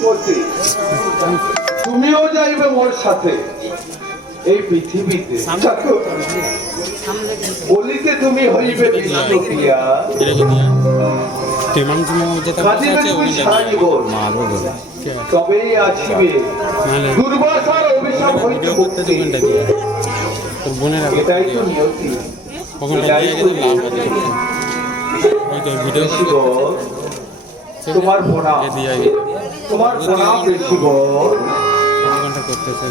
শিবতী, তুমিও যাইবে মোর সাথে এই পৃথিবীতে। বলিতে তুমি হইবে বিষ্ণুপ্রিয়া, কাঁদিবে তুমি সারা জীবন, তবেই আসিবে দুর্বাসার অভিশাপ হইতে মুক্তি। এটাই তো নিয়তি, এটাই তো নিয়তি। তোমার প্রণাম, তোমার প্রণাম বেশি বল,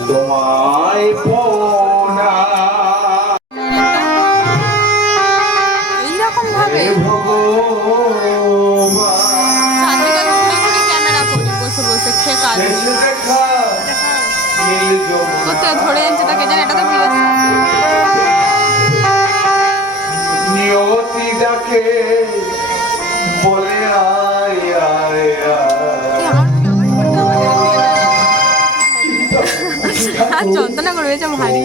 তোমায় প্রণাম। এইরকম ভাবে ক্যামেরা করি বসে বসে খেকা কোথায় ধরে যাচ্ছে তাকে জানে, এটা তো বুঝেছি। নিয়তি ডাকে বলে আয় আয় আয়, যন্ত্রণা করবে যে ভারী।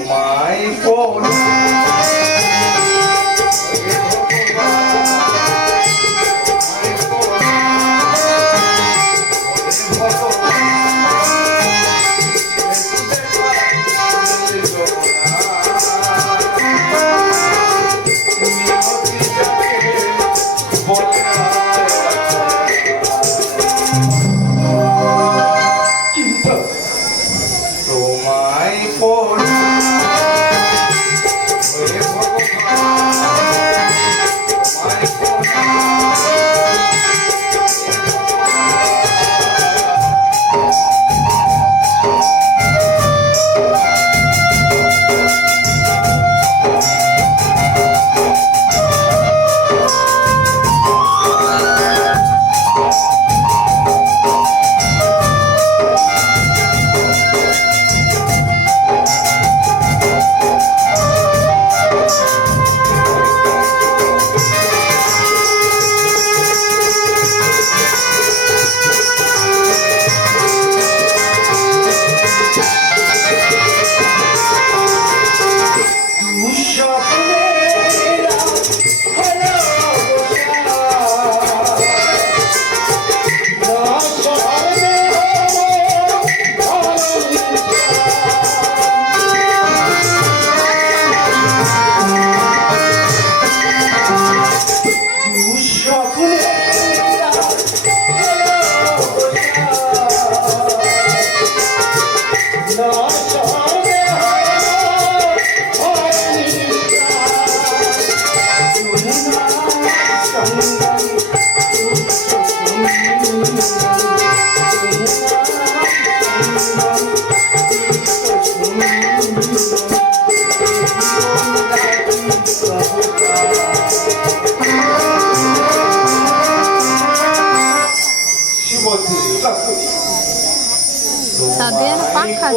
তাদের পাখা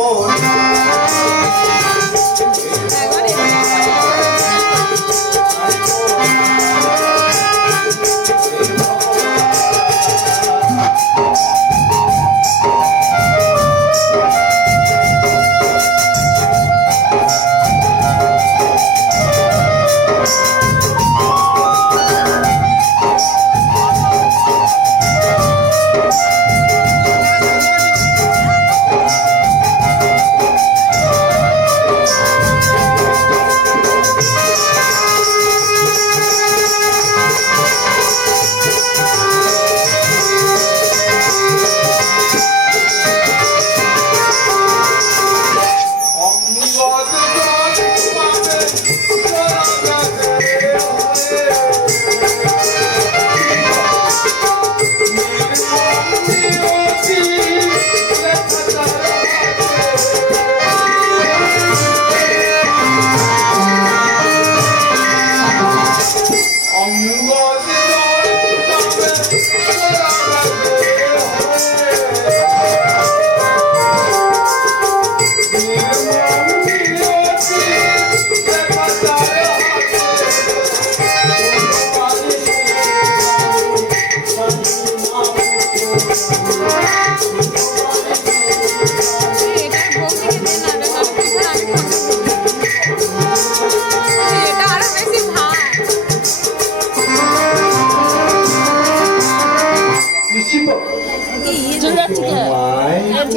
চলে যাচ্ছি কে?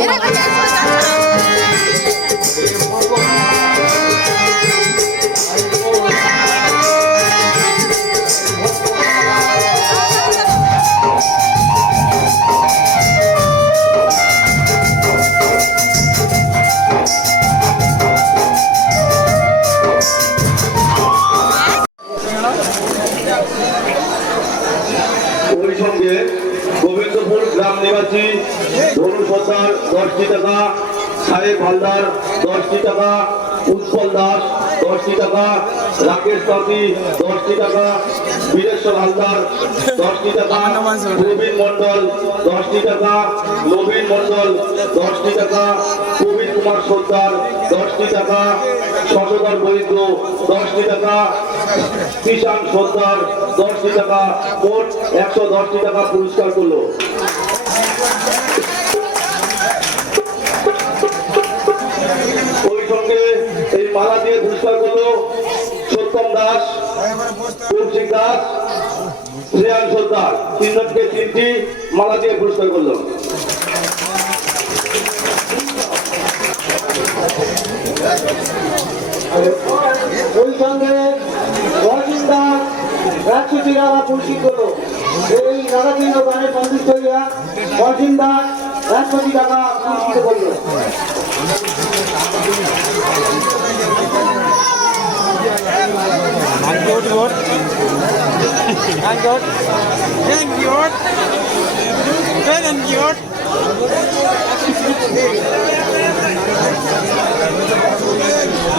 এরা কাছে আসবে, ওই সঙ্গে গোবিন্দপুর গ্রাম নিবাসী ধনু সর্দার 10টি টাকা, সাহেব হালদার 10টি টাকা, উৎপল দাস 10টি টাকা, রাকেশ তাঁতি 10টি টাকা, বীরেশ্বর হালদার 10টি টাকা, প্রবীণ মণ্ডল 10টি টাকা, নবীন মণ্ডল 10টি টাকা, প্রবীণ কুমার সর্দার 10টি টাকা, শশধর বৈদ্য 10টি টাকা, কিষান সর্দার 10টি টাকা, মোট 110টি টাকা পুরস্কার করলো। ওই সঙ্গে এই মালা দিয়ে পুরস্কার করলো সত্যম দাস, কৌশিক দাস, শ্রেয়ান সর্দার, তিনজনকে 3টি মালা দিয়ে পুরস্কার করলো। ওই সঙ্গে রচিন্দা 100টি টাকা পুরস্কৃত হলো। এই রাধাকৃষ্ণ গানে সন্তুষ্ট হইয়া রচিন্দা 100টি টাকা পুরস্কৃত করলো।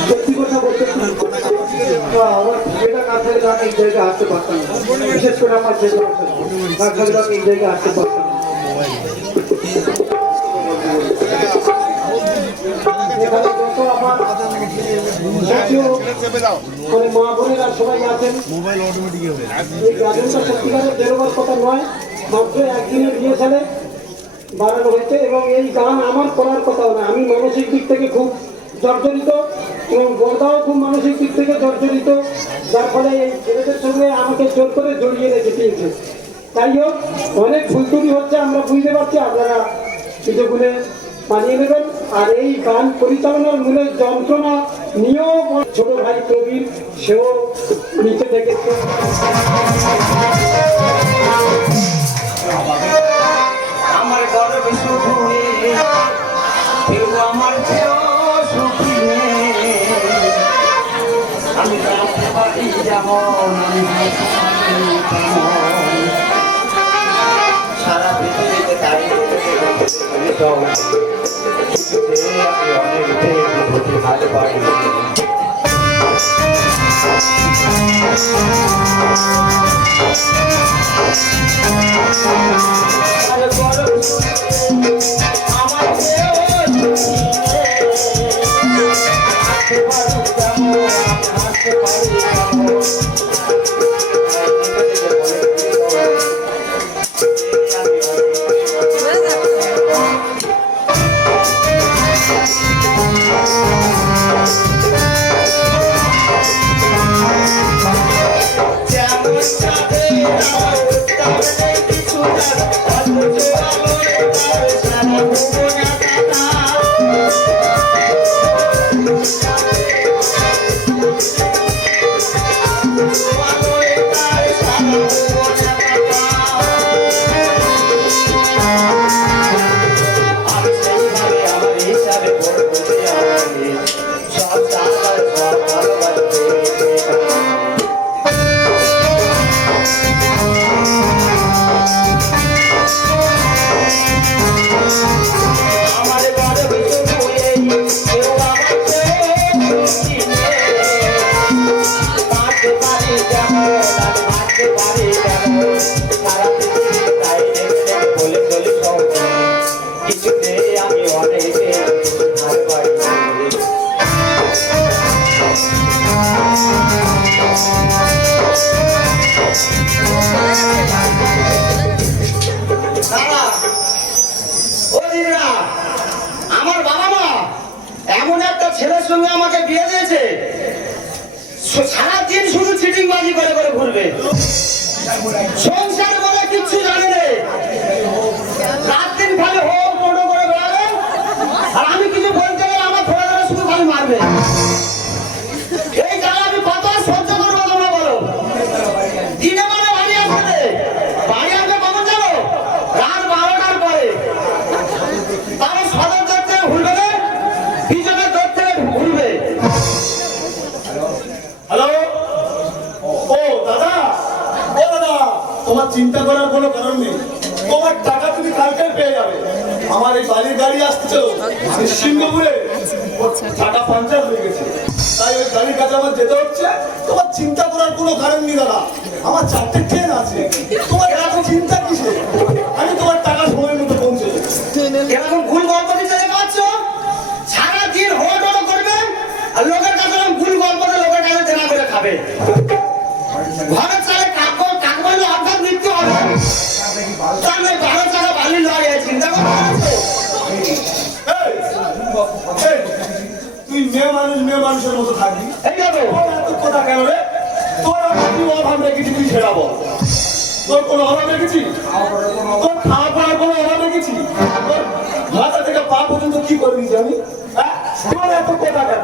সত্যি কথা বলতে আমার যেটা কাছে আমি এই জায়গায় আসতে পারতাম না, বিশেষ করে আমার যে কাছে আমি এই জায়গায় আসতে পারতাম না। এখানে যত আমার জাতীয় মানে মা বোনেরা সবাই আছেন, এই গাজনটা সত্যিকারের বেরোবার কথা নয়, মাত্র একদিনের রিহার্সালে বানানো হয়েছে এবং এই গান আমার করার কথাও না। আমি মানসিক দিক থেকে খুব জর্জরিত এবং বর্দাও খুব মানসিক দিক থেকে জর্জরিত, যার ফলে এই ছেলেদের সঙ্গে আমাকে জোর করে জড়িয়ে রেখে দিয়েছে। তাই হোক, অনেক ভুল ত্রুটি হচ্ছে আমরা বুঝতে পারছি, আপনারা কিছুগুলো মানিয়ে নেবেন। আর এই গান পরিচালনার মূলে যন্ত্রণা নিয়েও ছোট ভাই প্রবীর, সেও নিচে থেকে আমার গর্বে শুধু কেউ আমার কেউ সুখী আমি জানতে পারি যেমন সারা পৃথিবীতে দাঁড়িয়ে আমি অনেক হতে ভালো পারি। ছেলের সঙ্গে আমাকে বিয়ে দিয়েছে, সারাদিন শুধু চিটিংবাজি করে করে ঘুরবে, সংসার বলে কিচ্ছু জানে না, রাত দিন আমার এই বাড়ির গাড়ি আসছিল সিংহপুরে চাকা পাঞ্চার হয়ে গেছে, তাই ওই গাড়ির কাছে আমার যেতে হচ্ছে। তোমার চিন্তা করার কোনো কারণ নেই দাদা, আমার 4টে ট্রেন আছে, তোমার এত চিন্তা কিসে? আমি তোমার টাকা সময় মতো পৌঁছে দেবো। এরকম ভুল গল্প দিতে পারছ, সারাদিন হোড় করবে আর লোকের কাছে ভুল গল্প দিয়ে লোকের কাছে দেনা করে খাবে। ঘরের চালে কাকবাইলে আপনার মৃত্যু হবে, তাহলে ঘরের চালে বালি লাগে চিন্তা করতে এই, তুই মেয়ে মানুষের মতো থাকবি, এই যাবো তোর এত কথা কেন রে? তোর আমার কি অভাব রেখেছি তুই সেটা বল। তোর কোনো অভাব রেখেছি? তোর খাওয়া পড়ার কোনো অভাব রেখেছি? তোর মাথা থেকে পা পর্যন্ত কি করে দিয়েছি আমি? হ্যাঁ? তোর এত কথা কেন?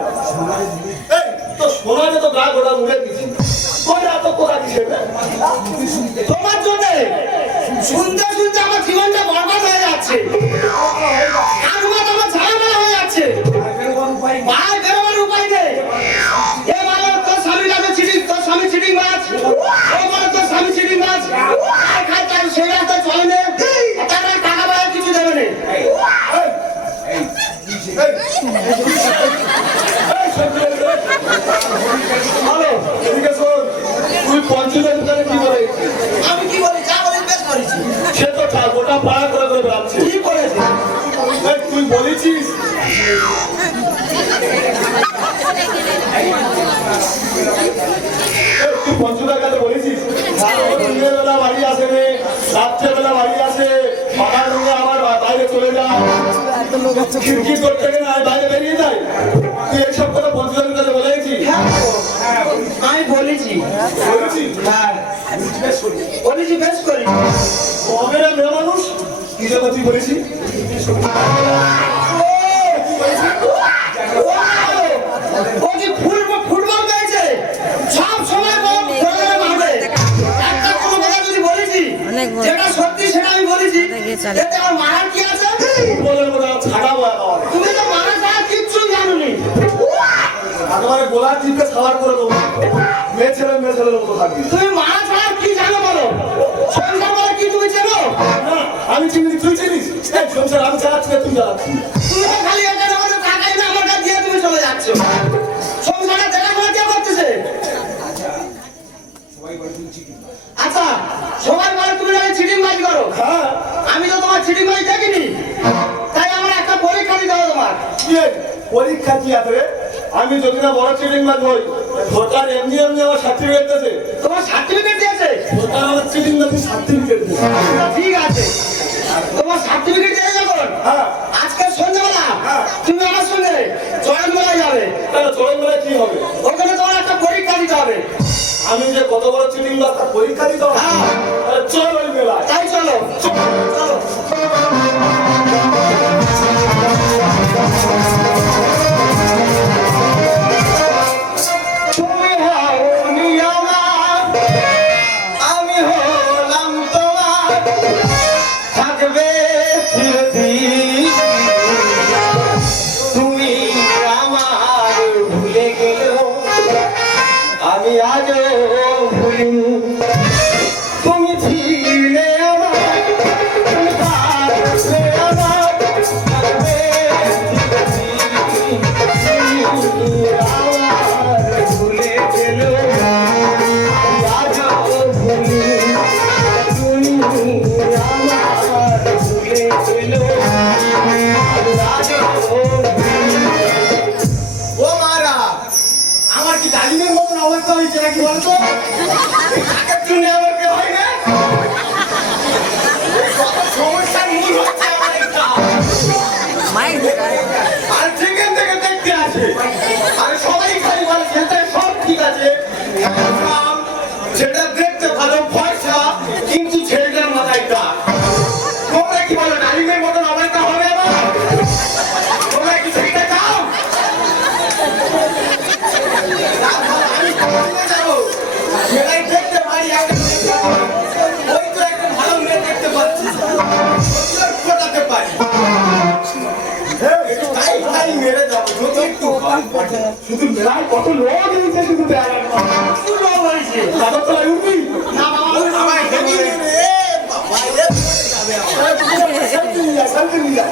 এই, তোর সোনাকে তো গা গোটা মুড়ে দিয়েছি, তোর এত কথা কিসের রে? তোমার জন্য শুনতে শুনতে আমার জীবনটা বরবাদ হয়ে যাচ্ছে, কাজবাজ আমার ঝামেলা হয়ে যাচ্ছে, বাইরে বেরোবার উপায় নেই। এবার তোর স্বামীর কাছে তোর স্বামী চিটিং মাছ, ও বলে তোর স্বামী চিটিং মাছ, খাই তার সেই রাস্তায় চলে নে, তারা টাকা পয়সা কিছু দেবে না। ভালো, এদিকে শোন, তুই পঞ্চমের দোকানে কি বলেছিস? আমি কি বলি, যা বলি বেশ করেছি। সে তো গোটা পাড়া করে বেড়াচ্ছে। কি করেছে? এই, তুই বলেছিস তুই পঞ্চদার কাছে বলেছিস দিনের বেলা বাড়ি আসে রে, রাত্রেবেলা বাড়ি আসে, সকাল সঙ্গে আমার বাইরে চলে যায়, খিড়কি করতে গেলে বাইরে বেরিয়ে যায়। তুই এইসব কথা পঞ্চদার কাছে বলেছিস? আমি বলেছি, বলেছিস? হ্যাঁ বলেছি, বেশ করেছি। কবে রে মেয়ে মানুষ কি জন্য তুই বলেছিস? ফুটবল পেয়েছে সব সময় মারবে, একটা কোনো কথা যদি বলেছি যেটা সত্যি সেটা আমি বলেছি, এতে আমার মারার কি আছে? ফুটবলের কথা ছাড়াবো একেবারে, তুমি তো মারা ছাড়া কিচ্ছু জানোনি। একেবারে গোলার টিপে সাবার করে দেবো, মেয়ে ছেলের মতো থাকবি। তুমি মারা ছাড়া কি জানো বলো? সংসার বলে কি তুমি চেনো? না, আমি চিনি, তুই চিনিস? এই সংসার আমি চালাচ্ছি না তুই চালাচ্ছিস। তুমি তো খালি এখানে আমাদের টাকাই না আমার কাছে দিয়ে তুমি চলে যাচ্ছ। সংসারে দেখাশোনা কে করতেছে? আচ্ছা, সবাই বলে তুমি নাকি চিটিং বাজি করো। হ্যাঁ, আমি তো তোমার চিটিং বাজি দেখিনি, তাই আমার একটা পরীক্ষা দিতে হবে তোমার। কি রে? পরীক্ষা কি আছে রে? আমি যদি না বড় চিটিং বাজ হই, সরকার এমনি আমার সার্টিফিকেট দিয়েছে। তোমার সার্টিফিকেট দিয়েছে? সরকার আমার চিটিং বাজি সার্টিফিকেট দিয়েছে। ঠিক আছে, তোমার সার্টিফিকেট দিয়ে যখন হ্যাঁ, আজকে সন্ধ্যাবেলা হ্যাঁ। তুমি আমার সঙ্গে জয়েন মেলায় যাবে। তাহলে চরম বেলায় কি হবে? ওখানে তোমার একটা পরীক্ষা দিতে হবে। আমি যে কত বড় চিটিং বাজ তার পরীক্ষা দিতে হবে? হ্যাঁ। তাহলে চল ওই মেলায়। তাই চলো চলো। তুমি হওনি আমার, আমি হলাম তোমার, থাকবে চিরদিন। তুমি আমার ভুলে গেলেও আমি আজও ভুলিনি। তুমি ছিলে আমার, তুমি থাকবে আমার, থাকবে চিরদিন। তুমি আমার ভুলে গেলেও আমি আজও ভুলিনি। তুমি আমার ভুলে গেলেও আমি আজও ভুলিনি। ও মারা, আমার কি ডালিমের মতন অবস্থা হয়েছে নাকি বলতো? টাকার জন্য আমার কে হয় না? কত সমস্যার মূল হচ্ছে আমার একটা। আর সেখান থেকে দেখতে আসে, আর সবাই খালি বলে খেতে সব ঠিক আছে, সেটা দেখতে ভালো ফর্সা, কিন্তু ছেলেটার মাথায় কাজ। তোমরা কি বলো ডালিমের মতন অবস্থা হবে আমার? তোমরা কি সেটা চাও? আমি যাবো সেটাই দেখতে পারি, ওই তো একটা ভালো মেয়ে দেখতে পাচ্ছি, ফোটাতে পারি, তাই তাই মেরে যাবো যদি একটু শুধু মেলায় কত লোক দিয়েছে, শুধু বেড়ার লোক হয়েছে। তাদের তো উঠবি না বাবা, আমার আমার শান্তি নিয়ে যা, শান্তি নিয়ে যা।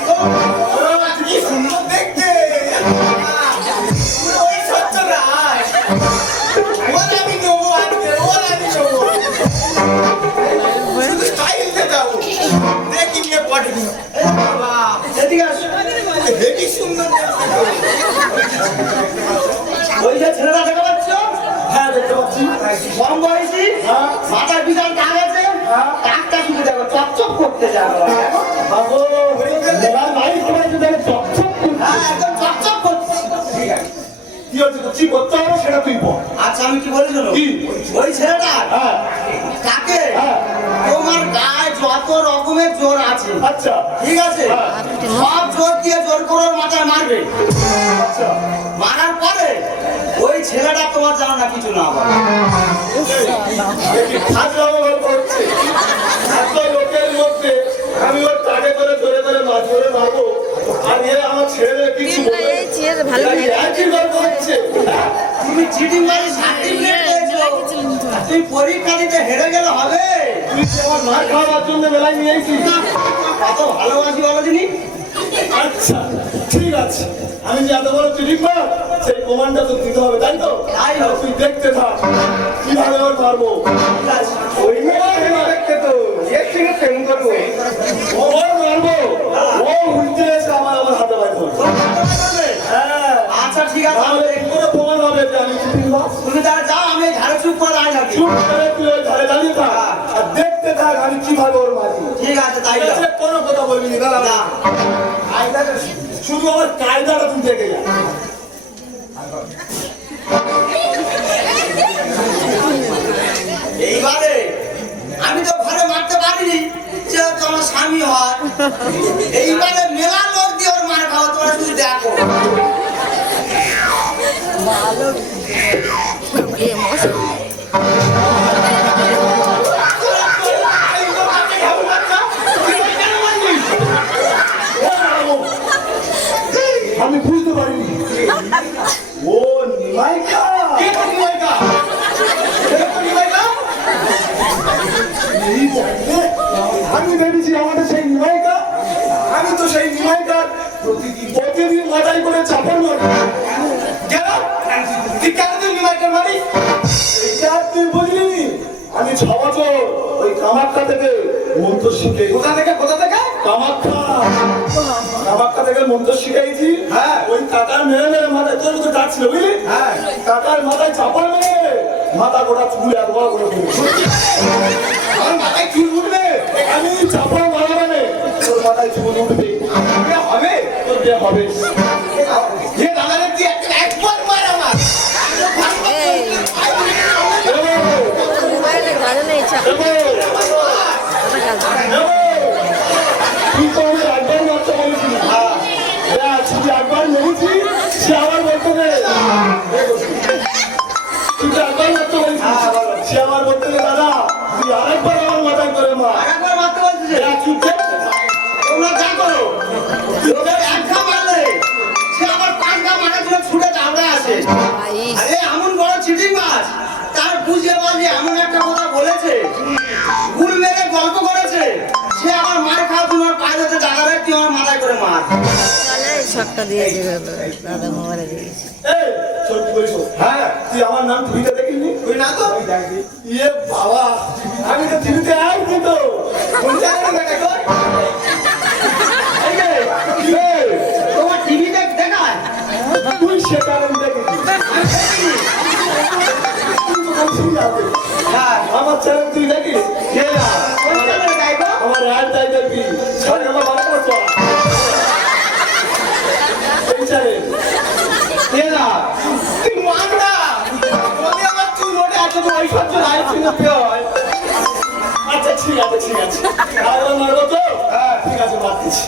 এদিকে আসো। হেবি সুন্দর। ওই যে ছেলেটা দেখতে পাচ্ছ, হ্যাঁ দেখতে পাচ্ছি। কম বয়সী, হ্যাঁ। মাথার বিশাল দাগ আছে, হ্যাঁ। দাগটা শুধু দেখো চকচক করতে যাবে। বাবু মেলার মাইক হয়েছে তাহলে চকচক করছে। হ্যাঁ, একদম চকচক করছে। কি হচ্ছে কি করতে হবে সেটা তুই বল। আচ্ছা আমি কি বলি শোনো, কি? ওই ছেলেটা হ্যাঁ তাকে হ্যাঁ। তোমার গায়ে যত রকমের জোর আছে, আচ্ছা ঠিক আছে, হ্যাঁ। সব জোর দিয়ে জোর করে ওর মাথায় মারবে। আচ্ছা মারার পরে ওই ছেলেটা তোমার জানো না কিছু না বলে। দেখি খাজনা ব্যবহার করছে। এত লোকের মধ্যে আমি ওর তাকে করে ধরে ধরে ধরে মারবো আর এ আমার ছেলে কিছু বলে না। ভালো এরা একই গল্প হচ্ছে। হ্যাঁ? তুমি চিটিং মারি সার্টিফিকেট পেয়েছো, আর তুমি পরীক্ষা দিতে হেরে গেলে হবে? তুই যে আমার মার খাওয়ার জন্য মেলায় নিয়ে এসেছিস। কত ভালোবাসি বলো দিনি। আচ্ছা ঠিক আছে, আমি যে এত বড় চিঠিং মার সেই প্রমাণটা তো দিতে হবে তাই তো? তাই হোক। তুই দেখতে থাক কিভাবে ওর মারবো। ওই মেয়ে দেখতে তো এর থেকে প্রেম করবো ওর মারবো। ও উল্টে এসে আমার হাতে বাইর হবে। হ্যাঁ আচ্ছা ঠিক আছে, তাহলে কি করে প্রমাণ হবে যে আমি চিঠিং মার? তুমি তারা যাও, আমি ঝাড়ে চুপ করে আয় নাকি। চুপ করে তুই ওই ধারে দাঁড়িয়ে থাক আর দেখতে থাক আমি কিভাবে ওর মারি। ঠিক আছে তাই ঠিক যাও। আছে, কোনো কথা বলবি না দাঁড়া। না। কায়দাটা শুধু আমার কায়দাটা তুই দেখে যা। এইবারে আমি তো ঘরে মারতে পারিনি, যেহেতু আমার স্বামী হয়। এইবারে মেলা লোক দিয়ে ওর মার খাওয়া, তোমরা শুধু দেখো। আমি বুঝতে পারিনি ও নিমাইকা। কে তো নিমাইকা? কে তো নিমাইকা? এই দেখলে, আমি ভেবেছি আমাদের সেই নিমাইকা। আমি তো সেই নিমাইকার প্রতিদিন মাথায় করে চাপড় মারি। কেন তুই কেন তুই নিমাইকার মারি? এইটা আর তুই বুঝলি? আমি 6 বছর ওই কামাখ্যা থেকে মন্ত্র শিখে। কোথা থেকে কামাখ্যা থেকে মন্ত্র শিখাইছি। হ্যাঁ। ওই কাকার মেরে মেরে মাথায় তোর তো ডাকছিল বুঝলি? হ্যাঁ। কাকার মাথায় চাপড় মেরে মাথা গোটা চুল এত বড় করে ফেলেছি। আমার মাথায় চুল উঠবে, আমি চাপড় মারা মানে তোর মাথায় চুল উঠবে। বিয়ে হবে। তোর বিয়ে হবে। যে দাদারে তুই একবার মার আমার। তুই তো আমি একবার মারতে বলেছিলি। তুই একবার মেরেছি সে আবার বলতে রে। তুই তো একবার মারতে বলেছিস সে আবার বলতে রে দাদা তুই আরেকবার আমার মাথায় করে মার। আরেকবার মারতে বলছিস যে? চুপ দেখতে থাক। তোমরা যা করো, তোদের এক ঘা মারলে সে আবার 5 ঘা মারার জন্য ছুটে দাঁড়ায় আসে। আরে এমন বড় চিটিং মাছ, তার বুঝিয়ে বাজিয়ে এমন একটা কথা বলেছে, গুল মেরে গল্প করেছে, সে আবার মার খাওয়া তোমার পায়ে ধরতে টাকা দেয়, তুই আমার মাথায় করে মার। ছকটা দিয়েছে দাদা মোবাইলে দিয়েছে। এই শোন কি বলিস? হ্যাঁ, তুই আমার নাম টিভিতে দেখিসনি? তুই না তো? ইয়ে বাবা আমি তো টিভিতে আইনি তো। কোন জায়গায় দেখা তোর? এই যে, কি রে? তোমার টিভিতে দেখায়? তুই সেখানে দেখেছিস। তুই তো বলছিলি আগে। হ্যাঁ, আমার চ্যানেল তুই দেখিস? কে না? কোন চ্যানেলে গাইবো? আমার রাত তাই দেখবি সাড়ে আমার বারো বছর এই চ্যানেল। কে না? তুই মার না। বলি আমার চুল ওঠে, এত তো ঐশ্বর্য নাই, তুই না পেয়ে হয়। আচ্ছা ঠিক আছে তাহলে মারবো তো? ঠিক আছে মারতেছি।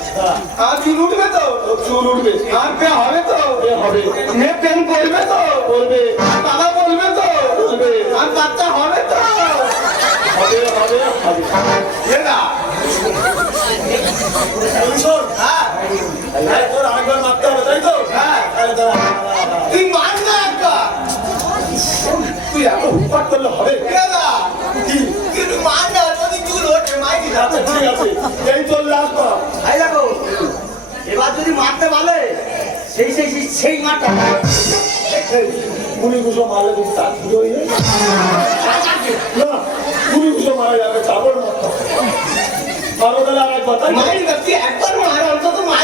আর চুল উঠবে তো? তোর চুল উঠবে। আর পে হবে তো? এ হবে। মেয়ে প্রেম করবে তো? করবে। আর বাবা বলবে তো? করবে। আর বাচ্চা হবে তো? হবে হবে হবে। কে না? শোন হ্যাঁ, তাহলে তোর আরেকবার মারতে হবে তাই তো? হ্যাঁ। তাহলে দাঁড়া। তুই মার না একবার। তুই এত হুটপাট করলে হবে? কে না? কি? কিন্তু মার না, যদি চুল ওঠে, মাইকি না। আচ্ছা ঠিক আছে এই তোর লাস্ট বার। এই দেখো, এবার যদি মারতে বলে, সেই মারটা। গুলি গুছো মারলে কিন্তু তার কি হয়ে যায়? না গুলি গুছো মারা যাবে চাপড় মারতে হবে। মারো তাহলে আরেকবার তাই তো? মাইরি না, তুই একবার মার, অন্তত মার।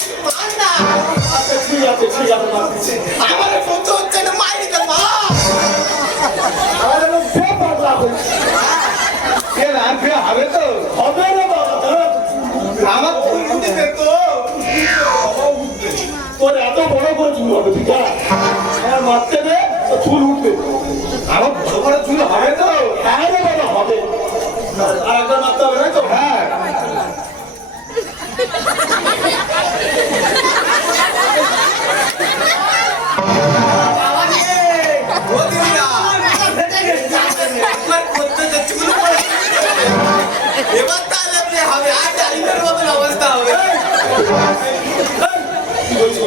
বড় করে চুল হবে, ঠিক আছে? আমার মারতে দে, তো চুল উঠবে। আমার বড় বড় চুল হবে তো? হ্যাঁ রে বাবা, হবে। আর একবার মারতে হবে, তাই তো? হ্যাঁ। এবার তাহলে হবে আর জালিমের মতন অবস্থা হবে। কি বলছো?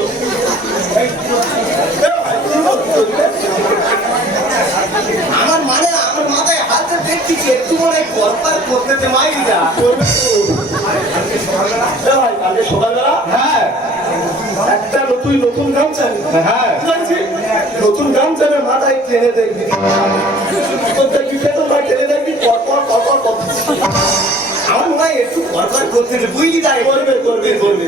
আমার মানে আমার মাথায় হাতে দেখছি একটু মনে করবার করতে মাইরি যা ভাই কালকে সকালবেলা হ্যাঁ একটা নতুন গামছা হ্যাঁ নতুন গামছানের মাথায় টেনে দেখবি, দেখবি তো ভাই টেনে দেখবি পরপর আমার মনে হয় একটু করবার করতে বুঝলি তাই করবে করবে করবে।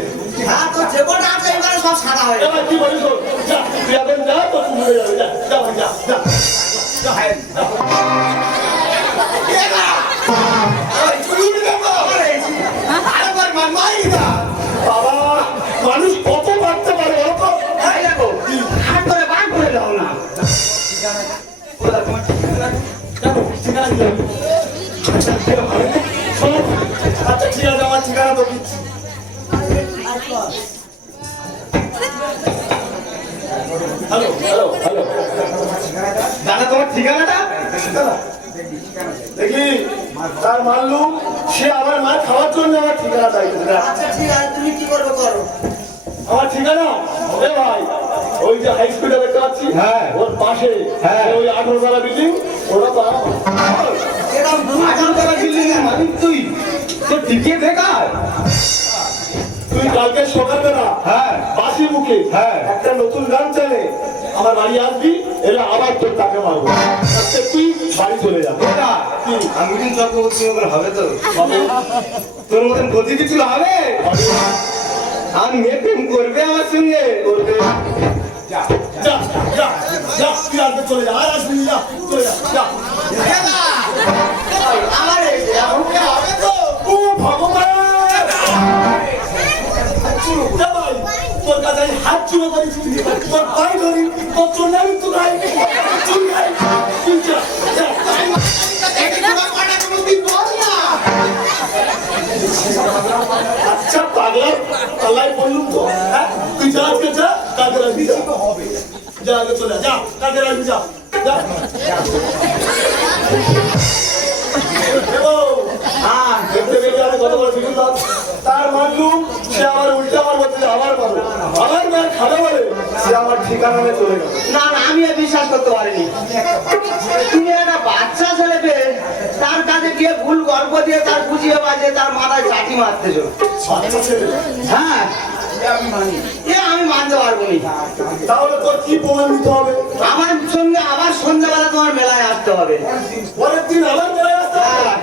হ্যাঁ তো যে কটা আছে এবারে সব সাদা হয়ে এবার কি বলিস শোন, যা তুই এখন যা, তো তুমি হয়ে যাবে, যা যা ভাই যা যা যা। বাবা মানুষ কত মারতে পারে বলো তো? হাত করে বার করে দাও না ঠিকানা দিলাম। আচ্ছা ঠিক আছে, শোন, আচ্ছা ঠিক আছে, আমার ঠিকানা তো দিচ্ছি। হ্যালো হ্যালো হ্যালো, দাদা তোমার ঠিকানাটা দেখলি তার মানলুম, সে আমার মা খাওয়ার জন্য আমার ঠিকানা চাইছে। আচ্ছা ঠিক আছে তুমি কি করবে করো আমার ঠিকানা এ ভাই ওই যে হাই স্কুলটা দেখতে পাচ্ছি, হ্যাঁ। ওর পাশে হ্যাঁ। ওই 18 তলা বিল্ডিং, ওটা তো আমার। এরকম এখন তারা বিল্ডিং এর মালিক তুই তো টিকে বেকার। তুই কালকে সকালবেলা হ্যাঁ বাসি মুখে হ্যাঁ। একটা নতুন গান চালে আমার বাড়ি আসবি, এলে আবার তোর তাকে মারবো। আজকে তুই বাড়ি চলে যাবে। বেটা কি আমি কিন্তু চক্রবর্তী মতন হবে তো? হবে? তোর মতন গতি কিছু হবে? আর মেয়ে প্রেম করবে আমার সঙ্গে? করবে। যা যা যা যা, তুই আজকে চলে যা, আর আসবি না, যা চলে যা যা। আমার হবে তো ও ভগবান, যা ভাই, তোর কাছে আমি হাত চুলো করেছি, তোর পায়ে ধরি, তোর জন্য আমি তো খাই, চুল খাই, তুই যা যা। আচ্ছা পাগলা পাল্লাই বললুম তো, হ্যাঁ? তুই যা আজকে যা, কালকে রাখবি, যা যা আগে চলে যা, কালকে রাখবি, যা যা। হ্যাঁ দেখতে দেখতে আমি কত বড় ফিল্ম তার মানলুম, সে আমার উল্টে আমার বলতে আবার পাবো, আমার মেয়ের খাবে বলে সে আমার ঠিকানা নিয়ে চলে গেল। না না আমি আর বিশ্বাস করতে পারিনি তুমি একটা বাচ্চা ছেলে পেয়ে তার কাছে গিয়ে ভুল গল্প দিয়ে তার বুঝিয়ে বাজে তার মাথায় চাটি মারতেছো বাচ্চা ছেলে, হ্যাঁ এ আমি মানতে পারবো না তাহলে তোর কি প্রমাণ দিতে হবে? আমার সঙ্গে আবার সন্ধ্যাবেলা তোমার মেলায় আসতে হবে পরের দিন আবার মেলায় আসতে হবে? হ্যাঁ।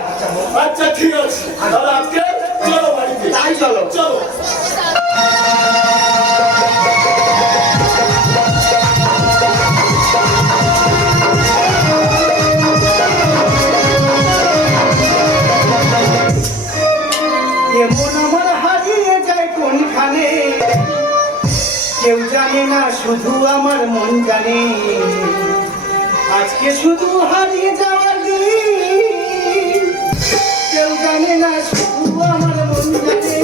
আচ্ছা ঠিক আছে, তাহলে আজকে চলো বাড়িতে, তাই চলো চলো। এমন আমার হারিয়ে যায় কোনখানে কেউ জানে না শুধু আমার মন জানে আজকে শুধু হারিয়ে যাওয়ার দিন কেউ জানে না শুধু আমার মন জানে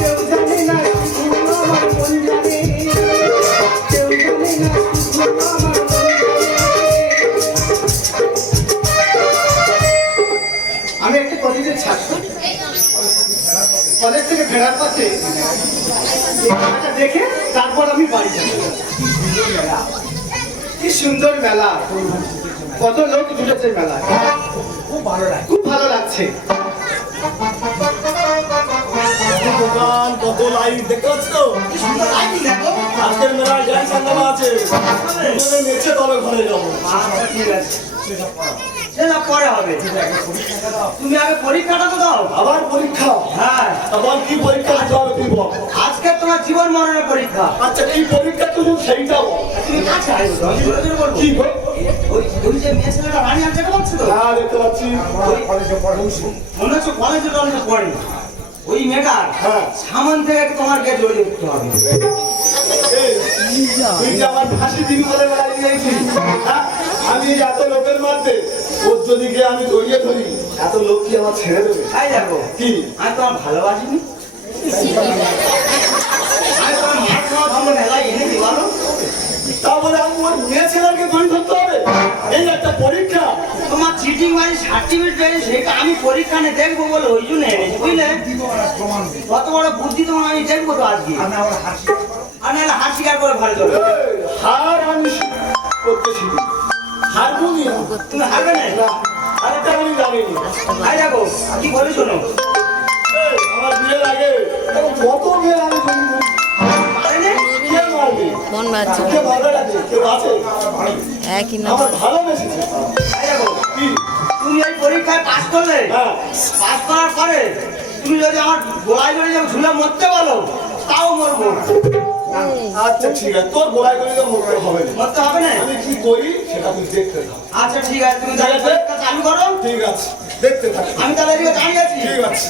কেউ জানে না শুধু আমার মন জানে কেউ জানে না শুধু আমার মন জানে আমি একটা কলেজের ছাত্র কলেজ থেকে ফেরার পথে মেলাটা দেখে তারপর আমি বাড়ি যাব কি সুন্দর মেলা কত লোক জুটেছে মেলা খুব ভালো লাগছে দোকান কত লাইট দেখতে পাচ্ছ তো? কি সুন্দর লাইটিং দেখো আজকের মেলায় ড্যান্স সাজানো আছে, দুজনে নেচে তবে ঘরে যাবো। আচ্ছা ঠিক আছে সেটা পরে হবে তুমি আগে পরীক্ষাটা তো দাও আবার পরীক্ষা? হ্যাঁ আবার কি পরীক্ষা দিতে হবে তুই বল? আজকে তোমার জীবন মরণের পরীক্ষা আচ্ছা কি পরীক্ষা তুই সেইটা বল। তুমি কাছে আসো আমি জোরে জোরে বলবো কি গো? ওই যে মেয়ে ছেলেটা রানী আছে দেখতে পাচ্ছ তো হ্যাঁ দেখতে পাচ্ছি। মনে হচ্ছে কলেজে টলেজে পড়ে ওই মেয়েটার হ্যাঁ। সামন থেকে তোমার গিয়ে জড়িয়ে উঠতে হবে তুই যে আমার ফাঁসি দিবি বলে বেড়াই দিয়েছিস, হ্যাঁ? আমি এই এত লোকের মধ্যে ওর যদি গিয়ে আমি জড়িয়ে ধরি, এত লোক কি আমার ছেড়ে দেবে? তাই দেখো কি আমি তোমার ভালোবাসিনি, আমি তোমার মার খাওয়া তোমার মেলায় এনেছি বলো। তারপরে আমি ওর মেয়ে ছেলেকে ধরে ধরতে হবে? এই একটা পরীক্ষা। তোমার চিটিং মারি সার্টিফিকেট পেয়ে সেটা আমি পরীক্ষা নিয়ে দেখবো বলে ওই জন্য এনেছি বুঝলে। কত বড় বুদ্ধি তোমার আমি দেখবো তো আজকে। আমি নাহলে হাত স্বীকার করে ভালো চলবে। হার আমি করতে শিখি, হারমোনিয়াম তুমি হারবে না? আরেকটা আমি জানিনি। তাই দেখো কি বলে শোনো, এই, আমার বিয়ের আগে এরকম কত বিয়ের আগে জমি করি। পারেনি? কে মারবে? মন বাচ্চা কে মারবে নাকি? কেউ আছে? একই না আমার ভালোবেসেছে। তাই দেখো কি? তুমি এই পরীক্ষায় পাস করলে, হ্যাঁ। পাস করার পরে তুমি যদি আমার গোলায় ধরে যাও ঝুলে মরতে বলো তাও মরবো। আচ্ছা ঠিক আছে, তোর গোলায় করে তো মরতে হবে না। মরতে হবে না? আমি কি করি সেটা তুই দেখতে থাক। আচ্ছা ঠিক আছে, তুমি তাহলে পরীক্ষা চালু করো, ঠিক আছে, দেখতে থাক। আমি তাহলে এদিকে দাঁড়িয়ে আছি। ঠিক আছে।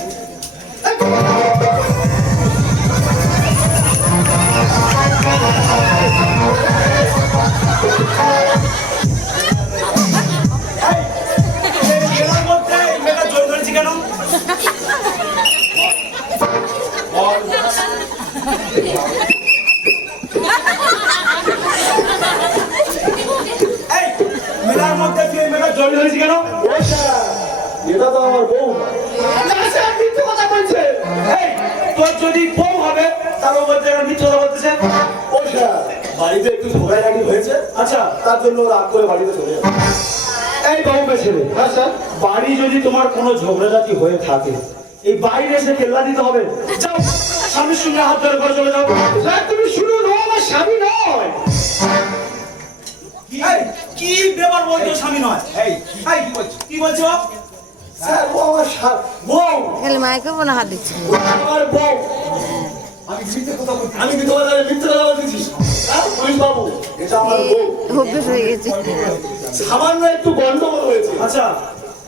মেলার মধ্যে তুই মেলা জড়িত হয়েছি কেন? এটা তো আমার বউ। মিথ্যে কথা বলছে। এই, তোর যদি বউ হবে তার মধ্যে মিথ্যে কথা বলতেছে। ও স্যার, বাড়িতে একটু ঝগড়াঝাটি হয়েছে, আচ্ছা তার জন্য রাগ করে বাড়িতে চলে যাবে। এই বাবু ছেলে, হ্যাঁ স্যার। বাড়ি যদি তোমার কোনো ঝগড়াঝাটি হয়ে থাকে এই বাইরে এসে কেল্লা দিতে হবে। যাও স্বামীর সঙ্গে হাত ধরে ঘরে চলে যাও। স্যার তুমি শুনুন, ও আমার স্বামী নয়। এই, কি ব্যাপার বলছো স্বামী নয়? এই কি বলছো? স্যার ও আমার বউ। খালি মাইকে বোনা হাত দিচ্ছি ও আমার বউ। আমি কি তোমার কাছে মিথ্যে কথা বলতেছি? হ্যাঁ, পুলিশ বাবু, এটা আমার বউ। অভ্যেস হয়ে গেছে সামান্য একটু গন্ডগোল হয়েছে, আচ্ছা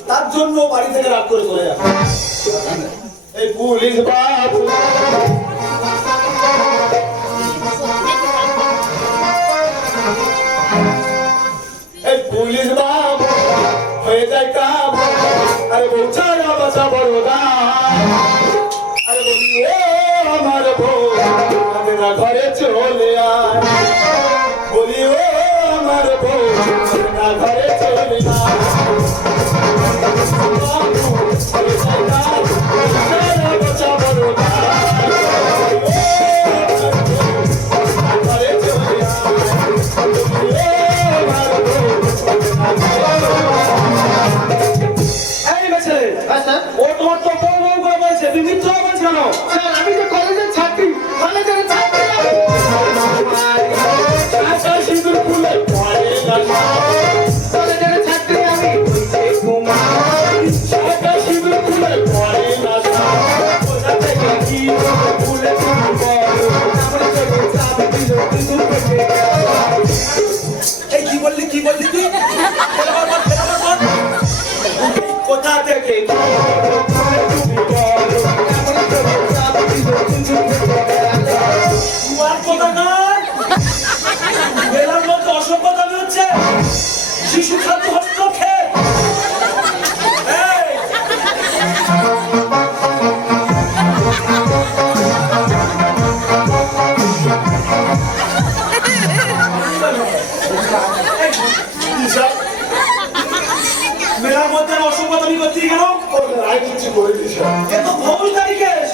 তার জন্য বাড়ি থেকে রাগ করে চলে যাবে। এই পুলিশ বাবু, এই পুলিশ বাবু হয়ে যায় কাবু। আরে বউ ছাড়া বাঁচা বড় দাম। আরে বলি ও আমার বউ, না ঘরে চলে আয়। বলি ও আমার বউ, না ঘরে চলে আয়। এই ছেলে, ও তোমার তো বউ বউ করে বলছে, তুমি মিথ্যা বলছো কেন? আমি তো কলেজের ছাত্রী, কলেজের ছাত্রী। সিঁদুর ফুলে পড়ে না, কলেজের ছাত্রী আমি। সাদা সিঁদুর ফুলে পড়ে না, কোথা থেকে কি ফুলে তুমি বলো, আমার চোখে চাপ দিল কিন্তু পেটে গেল। এই কি বললি তুই? কোথা থেকে কি ফুলে তুমি বলো, আমার চোখে চাপ দিল কিন্তু পেটে গেল। তোমার কথা নয়, মেলার মধ্যে অসভ্যতা হচ্ছে, শিশু খাদ্য হস্তক্ষেপ। এই, মেলার মধ্যে অসভ্যতা করছি কেন? রায় কিছু করে দিছে। এ তো ফৌজদারি কেস,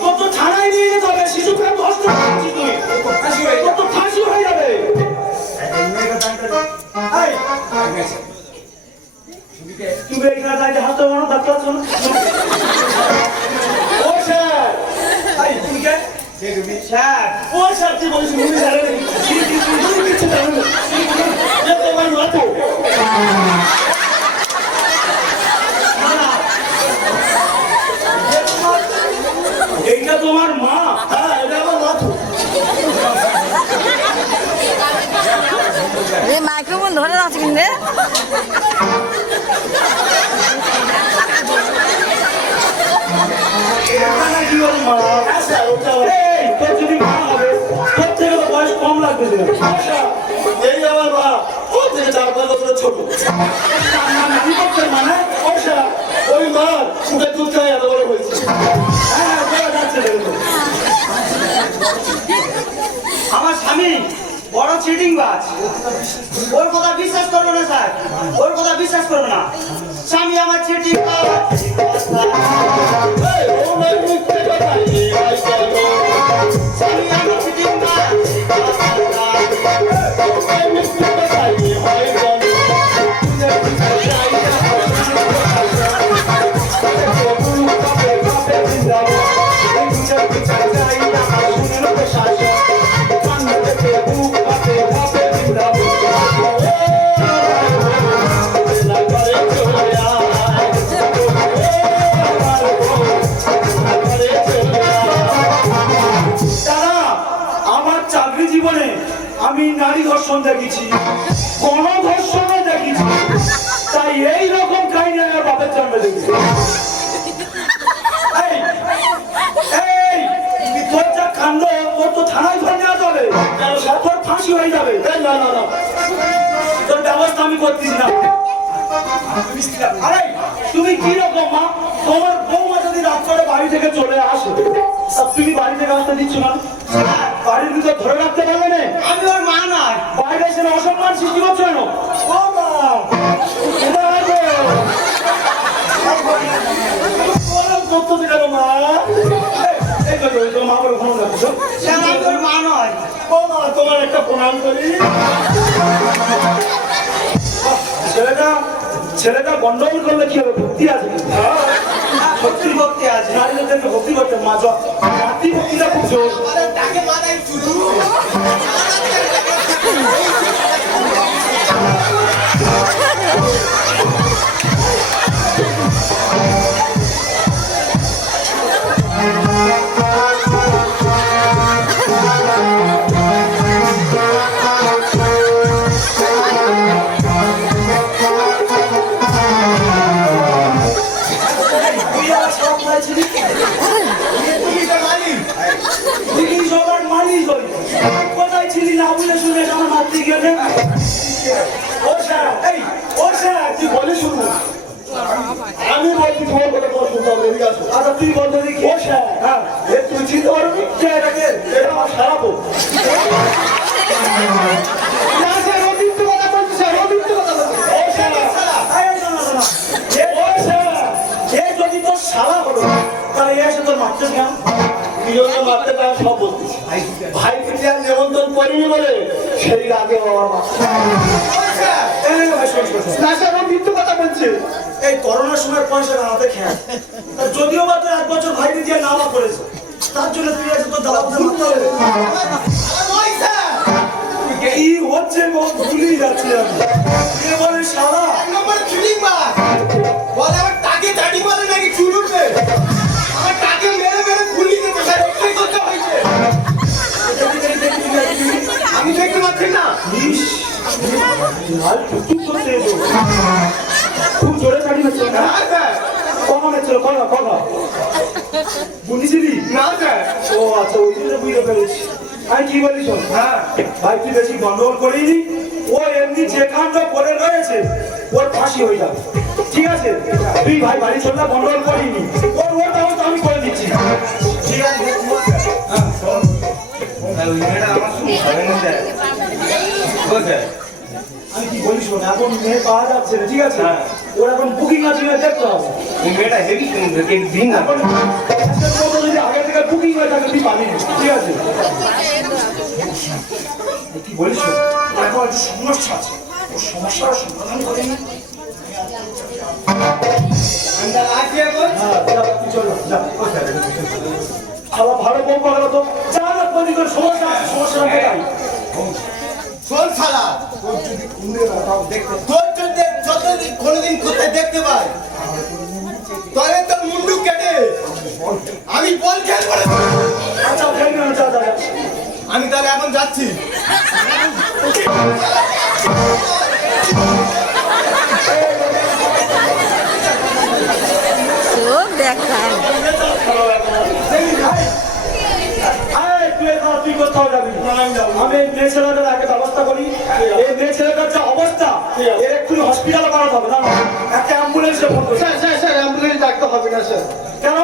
তোর তো থানায় নিয়ে যেতে হবে। শিশু খাদ্য হস্তক্ষেপ করছিস তুই, তোর তো ফাঁসি হয়ে যাবে। এই, তুমি এখানে দাঁড়িয়ে হাত ধরো, ডাক্তার শোনো। ও স্যার, এই, তুমি কে? স্যার, ও স্যার কি বলছি তুমি জানেন নাকি? তুমি কিছু জানেন না। এ তো আমার মাথা। এইটা তোমার মা? হ্যাঁ, এটা আমার মাথা। এই মাইকে বোন ধরে আছে কিন্তু এটা নাকি ওর মা? হ্যাঁ স্যার, ওটা এই, তোর যদি মা হবে, তোর থেকে তো বয়স কম লাগবে আমার মা ওর থেকে 4-5 বছরের ছোট। নানি করছেন মানে ওই মা মুখে দুধ খায় এত বড় হয়েছে। হ্যাঁ বলা যাচ্ছে দেখুন। আমার স্বামী বড় চিটিং বাজ, ওর কথা বিশ্বাস করবো না স্যার, ওর কথা বিশ্বাস করবো না। স্বামী আমার চিটিং বাজ, এই, ও মেয়ে মিথ্যে কথা, এই ভাই বলো। স্বামী আমার চিটিং বাজ, ও মেয়ে মিথ্যে কথা, এই ভাই বলো। তারা আমার চাকরি জীবনে আমি নারী ধর্ষণ দেখেছি, গণধর্ষণও দেখেছি, তাই এই রকম কাহিনী আমার বাপের জন্মে দেখেছি। এই, এই, তোর যা কাণ্ড, তোর তো থানায় ধরে নেওয়া যাবে, তোর ফাঁসি হয়ে যাবে। না না না, তোর ব্যবস্থা আমি করতেছি না। আরে তুমি কি রকম মা? তোমার বৌমা যদি রাত করে বাড়ি থেকে চলে আসে, তা তুমি বাড়ি থেকে আসতে দিচ্ছ না? বাড়ির ভিতর ধরে রাখতে পারবে না? আমি ওর মা নয়। বাইরে এসে অসম্মান সৃষ্টি করছো কেন? ও মা, এবার আসো। ওরম করতেছে কেন মা? এই তো, এই তো, মা বলে ফোন রাখছো। স্যার আমি ওর মা নয়। ও মা, তোমার একটা প্রণাম করি। ছেলেটা গন্ডগোল করলে কি হবে? ভক্তি আছে কিন্তু। সত্যি ভক্তি আছে। নারীদেরকে ভক্তি করতে মা জাতি ভক্তিটা খুব জোর। তাকে মাথায় চুদু। তুই আমার সব খাইছিলি? তুই সবার মালিক হই। কোথায় ছিলি না বলে শুনে আমার মারতে গেলে? ও স্যার, এই, ও স্যার, তুই বলে শুনবো। আমি বলছি তোমার কথা তোমার শুনতে হবে, এদিকে আসো। আচ্ছা তুই বলতে দেখি। ও স্যার, হ্যাঁ, এ তুই চিনতে পারবি? কে এটাকে? এটা আমার সারাবো। না স্যার, ও মিথ্যে কথা বলছে স্যার, ও মিথ্যে কথা বলছে। ও স্যার, এই না, না, না, এ ও স্যার, এ যদি তোর সারা হলো, তাহলে এ এসে তোর মারতে কেন? কি জন্য মারতে পারে সব বলছিস। ভাই থেকে আর নেমন্তন্ন করিনি বলে সেই রাগে বাবা মা। এই, ভাই, শোন, শোন, শোন। না স্যার, ও মিথ্যে কথা বলছে। এই করোনার সময় পয়সা হাতে খেয়ে যদিও বা তোর 1 বছর ভাইকে দিয়ে নামা করেছে, তার জন্য তুই আজ তোর দাদা মারতে হবে। কি হচ্ছে গো, ভুলেই যাচ্ছি আমি। কে বলে শালা? আমি দেখতে পাচ্ছি না। ইস, লাল টুকটুক করছে এ তো। খুব জোরে চাটি মারছিল না? না স্যার, কমা মারছিল, কমা। বুঝেছিলি? না স্যার। ও আচ্ছা, ওই জন্য বুঝতে পেরেছি। আমি কি বলি শোন, হ্যাঁ, ভাই তুই বেশি গন্ডগোল করিনি। ও এমনি যে কাণ্ড করে রয়েছে, ওর ফাঁসি হয়ে যাবে। ঠিক আছে, তুই ভাই বাড়ি চল না, গন্ডগোল করিনি। ওর ব্যবস্থা আমি করে দিচ্ছি। ঠিক আছে, হ্যাঁ, শোন। ওই মেয়েটা আমার সঙ্গে হবে না স্যার। ও স্যার, আমি কি বলি শোন, এখন মেয়ে পাওয়া যাচ্ছে না, ঠিক আছে? ওর এখন বুকিং আছে, দেখতে হবে। ওই মেয়েটা হেভি সুন্দর, এই দিন না। এখন আজকের মতো যদি আগে থেকে বুকিং হয়ে থাকে, তুই পাবি না, ঠিক আছে? কি বলিস শোন, ওর এখন একটা সমস্যা আছে, ওর সমস্যার সমাধান করে নি। আমরা আছি এখন। হ্যাঁ, যা, তুই চল না, যা। আবার ভালো বউ পাগলা তো যা না বলি, তোর সমস্যা আছে, সমস্যা কোথায়? শোন শালা, তোর যদি যতদিন কোনোদিন কোথায় দেখতে পাই, তবে তোর মুন্ডু কেটে আমি বল খেল করে দেবো। আচ্ছা, ফেল না, যা। আমি তাহলে এখন যাচ্ছি। চোখ দেখায়। তুই কোথাও যাবি না। আমি এই মেয়ে ছেলেটার আগে ব্যবস্থা করি। এই মেয়ে ছেলেটার যে অবস্থা, এর একটু হসপিটালে পাঠাতে হবে। না একটা অ্যাম্বুলেন্সে ফোন করো। স্যার স্যার স্যার অ্যাম্বুলেন্স ডাকতে হবে না স্যার। কেন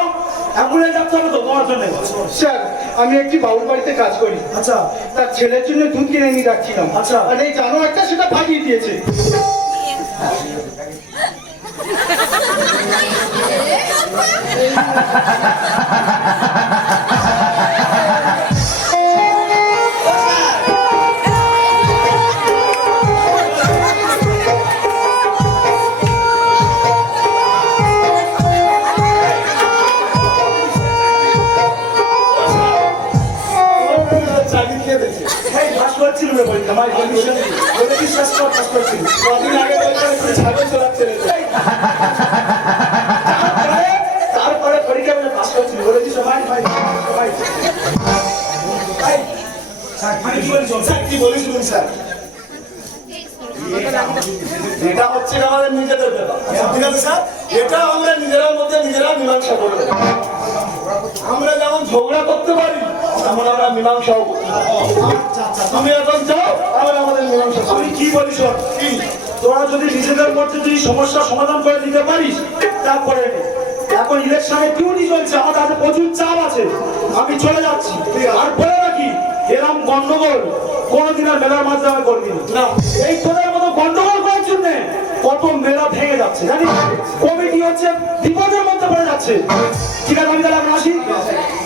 অ্যাম্বুলেন্স ডাকতে হবে তো তোমার জন্য? স্যার আমি একটি বাবুর বাড়িতে কাজ করি, আচ্ছা তার ছেলের জন্য দুধ কিনে নিয়ে যাচ্ছিলাম। আচ্ছা। আর এই জানোয়ারটা সেটা ফাটিয়ে দিয়েছে। চাকরি দিয়ে দিয়েছে। এই পাস করছিল রে পরীক্ষা, আমার কন্ডিশন বলে বিশ্বাস কর পাস করছিল। কদিন আগে বলছিল তুই ছাগল চড়াচ্ছে রে। তারপরে পরীক্ষা বলে পাস করছিল, বলেছি সবাই ভাই সবাই ভাই চাকরি কি বলিস? চাকরি বলিস বলি স্যার। এটা হচ্ছে আমাদের নিজেদের ব্যাপার, ঠিক আছে স্যার? এটা আমরা নিজেদের মধ্যে নিজেরা মীমাংসা করবো। আমরা যেমন ঝগড়া করতে পারি, তেমন আমরা মীমাংসাও করতে পারি। তুমি এখন যাও, তাহলে আমাদের মীমাংসা। আমি কি বলি শোন, কি তোরা যদি নিজেদের মধ্যে যদি সমস্যার সমাধান করে দিতে পারিস, তারপরে নে। এখন ইলেকশনে ডিউটি চলছে, আমার কাছে প্রচুর চাপ আছে, আমি চলে যাচ্ছি। আর বলে রাখি, এরকম গন্ডগোল কোনোদিন আর মেলার মাধ্যমে করবি না। এই তোদের মতো গন্ডগোল করার জন্য কত মেলা ভেঙে যাচ্ছে জানিস? কমিটি হচ্ছে বিপদের মধ্যে পড়ে যাচ্ছে। ঠিক আছে, আমি তাহলে এখন আসি।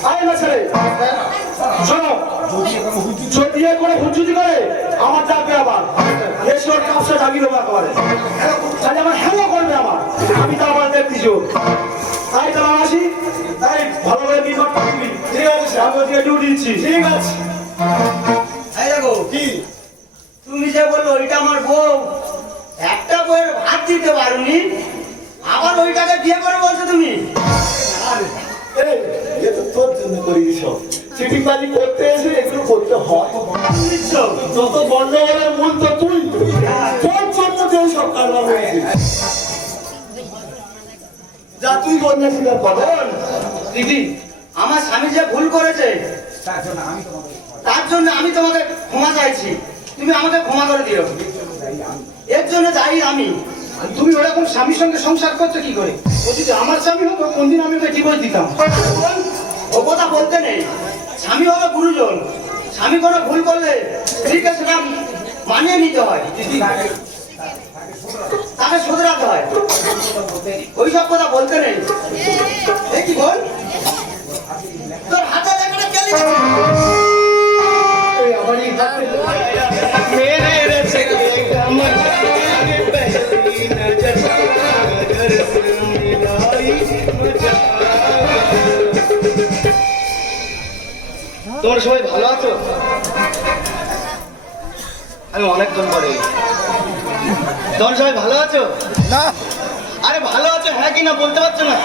আরে না ছেলে, শোনো, যদি করে হুজুরি করে আমার ডাকবে আবার, এসে ওর কাপসা জাগিয়ে দেবো একেবারে। তাহলে আমার হ্যালো করবে আমার, আমি তো আবার দেখতেছি। তাই তাহলে আমি আসি। তাই ভালো করে বিভাগ করবি, ঠিক আছে? আমি ওদিকে ডিউটি দিচ্ছি। ঠিক আছে। এই দেখো কি তুমি যে বললো ওইটা আমার বউ, একটা বউয়ের ভাত দিতে পারোনি, আবার ওইটাকে বিয়ে করে বলছো তুমি? এই, এ তো তোর জন্য করি সব। চিটিংবাজি করতে এসে এগুলো করতে হয়। যত গন্ডগোলের মূল তো তুই। তোর জন্য তো এই সব কারবার হয়েছে। যা তুই কন্যা স্বীকার কর। দিদি, আমার স্বামী যে ভুল করেছে তার জন্য আমি তোমাকে ক্ষমা চাইছি, তুমি আমাকে ক্ষমা করে দিও। এর জন্য যাই আমি। তুমি ওরকম স্বামীর সঙ্গে সংসার করছো কি করে? ও যদি আমার স্বামী হতো কোনদিন আমি ওকে ডিভোর্স দিতাম। ও কথা বলতে নেই, স্বামী হলো গুরুজন। স্বামী কোনো ভুল করলে ঠিক আছে, সেটা মানিয়ে নিতে হয়, তাকে শুধরাতে হয়। ওই সব কথা বলতে নেই। এই কি বল, তোর হাতে লেখাটা কেলি এই আমারই হাতে তোমরা সবাই ভালো আছো? আমি অনেকক্ষণ পরে। তোমরা সবাই ভালো আছো? না। আরে ভালো আছো হ্যাঁ কি না বলতে পারছো না?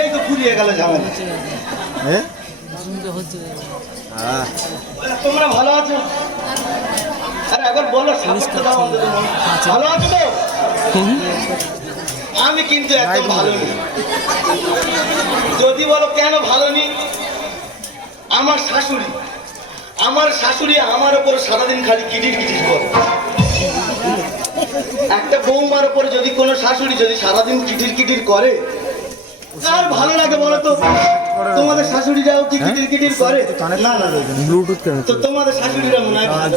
এই তো ফুরিয়ে গেল ঝামেলা। তোমরা ভালো আছো? আরে একবার বলো সাপোর্ট দাও অন্তত। ভালো আছো তো? আমি কিন্তু একদম ভালো নেই। যদি বলো কেন ভালো নেই, আমার শাশুড়ি আমার উপর সারাদিন খালি কিটির কিটির করে। একটা বৌমার উপর যদি কোনো শাশুড়ি যদি সারাদিন কিটির কিটির করে, কার ভালো লাগে বলো তো? তোমাদের শাশুড়িরাও কি কিটির কিটির করে? না না, তো তোমাদের শাশুড়িরা মনে হয় ভালো।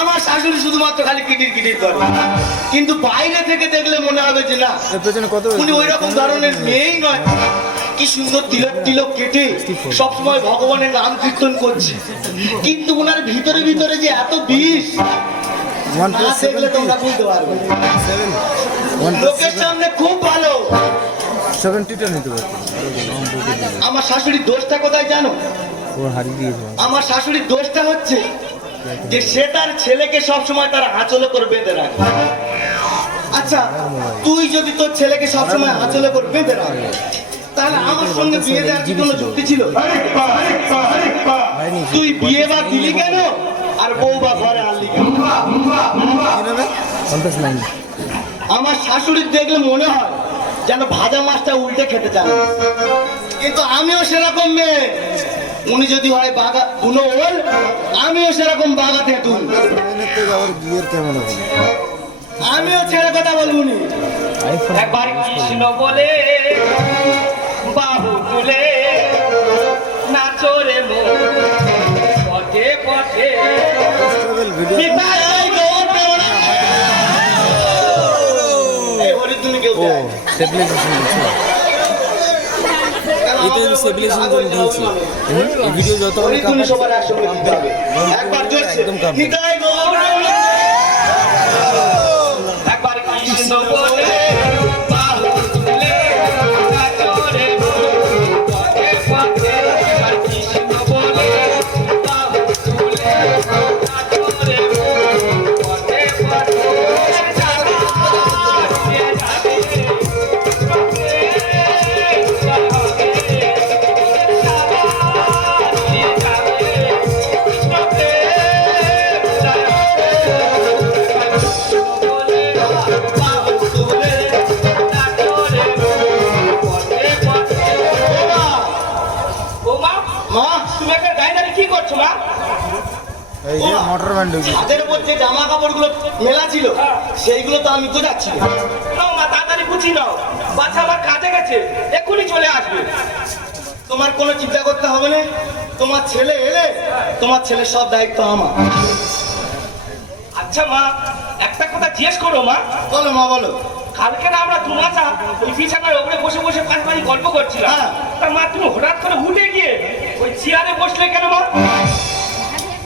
আমার শাশুড়ি শুধুমাত্র খালি কিটির কিটির করে, কিন্তু বাইরে থেকে দেখলে মনে হবে যে না, উনি ওই রকম ধরনের মেয়েই নয়। কি সুন্দর তিলক তিলক কেটে সবসময় ভগবানের নাম কীর্তন করছে, কিন্তু উনার ভিতরে ভিতরে যে এত বিষ, না দেখলে তোমরা বুঝতে পারবে। লোকের সামনে খুব ভালো। আমার শাশুড়ির দোষটা কোথায় জানো? আমার শাশুড়ির দোষটা হচ্ছে যে সে তার ছেলেকে সবসময় তার আঁচলে করে বেঁধে রাখে। আচ্ছা, তুই যদি তোর ছেলেকে সবসময় আঁচলে করে বেঁধে রাখ, তাহলে আমার সঙ্গে বিয়ে দেওয়ার কি কোনো যুক্তি ছিল? তুই বিয়ে বা দিলি কেন, আর বউ বা ঘরে আনলি কেন? আমার শাশুড়ির দেখলে মনে হয় যেন ভাজা মাছটা উল্টে খেতে চায়, কিন্তু আমিও সেরকম মেয়ে। উনি যদি হয় বাগা বুনো ওল, আমিও সেরকম বাগা তেঁতুল। আমিও ছেড়ে কথা বলবো নি। একবার কৃষ্ণ বলে বাহু তুলে নাচরে মন পথে পথে নিতাই গৌর প্রেমনাথ। এই হরি তুমি কেউ যায়? ভিডিও যত হরি তুমি সবার একসঙ্গে দিতে হবে। একবার জোরছে নিতাই গৌর প্রেমনাথ। একবার কৃষ্ণ বলে বাহু তুলে নাচরে মন পথে পথে। একবার কৃষ্ণ বলে বাহু তুলে নাচরে মন পথে পথে। মা, তুমি একটা গাইনারে কি করছো মা? মোটর ভ্যান হাতের উপর যে জামা কাপড়গুলো মেলা ছিল সেইগুলো তো আমি গোজাচ্ছি। নাও মা, তাড়াতাড়ি গুছি নাও, বাচ্চা আমার কাজে গেছে, এক্ষুনি চলে আসবে। তোমার কোনো চিন্তা করতে হবে না। তোমার ছেলে এলে তোমার ছেলের সব দায়িত্ব আমার। আচ্ছা মা, একটা কথা জিজ্ঞেস করো মা। বলো মা, বলো। কালকে না আমরা দুমাতা ওই বিছানার উপরে বসে বসে পাশাপাশি গল্প করছিলাম। হ্যাঁ। তা মা তুমি হঠাৎ করে উঠে গিয়ে ওই চেয়ারে বসলে কেন মা?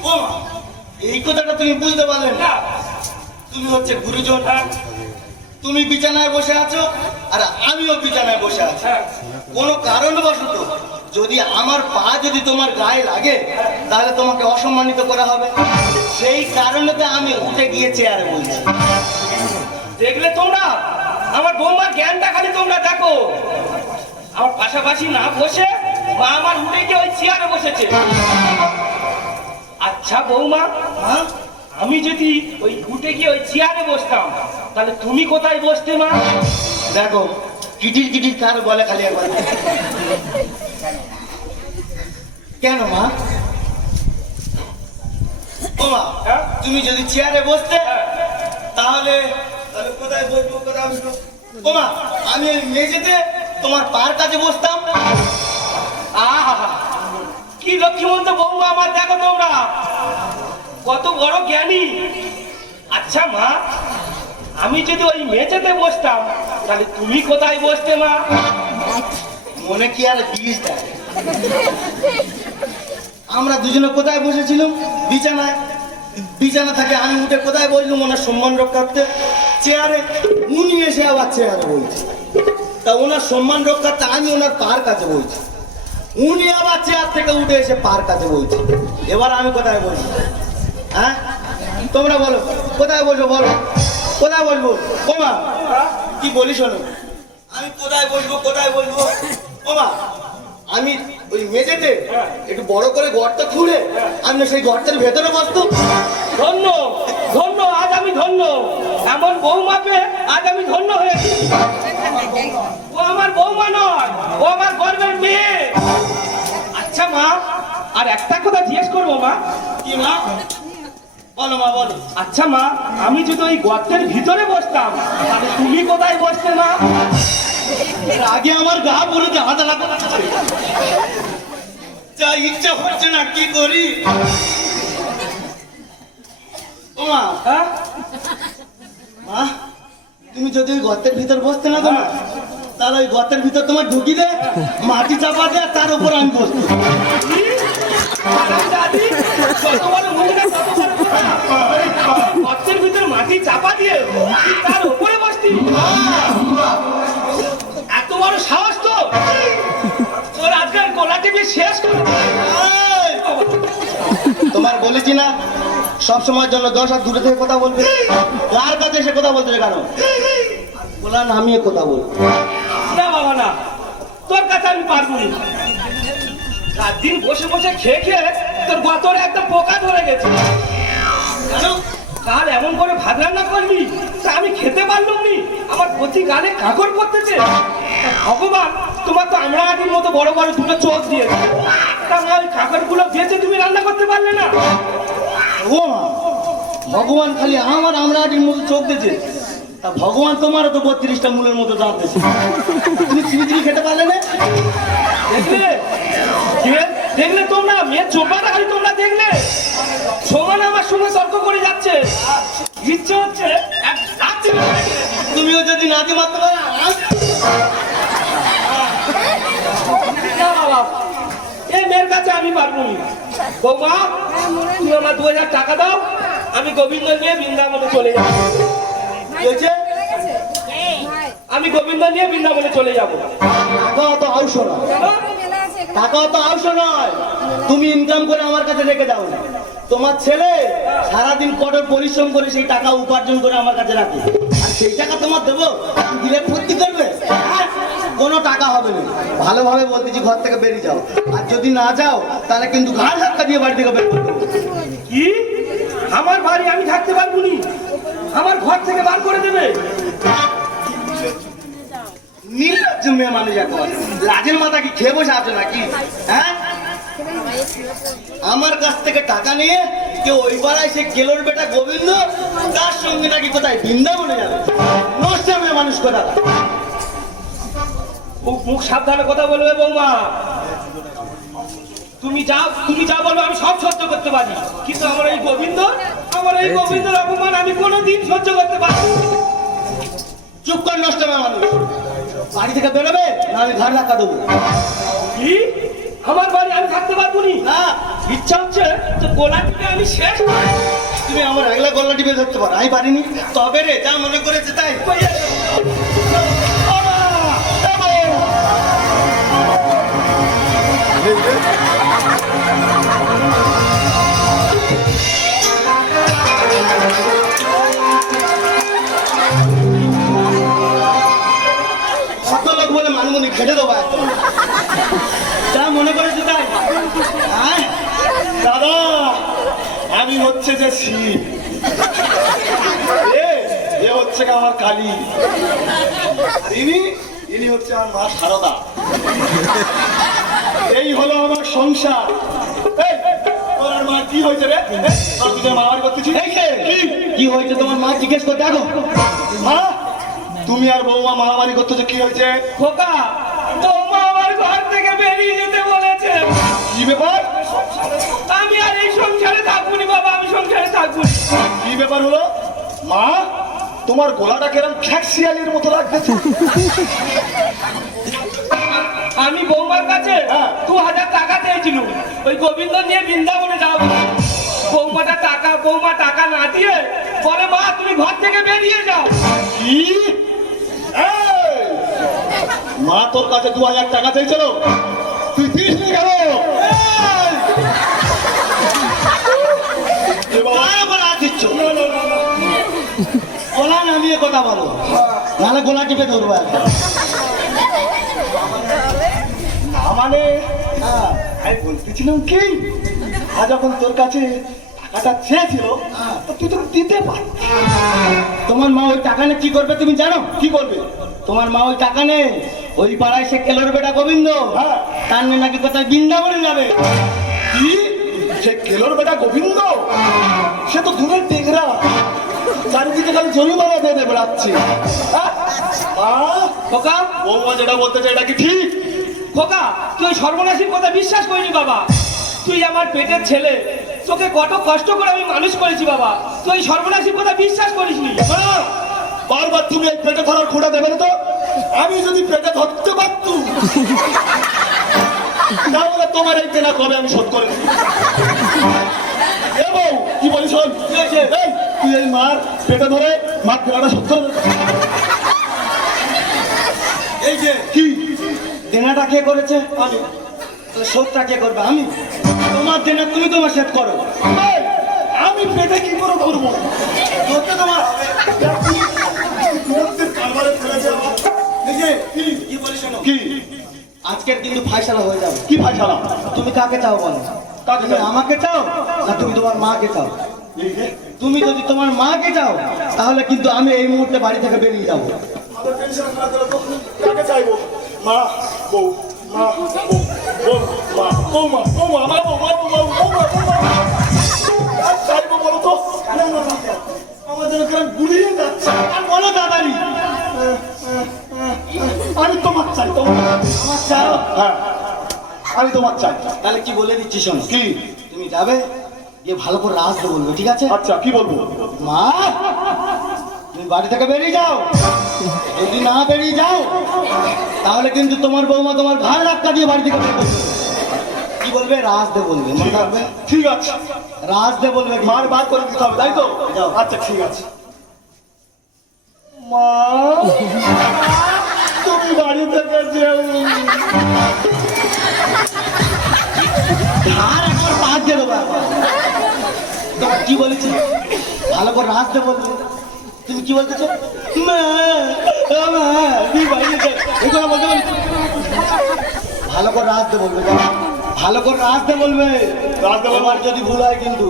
ও মা, এই কথাটা তুমি বুঝতে পারলে না। না। তুমি হচ্ছে গুরুজন, তুমি বিছানায় বসে আছো আর আমিও বিছানায় বসে আছি। হ্যাঁ। কোনো কারণবশত যদি আমার পা যদি তোমার গায়ে লাগে তাহলে তোমাকে অসম্মানিত করা হবে। সেই কারণেতে আমি উঠে গিয়ে চেয়ারে বলছি। দেখলে তোমরা আমার বৌমার জ্ঞানটা খালি তোমরা দেখো। আমার পাশাপাশি না বসে মা আমার উঠে গিয়ে ওই চেয়ারে বসেছে। আচ্ছা বৌমা, হ্যাঁ? আমি যদি ওই উঠে গিয়ে ওই চেয়ারে বসতাম তাহলে তুমি কোথায় বসতে মা? দেখো, কিটির কিটির কার বলে খালি একবার। কেন মা? ও মা, হ্যাঁ? তুমি যদি চেয়ারে বসতে তাহলে তাহলে কোথায় বসবো, কোথায় বসবো? ও মা, আমি ওই মেঝেতে তোমার পার কাছে বসতাম। আহা, কি লক্ষ্মীমন্ত বৌমা আমার, দেখো তোমরা কত বড় জ্ঞানী। আচ্ছা মা, আমি যদি ওই মেঝেতে বসতাম তাহলে তুমি কোথায় বসতে মা? মনে কি আর বিষ দেয়? আমরা দুজনে কোথায় বসেছিলাম? বিছানায়। বিছানা থেকে আমি উঠে কোথায় বসলাম? ওনার সম্মান রক্ষার্থে চেয়ারে। উনি এসে আবার চেয়ারে বলছে। তা ওনার সম্মান রক্ষার্থে আমি ওনার পার কাছে বলছি। উনি আবার চেয়ার থেকে উঠে এসে পার কাছে বলছে। এবার আমি কোথায় বসবো? হ্যাঁ, তোমরা বলো কোথায় বসবো, বলো কোথায় বসবো? ও মা, কি বলি শোনো, আমি কোথায় বসবো, কোথায় বসবো? ও মা, আমি ওই মেঝেতে একটু বড় করে গর্ত খুঁড়ে আমি সেই গর্তের ভেতরে বসতো। ধন্য ধন্য, আজ আমি ধন্য। এমন বৌমাকে আজ আমি ধন্য হয়েছি। ও আমার বৌমা নয়, ও আমার গর্বের মেয়ে। আচ্ছা মা, আর একটা কথা জিজ্ঞেস করবো মা। কি মা? বলো মা, বলো। আচ্ছা মা, আমি যদি ওই গর্তের ভিতরে বসতাম তাহলে তুমি কোথায় বসতে মা? এর আগে আমার গা পুরো হাতে লাগা যা ইচ্ছা হচ্ছে না, কি করি? ও মা, হ্যাঁ? মা, তুমি যদি ওই গর্তের ভিতর বসতে না তো না, তাহলে ওই গর্তের ভিতর তোমার ঢুকি দে, মাটি চাপা দে, আর তার উপর আমি বসবো। দাদি, যত বড় মহিলা তত বড় কথা। গর্তের ভিতর মাটি চাপা দিয়ে তার উপরে বসতি? এত বড় সাহস তো! তোর আজকাল গোলা টিভি শেষ করে দেবে। এই! তোমার বলেছি না সব সময়ের জন্য 10 হাত দূরে থেকে কথা বলবে। কার কাছে এসে কথা বলতে কেন? বলা নামিয়ে কথা বল। না বাবা না, তোর কাছে আমি পারবো না। রাত দিন বসে বসে খেয়ে খেয়ে তোর গতরে একটা পোকা ধরে গেছে। কেন? কাল এমন করে ভাত রান্না করবি তা আমি খেতে পারলাম নি। আমার প্রতি গালে কাকড় করতেছে। ভগবান, তোমার তো আমরা আগের মতো বড় বড় দুটো চোখ দিয়েছে। তা আমার কাকড় মাটনগুলো বেঁচে তুমি রান্না করতে পারলে না? ও মা, ভগবান খালি আমার আমরাটির মতো চোখ দিয়েছে, তা ভগবান তোমারও তো 32টা মূলের মতো দাঁত দিয়েছে। তুমি চিনি খেতে পারলে না? দেখলে দেখলে তোমরা মেয়ে চোপাটা খালি তোমরা দেখলে সমান আমার সঙ্গে তর্ক করে যাচ্ছে। ইচ্ছে হচ্ছে এক লাথি মেরে ফেলে। তুমিও যদি নাতি মারতে পারো না বাবা, এই মেয়ের কাছে আমি পারবো না। বৌমা, তুমি আমার 2000 টাকা দাও, আমি গোবিন্দ নিয়ে বৃন্দাবনে চলে যাবো। কি হয়েছে? আমি গোবিন্দ নিয়ে বৃন্দাবনে চলে যাবো। টাকা অত আউশো নয়, টাকা অত আউশো নয়। তুমি ইনকাম করে আমার কাছে রেখে দাও না। তোমার ছেলে সারাদিন কঠোর পরিশ্রম করে সেই টাকা উপার্জন করে আমার কাছে রাখে, আর সেই টাকা তোমার দেবো, দিলে ফুর্তি করবে? হ্যাঁ? কোনো টাকা হবে না। ভালোভাবে বলতেছি, ঘর থেকে বেরিয়ে যাও, আর যদি না যাও তাহলে কিন্তু ঘাড় ধাক্কা দিয়ে বাড়ি থেকে বের করে দেবো। কি? আমার বাড়ি আমি থাকতে পারবো নি? আমার ঘর থেকে বার করে দেবে? নির্লজ্জ মেয়ে মানুষ এখন, লাজের মাথা কি খেয়ে বসে আছো নাকি? হ্যাঁ, আমার কাছ থেকে টাকা নিয়ে কেউ ওই পাড়ায় সে কেলোর বেটা গোবিন্দ তার সঙ্গে নাকি কোথায় বৃন্দাবনে যাবে? নষ্ট মেয়ে মানুষ কোথা? মুখ সাবধানে কথা বলবে বৌমা। তুমি যা বলবে আমি সব সহ্য করতে পারি, কিন্তু আমার এই গোবিন্দর অপমান আমি কোনোদিন সহ্য করতে পারি না। চুপ কর, নষ্ট মেয়ে মানুষ। বাড়ি থেকে বেরোবে না আমি ঘাড় ধাক্কা দেবো। কি? আমার বাড়ি আমি থাকতে পারবো নি? না, ইচ্ছা হচ্ছে তো গোলা টিপে আমি শেষ করি। তুমি আমার একলা গলা টিপে ধরতে পারো, আমি পারিনি। তবে রে, যা মনে করেছে তাই। লোক বলে মানমুনি খেটে দেবো একদম, যা মনে করেছে তাই। হ্যাঁ দাদা, আমি হচ্ছে যে শিব, এ হচ্ছে আমার কালী, আর ইনি হচ্ছে আমার মা সারদা। এই হলো আমার সংসার। এই, তোর আর মা কি হয়েছে রে? তুই যে মারামারি করতেছিস? কি হয়েছে তোমার মা জিজ্ঞেস করে দেখো। মা, তুমি আর বৌমা মারামারি করতেছো, কি হয়েছে? খোকা, বৌমা আমার ঘর থেকে বেরিয়ে যেতে বলেছে। কি ব্যাপার? আমি আর এই সংসারে থাকবো না বাবা, আমি সংসারে থাকবো না। কি ব্যাপার হলো মা? তোমার গলাটা কেরম খ্যাকশিয়ালির মতো লাগতেছে। আমি বৌমার কাছে 2000 টাকা চেয়েছিলাম ওই গোবিন্দ নিয়ে বৃন্দাবনে যাবো। বৌমা টাকা না দিয়ে পরে, মা তুমি ঘর থেকে বেরিয়ে যাও। কি? মা তোর কাছে 2000 টাকা চেয়েছিল, তুই দিস নি কেন? গলা নামিয়ে কথা বলো, নাহলে গলা টিপে ধরবো একদম। মানে আমি বলতেছিলাম কি, আজ যখন তোর কাছে টাকাটা চেয়েছিল তুই তো দিতে পারতি। তোমার মা ওই টাকা নিয়ে কি করবে তুমি জানো? কি করবে? তোমার মা ওই টাকা নেই, ওই পাড়ায় সে কেলোর বেটা গোবিন্দ, হ্যাঁ। তার নিয়ে নাকি কোথায় বৃন্দাবনে যাবে। কি? সে কেলোর বেটা গোবিন্দ? সে তো দূরের টেংরা, চারিদিকে খালি জরিমানা দিয়ে বেড়াচ্ছে। খোকা, বৌমা যেটা বলতে চাই এটা কি ঠিক? খোকা, তুই সর্বনাশীর কথা বিশ্বাস করিনি বাবা। তুই আমার পেটের ছেলে, তোকে কত কষ্ট করে আমি মানুষ করেছি বাবা, তুই সর্বনাশীর কথা বিশ্বাস করিসনি। বারবার তুমি এই পেটে ধরার খোঁড়া দেবে না তো? আমি যদি পেটে ধরতে পারতুম তাহলে তোমার এই কেনা কবে আমি শোধ করে দিই। এ বউ, কি বলিস? শোন, এই, তুই এই মার পেটে ধরে মার কেনাটা শোধ করে দে। এই যে কি দেনাটা কে করেছে? আমি। তো শোধটা কে করবে? আমি। তোমার দেনা তুমি তোমার শোধ করো। এই, আমি পেটে কি করে ধরবো? ধরতে তোমার হবে। কারবারে ফেলে দেওয়া। এই যে, কি বলি শোনো, কি আজকের কিন্তু ফাইসালা হয়ে যাবে। কি ফাইসালা? তুমি কাকে চাও বলো? কাকে তুমি চাই? আমাকে চাও না তুমি তোমার মাকে চাও? এই যে, তুমি যদি তোমার মাকে চাও তাহলে কিন্তু আমি এই মুহূর্তে বাড়ি থেকে বেরিয়ে যাবো। আমার টেনশন না করে তো কাকে চাইবো? মা, বউ, মা, বউ। বৌমা বৌমা আমার বৌমা বৌমা বৌমা বৌমা চাইবো বলো তো আমাদের ওখানে গুলিয়ে যাচ্ছে আর বলো দাদারি, আমি তোমার চাই তোমার আমার চাও? হ্যাঁ আমি তোমার চাই। তাহলে কি বলে দিচ্ছি শোনো, কি? তুমি যাবে গিয়ে ভালো করে রাস্তা বলবে, ঠিক আছে? আচ্ছা কি বলবো? মা তুমি বাড়ি থেকে বেরিয়ে যাও, যদি না বেরিয়ে যাও তাহলে কিন্তু তোমার বৌমা তোমার ঘাড় ধাক্কা দিয়ে বাড়ি থেকে বের করে দেবে। কি বলবে? রাস্তা বলবে, মনে থাকবে? ঠিক আছে রাস্তা বলবে, মার বার করে দিতে হবে তাই তো? যাও। আচ্ছা ঠিক আছে। মা তুমি বাড়ি থেকে যেও। আর একবার পাঁচ দিয়ে দেবো একবার। তোমার কি বলেছি? ভালো করে রাস্তা বলবে। তুমি কি বলতেছো? মা ও মা তুই বাড়ি যাও, এগুলো বলতে বলেছি। ভালো করে রাস্তা বলবে, ভালো করে রাস্তা বলবে। রাস্তা বলবার যদি ভুল হয় কিন্তু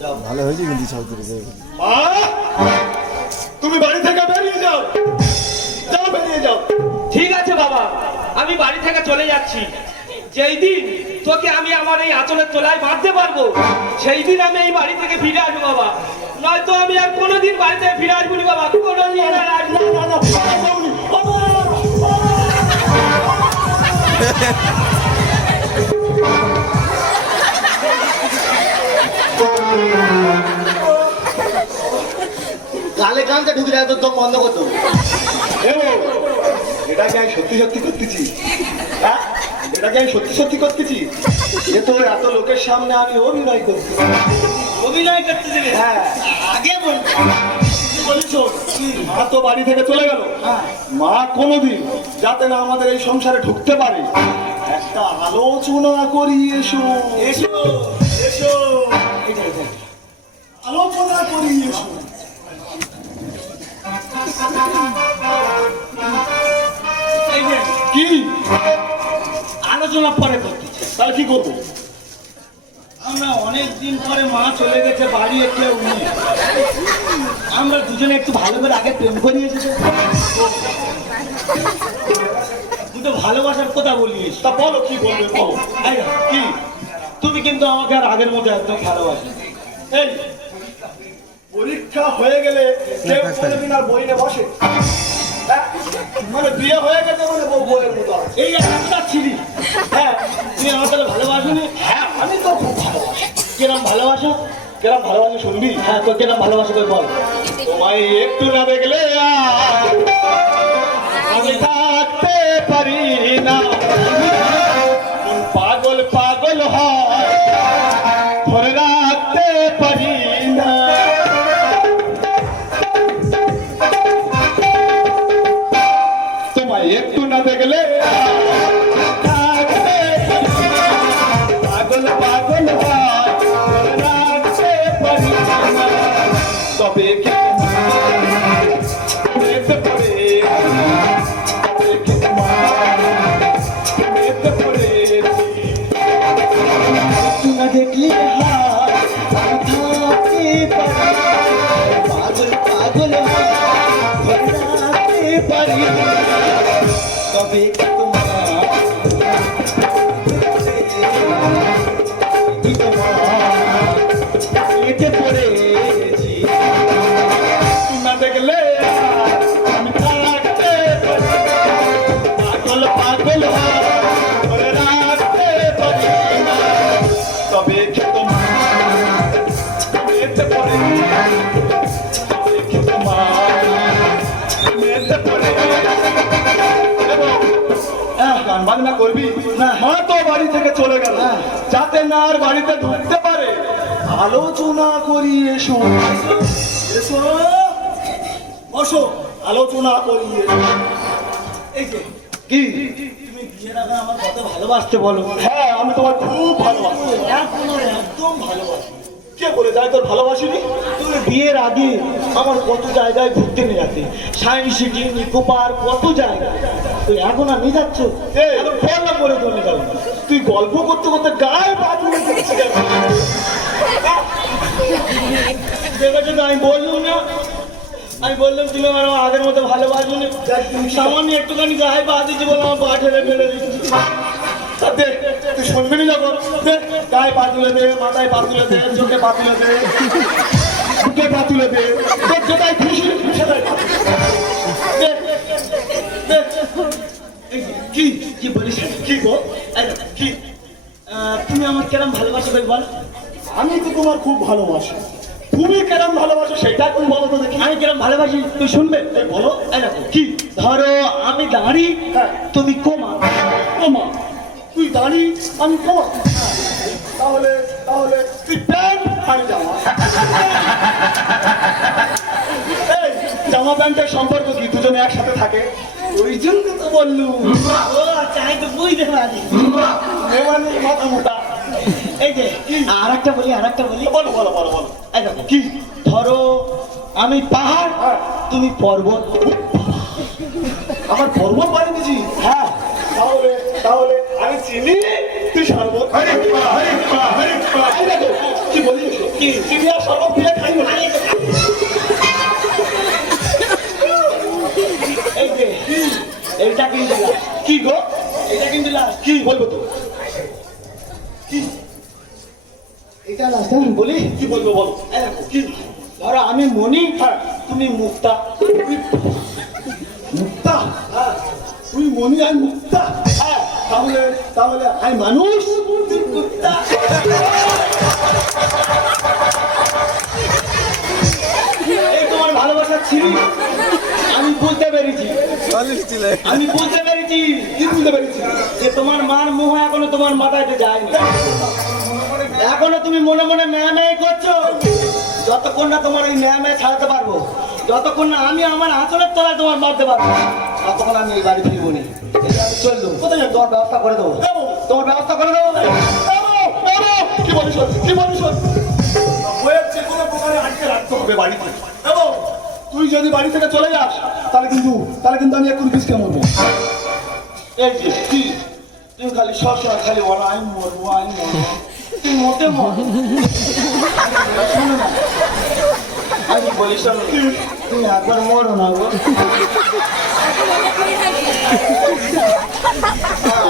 যাও। ভালো হয়েছে কিন্তু চৌধুরী। মা তুমি বাড়ি থেকে বেরিয়ে যাও, যাও বেরিয়ে যাও। ঠিক আছে বাবা, আমি বাড়ি থেকে চলে যাচ্ছি। যেই দিন তোকে আমি আমার এই আঁচলের তলায় বাঁধতে পারবো সেই দিন আমি এই বাড়ি থেকে ফিরে আসবো বাবা, নয়তো আমি আর কোনোদিন বাড়ি থেকে ফিরে আসবো না বাবা, কোনোদিন আর আসবো না। গালে কানটা ঢুকে যায় তো দম বন্ধ করতো। এটা কি আমি সত্যি সত্যি করতেছি? হ্যাঁ এটা কি আমি সত্যি সত্যি করতেছি? এ তো এত লোকের সামনে আমি অভিনয় করছি। অভিনয় করতে দিবি? হ্যাঁ আগে বল। বলিস মা তো বাড়ি থেকে চলে গেল, হ্যাঁ। মা কোনোদিন যাতে না আমাদের এই সংসারে ঢুকতে পারে একটা আলোচনা করি। এসো এসো এসো আলোচনা করি এসো। এই যে কি আলোচনা পরে করতেছি। তাহলে কি করবো? আমরা অনেক দিন পরে মা চলে গেছে বাড়ি, কেউ নেই, আমরা দুজনে একটু ভালো করে আগে প্রেম করে এসেছে। তুই তো ভালোবাসার কথা বলিস, তা বলো কি বলবে বলো। তাই না? কি? তুমি কিন্তু আমাকে আর আগের মতো একদম ভালোবাসি। এই পরীক্ষা হয়ে গেলে কেউ কোনোদিন আর বই নিয়ে বসে? হ্যাঁ? মানে বিয়ে হয়ে গেছে মানে বউ বইয়ের মতো আছে। এই একটা ছিলি, হ্যাঁ তুমি আমার তাহলে ভালোবাসো না? হ্যাঁ আমি তো খুব ভালোবাসি। কিরম ভালোবাসো? কেরম ভালোবাসি শুনবি? হ্যাঁ তো কিরম ভালোবাসো করে বল। তোমায় একটু না দেখলে আর আমি থাকতে পারি না, মন পাগল পাগল হয় ধরে রাখতে পারি না। তোমায় একটু না দেখলে থাকতে পারি না, পাগল পাগল হয় ধরে রাখতে পারি না। তবে কি মেতে পড়ে, তবে কি মেতে পড়ে একটু না দেখলে হায় আমি থাকতে পারি না, পাগল পাগল হয় ধরে রাখতে পারি না। তবে কি মেতে পড়েছি, না দেখলে আমি থাকতে পারি না, পাগল পাগল হয় ধরে রাখতে পারি না। তবে কি মেতে পড়ে, তবে কি মেতে পড়ে। গান বাজনা করবি না? মা তো বাড়ি থেকে চলে গেল, যাতে না আর বাড়িতে ঢুকতে পারে আলোচনা করি। এসো এসো বসো, আলোচনা করি। এই যে কি? তুমি বিয়ের আগে আমার কত ভালোবাসতে বলো। হ্যাঁ আমি তোমার খুব ভালোবাসি। এখন আর একদম ভালোবাসি। কে বলে যায় তোর ভালোবাসিনি? তুমি বিয়ের আগে আমার কত জায়গায় ঘুরতে নিয়ে যাচ্ছে, সায়েন্স সিটি, নিকো পার্ক, কত জায়গা। তুই এখন আর নিয়ে যাচ্ছ? এই, এখন বললাম বলে তো নিয়ে যাবো না। তুই গল্প করতে করতে গায়ে বাজুনে দিচ্ছি কেন? দেখেছো তো আমি বললাম না, আমি বললাম তুমি আমার আগের মতো ভালোবাসো না, সামান্য একটুখানি গায়ে পা দিচ্ছি বলে আমার পা ঠেলে ফেলে দিচ্ছি। আচ্ছা দে, তুই শুনবি না যখন দে, গায়ে পা তুলে দে, মাথায় পা তুলে দে, চোখে পা তুলে দে, বুকে পা তুলে দে, তোর যেটাই খুশি সেটাই পা তুলে দে। দে, দে। এই যে, কি কি বলিস কি গো? এই দেখো, কি তুমি আমার কেরম ভালোবাসো ভাই বল। আমি তো তোমার খুব ভালোবাসি, তুমি কেরম ভালোবাসো সেটা তুমি বলো তো দেখি। আমি কেরম ভালোবাসি তুই শুনবে এই বলো। এই দেখো, কি ধরো আমি দাঁড়ি হ্যাঁ। তুমি কোমা। ওমা, তুই দাঁড়ি আমি কমা, তাহলে তাহলে তুই প্যান্ট আমি জামা। এই জামা প্যান্টের সম্পর্ক কি দুজনে একসাথে থাকে? ওই জন্য তো বললু ও আচ্ছা আমি তো বুঝতে পারি। মেমানি মাথা মোটা। এই যে আর একটা বলি বলো বলো বলো বলো। এই দেখো, কি ধরো আমি পাহাড় হ্যাঁ। তুমি পর্বত। আমার পর্বত বানিয়ে দিছি। হ্যাঁ তাহলে তাহলে আমি চিনি তুই শরবত। এই দেখো, কি বলিস কি চিনি আর শরবত দিয়ে খাইব না। এই যে এইটা কিন্তু লাস্ট। কি গো? এটা কিন্তু লাস্ট। কি বলবো তো? এটা লাস্ট আমি বলি। কি বলবো বলো? এই দেখো, কি ধরো আমি মনি হ্যাঁ। তুমি মুক্তা। মুক্তা? তুই মনি আর মুক্তা? হ্যাঁ তাহলে তাহলে আমি মানুষ তুই কুত্তা। এই তোমার ভালোবাসা ছিল আমি বুঝতে পেরেছি। আমি বুঝতে পেরেছি কি বুঝতে পেরেছি? যে তোমার মার মোহ এখনো তোমার মাথায় যায়নি। এখনো তুমি মনে মনে ম্যায় করছো। যতক্ষণ না তোমার ওই ম্যায় ছাড়াতে পারবো, যতক্ষণ না আমি আমার আঁচলের তলায় তোমার মারতে পারবো, ততক্ষণ আমি এই বাড়ি ফিরবো না। আমি চললো কোথায় যাবো? তোমার ব্যবস্থা করে দেবো, তোমার ব্যবস্থা করে দেবো। কি বলিস? কি বলিস? বইয়ের যে কোনো প্রকারে আটকে রাখতে হবে বাড়িতে। এবং তুই যদি বাড়ি থেকে চলে যাস তাহলে কিন্তু আমি এখন পিছকে মরবো। এই যে কি তুমি খালি সবসময় খালি বলো আমি মরবো আমি মরবো, তুই মতে মর। শোনো না, আমি বলি শোনো, তুমি একবার মরো না গো।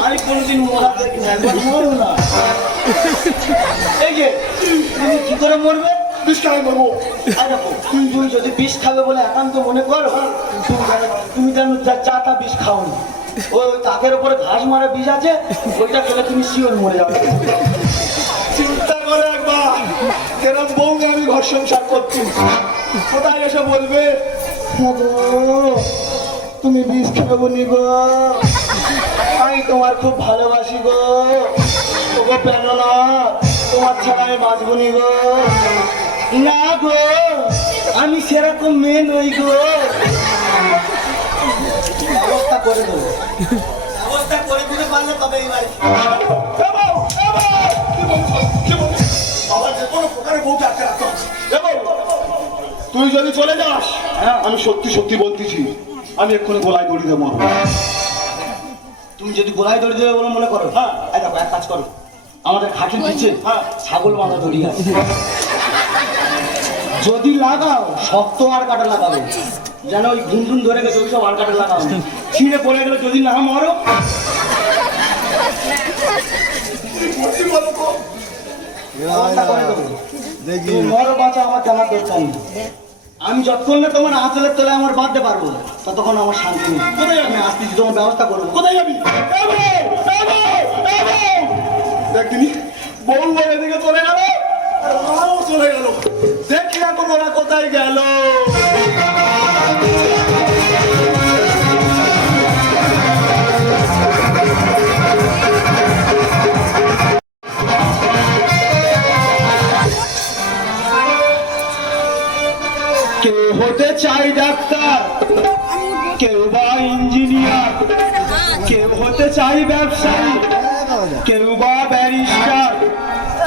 আমি কোনোদিন মরা দেখিনি, একবার মরো না। এই যে তুমি কি করে মরবে? পিছকে আমি মরবো। আর দেখো, তুমি যদি বিষ খাবে বলে একান্ত মনে করো, তুমি যেন চাটা বিষ খাও না। ওই তাকের উপরে ঘাস মারা বীজ আছে, ওইটা খেলে তুমি শিওর মরে যাবে। চিন্তা করে একবার কেরম বউকে আমি ঘর সংসার করছি, কোথায় এসে বলবে তুমি বিষ খাবো নি গো, আমি তোমার খুব ভালোবাসি গো, ওগো পেন না তোমার ছাড়া আমি বাঁচবো নি গো। না গো আমি সেরকম মেয়ে নই গো। ব্যবস্থা করে দেবো, ব্যবস্থা করে দিতে পারলে তবে এই বাড়ি। বাবা যে কোনো প্রকারে বউকে আটকে রাখতে হবে। তুই যদি চলে যাস, আমি সত্যি সত্যি বলতেছি আমি এক্ষুনি গলায় দড়ি দেবো। তুমি যদি গোলায় দড়ি দেবে বলে মনে করো, হ্যাঁ এই দেখো এক কাজ করো, আমাদের খাটের নিচে ছাগল বাঁধা দড়ি আছে, যদি লাগাও শক্ত আর কাটা লাগাবে, যেন ওই ঘুমঘুম ধরে গেছে ওই সব আর কাটা লাগাও, ছিঁড়ে পড়ে গেলে যদি না মরো। ব্যবস্থা করে দেবো। তুমি মরো বাঁচা আমার জানার দরকার নেই। আমি যতক্ষণ না তোমার আঁচলের তলায় আমার বাঁধতে পারবো ততক্ষণ আমার শান্তি নেই। কোথায় আমি আসতেছি, তোমার ব্যবস্থা করবো। কোথায় যাবি? একদিনই বউ বলে দিকে চলে গেল, আর মাও চলে গেল, দেখি এখন ওরা কোথায় গেল। কেউ হতে চাই ডাক্তার, কেউ বা ইঞ্জিনিয়ার, কেউ হতে চাই ব্যবসায়ী, কেউ বা ব্যারিস্টার,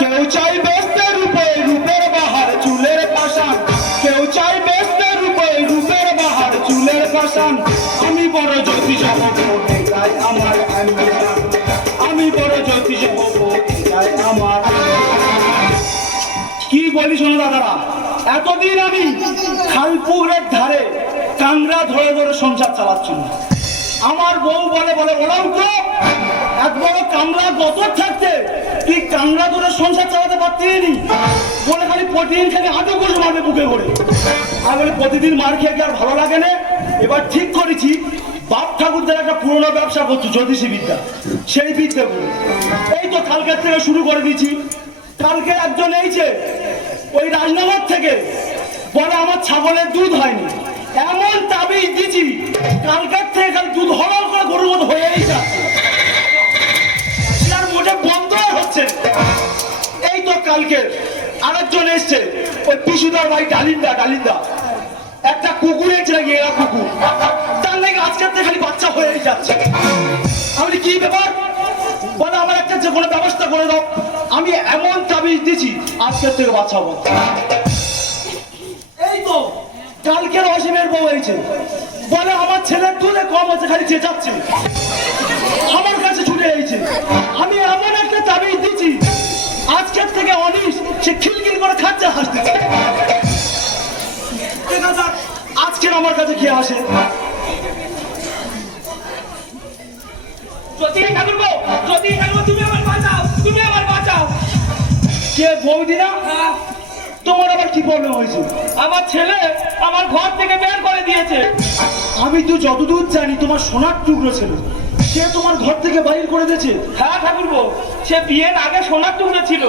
কেউ চাই বেস্তে রূপে রূপের বাহার চুলের পাশান, কেউ চাই বেস্তে রূপে রূপের বাহার চুলের পাশান। আমি বড় জ্যোতিষ হব এটাই আমার ambition, আমি বড় জ্যোতিষ হব এটাই আমার। কি বলি শোনো দাদারা, এতদিন আমি খালপুকুরের ধারে কাংড়া ধরে ধরে সংসার চালাচ্ছি। আমার বউ বলে বলে ওরাও তো এক বড় কামলা গতর থাকতে তুই কামলা ধরে সংসার চালাতে পারতিনি বলে খালি প্রতিদিন খালি আটো করে মারবে বুকে করে। আমি বলে প্রতিদিন মার খেয়ে কি আর ভালো লাগে না? এবার ঠিক করেছি বাপ ঠাকুরদের একটা পুরোনো ব্যবসা করছি জ্যোতিষী বিদ্যা, সেই বিদ্যা করে এই তো কালকের থেকে শুরু করে দিয়েছি। কালকে একজন এইছে ওই রাজনগর থেকে, বলে আমার ছাগলের দুধ হয়নি, এমন তাবিজ দিছি কালকের থেকে খালি দুধ হরল করে গরুর মতো হয়েই যাচ্ছে, আর মোটে বন্ধ হচ্ছে। এই তো কালকে আরেকজন এসছে ওই পিসুদার ভাই ডালিন্দা একটা কুকুর এসছে নাকি, এরা কুকুর, তার নাকি আজকের থেকে খালি বাচ্চা হয়েই যাচ্ছে। আমি কি ব্যাপার? বলে আমার একটা যে কোনো ব্যবস্থা করে দাও। আমি এমন তাবিজ দিছি আজকের থেকে বাচ্চা হবো। এই তো কালকের অসীমের বউ হয়েছে, বলে আমার ছেলের দুধে কম আছে, খালি চেঁচাচ্ছে, আমার কাছে ছুটে এসেছে। আমি এমন একটা তাবিজ দিছি আজকের থেকে অনিশ সে খিলখিল করে খাচ্ছে, হাসতেছে। দেখা যাক আজকের আমার কাছে কি আসে। তুমি আমার বাঁচাও। কে বৌদি না? তোমার আবার কি প্রবলেম হয়েছে? আমার ছেলে আমার ঘর থেকে বের করে দিয়েছে। আমি তো যতদূর জানি তোমার সোনার টুকরো ছিল, সে তোমার ঘর থেকে বাইর করে দিয়েছে। হ্যাঁ ঠাকুরপো, সে বিয়ের আগে সোনার টুকরো ছিল,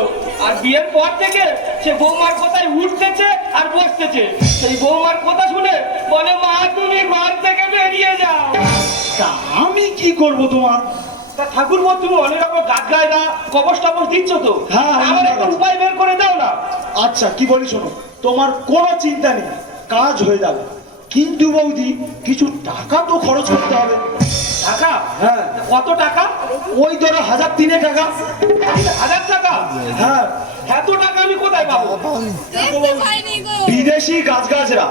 আর বিয়ের পর থেকে সে বৌমার কথায় উঠতেছে আর বসতেছে। সেই বৌমার কথা শুনে বলে মা তুমি ঘর থেকে বেরিয়ে যাও। তা আমি কি করব তোমার? তা ঠাকুরপো তুমি অনেক রকম গাছ গায় না, কবচ টবচ দিচ্ছ তো, হ্যাঁ, আমার একটা উপায় বের করে দাও না। আচ্ছা কি বলি শোনো, তোমার কোনো চিন্তা নেই, কাজ হয়ে যাবে, কিন্তু বৌদি কিছু টাকা তো খরচ করতে হবে। টাকা? হ্যাঁ। কত টাকা? ওই ধরো 1000 টাকা। 1000 টাকা? হ্যাঁ। এত টাকা আমি কোথায় পাবো? বিদেশি গাছগাছরা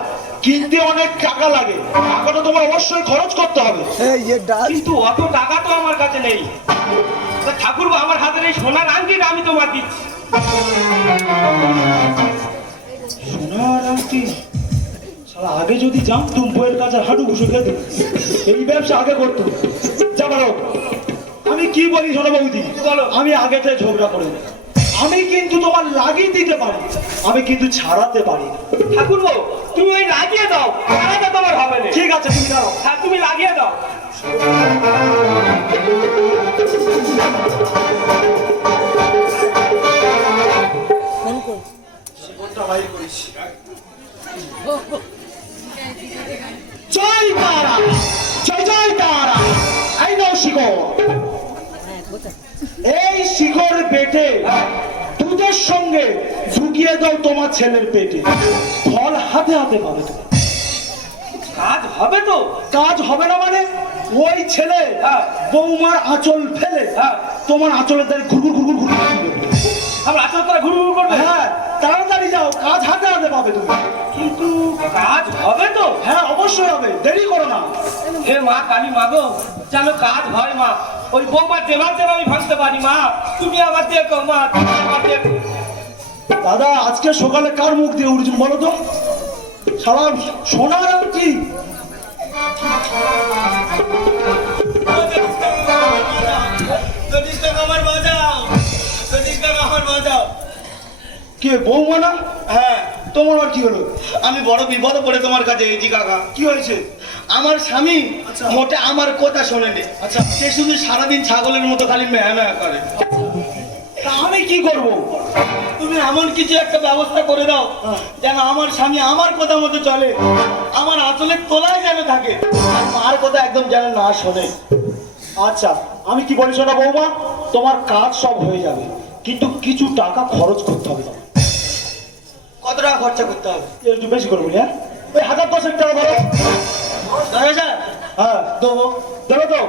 কিনতে অনেক টাকা লাগে, টাকাটা তোমার অবশ্যই খরচ করতে হবে। কিন্তু অত টাকা তো আমার কাছে নেই। তা ঠাকুরপো আমার হাতের এই সোনার আংটিটা আমি তোমার দিচ্ছি। সোনার আংটি? শালা আগে যদি জানতুম বইয়ের কাছে হাঁটু ঘুষে খেতে, এই ব্যবসা আগে করতো। যাবারও আমি কি বলি শোনো বৌদি, বলো। আমি আগে থেকে ঝগড়া করে নিই। আমি কিন্তু তোমার লাগিয়ে দিতে পারি, আমি কিন্তু ছাড়াতে পারি না। ঠাকুরপো তুমি ওই লাগিয়ে দাও, ছাড়াতে তোমার হবে না। ঠিক আছে তুমি দাও। হ্যাঁ তুমি লাগিয়ে দাও। জয় তারা, জয় তারা। এই নাও শিকড়, এই শিকড় বেটে দুধের সঙ্গে ঢুকিয়ে দাও তোমার ছেলের পেটে, ফল হাতে হাতে পাবে তুমি। কাজ হবে তো? কাজ হবে না মানে? ওই ছেলে বৌমার আঁচল ফেলে তোমার আঁচলের দ্বারা ঘুরঘুর ঘুরঘুর ঘুরঘুর করবে। আমার আসল করে ঘুরু ঘুরু করবে? হ্যাঁ, তাড়াতাড়ি যাও, কাজ হাতে হাতে পাবে তুমি। কিন্তু কাজ হবে তো? হ্যাঁ অবশ্যই হবে, দেরি করো না। হে মা কালী মা গো, যেন কাজ হয় মা। ওই বৌমার দেবার যেন আমি ভাঙতে পারি মা। তুমি আমার দেখো মা, তুমি আমার দেখো। দাদা আজকে সকালে কার মুখ দিয়ে উঠেছেন বলো তো? সালাম সোনার আংটি। কে বৌমা না? হ্যাঁ, তোমার আর কি হলো? আমি বড় বিপদে পড়ে তোমার কাছে এসেছি কাকা। কি হয়েছে? আমার স্বামী আচ্ছা। মোটে আমার কথা শোনেনি। আচ্ছা। সে শুধু সারাদিন ছাগলের মতো খালি মেয়া মেয়া করে। তা আমি কি করব? তুমি এমন কিছু একটা ব্যবস্থা করে দাও যেন আমার স্বামী আমার কথা মতো চলে, আমার আঁচলের তোলায় যেন থাকে, আর মার কথা একদম যেন না শোনে। আচ্ছা আমি কি বলি শোনা বৌমা, তোমার কাজ সব হয়ে যাবে, কিন্তু কিছু টাকা খরচ করতে হবে তোমার। কত টাকা খরচা করতে হবে? একটু বেশি করবো, হ্যাঁ ওই 1000-10 টাকা ধরো। 10,000? হ্যাঁ দেবো। দেবো তো?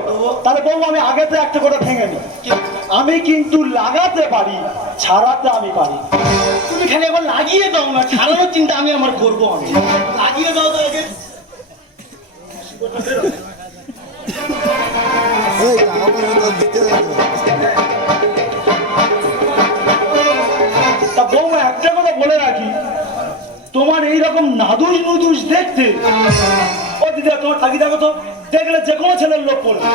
তাহলে বৌমা আমি আগে তো একটা কথা ভেঙে নি, আমি কিন্তু লাগাতে পারি, ছাড়াতে আমি পারি। তুমি খালি একবার লাগিয়ে দাও না, ছাড়ানোর চিন্তা আমি আমার করবো। আমি লাগিয়ে দাও তো আগে। তা বৌমা একটা কথা বলে রাখি, তোমার এইরকম নাদুস নুদুস দেখতে, ও দিদি তোমার থাকি দেখো তো, দেখলে যে কোনো ছেলের লোক পড়বে।